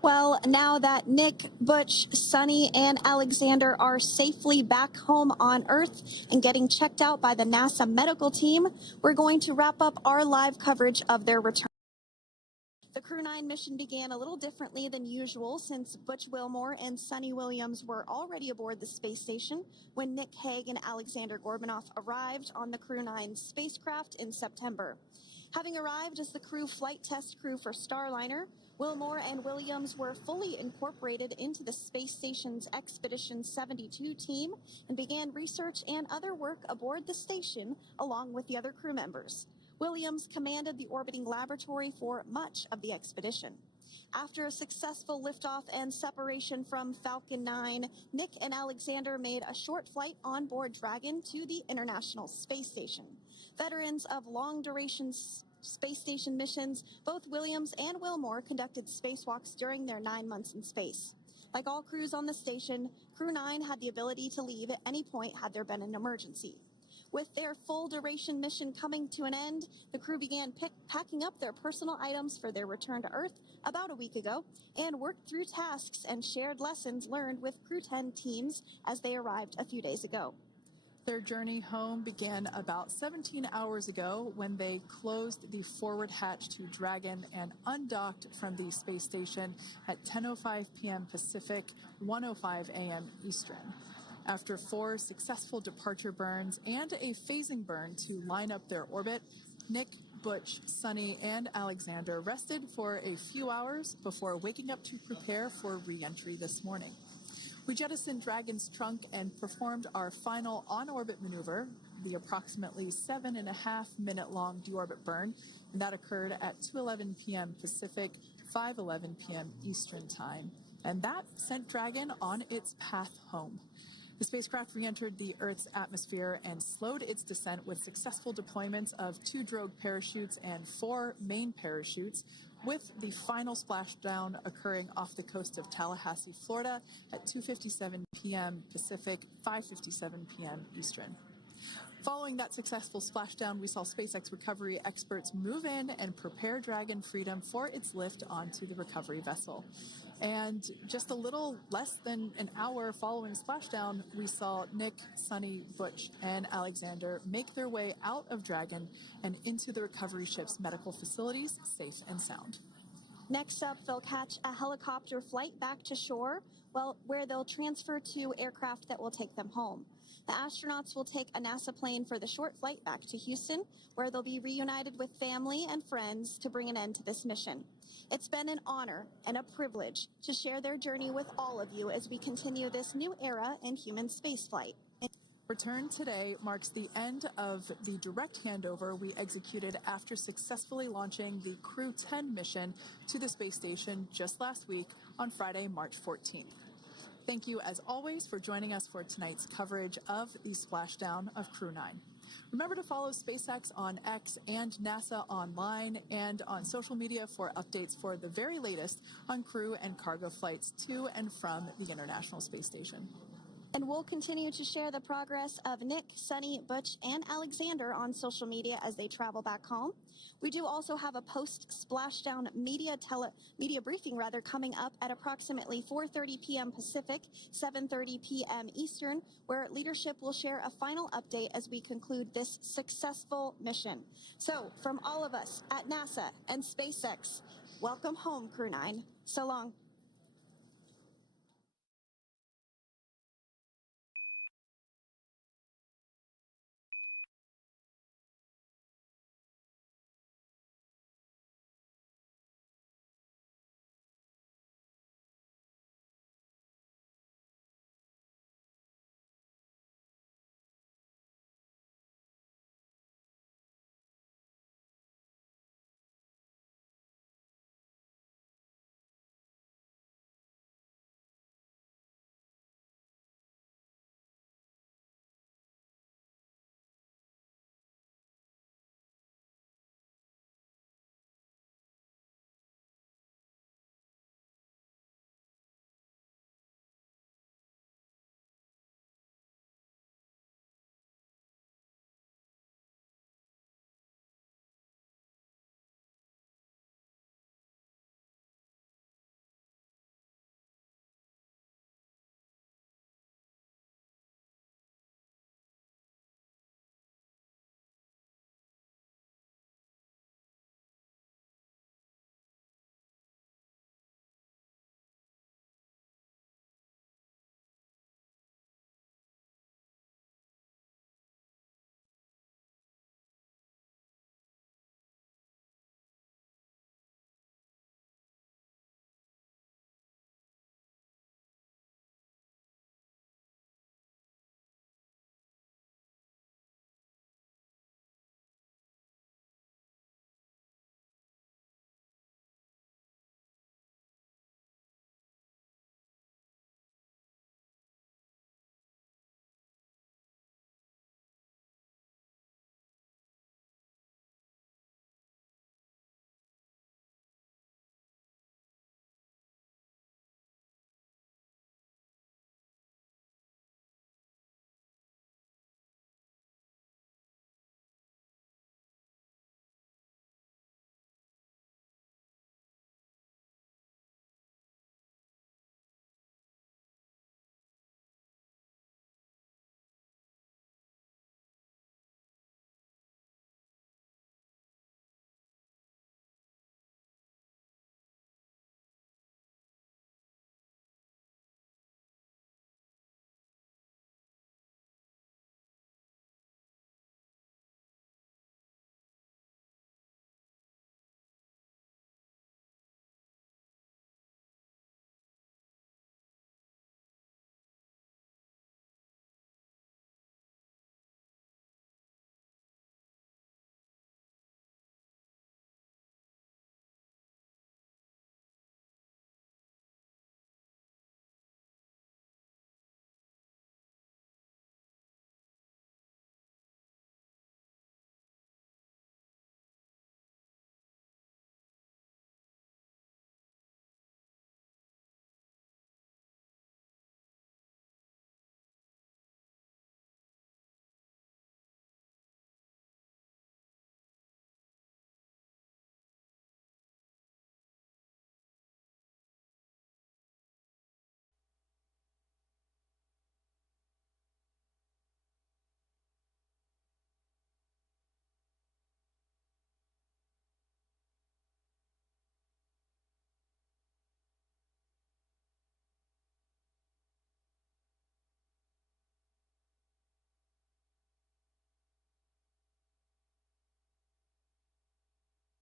Well, now that Nick, Butch, Suni, and Alexander are safely back home on Earth and getting checked out by the NASA medical team, we're going to wrap up our live coverage of their return. The Crew-9 mission began a little differently than usual since Butch Wilmore and Suni Williams were already aboard the space station when Nick Hague and Alexander Gorbunoff arrived on the Crew-9 spacecraft in September. Having arrived as the crew flight test crew for Starliner, Wilmore and Williams were fully incorporated into the space station's Expedition 72 team and began research and other work aboard the station along with the other crew members. Williams commanded the orbiting laboratory for much of the expedition. After a successful liftoff and separation from Falcon 9, Nick and Alexander made a short flight on board Dragon to the International Space Station. Veterans of long-duration space station missions, both Williams and Wilmore conducted spacewalks during their 9 months in space. Like all crews on the station, Crew-9 had the ability to leave at any point had there been an emergency. With their full-duration mission coming to an end, the crew began packing up their personal items for their return to Earth about a week ago and worked through tasks and shared lessons learned with Crew-10 teams as they arrived a few days ago. Their journey home began about 17 hours ago when they closed the forward hatch to Dragon and undocked from the space station at 10:05 p.m. Pacific, 1:05 a.m. Eastern. After 4 successful departure burns and a phasing burn to line up their orbit, Nick, Butch, Suni, and Alexander rested for a few hours before waking up to prepare for re-entry this morning. We jettisoned Dragon's trunk and performed our final on-orbit maneuver, the approximately 7.5-minute-long deorbit burn, and that occurred at 2:11 p.m. Pacific, 5:11 p.m. Eastern Time. And that sent Dragon on its path home. The spacecraft re-entered the Earth's atmosphere and slowed its descent with successful deployments of 2 drogue parachutes and 4 main parachutes, with the final splashdown occurring off the coast of Tallahassee, Florida at 2:57 p.m. Pacific, 5:57 p.m. Eastern. Following that successful splashdown, we saw SpaceX recovery experts move in and prepare Dragon Freedom for its lift onto the recovery vessel. And just a little less than an hour following splashdown, we saw Nick, Suni, Butch, and Alexander make their way out of Dragon and into the recovery ship's medical facilities, safe and sound. Next up, they'll catch a helicopter flight back to shore, where they'll transfer to aircraft that will take them home. The astronauts will take a NASA plane for the short flight back to Houston, where they'll be reunited with family and friends to bring an end to this mission. It's been an honor and a privilege to share their journey with all of you as we continue this new era in human spaceflight. Return today marks the end of the direct handover we executed after successfully launching the Crew-9 mission to the space station just last week on Friday, March 14th. Thank you, as always, for joining us for tonight's coverage of the splashdown of Crew-9. Remember to follow SpaceX on X and NASA online and on social media for updates for the very latest on crew and cargo flights to and from the International Space Station. And we'll continue to share the progress of Nick, Suni, Butch, and Alexander on social media as they travel back home. We do also have a post-splashdown media briefing coming up at approximately 4:30 p.m. Pacific, 7:30 p.m. Eastern, where leadership will share a final update as we conclude this successful mission. So, from all of us at NASA and SpaceX, welcome home, Crew-9. So long.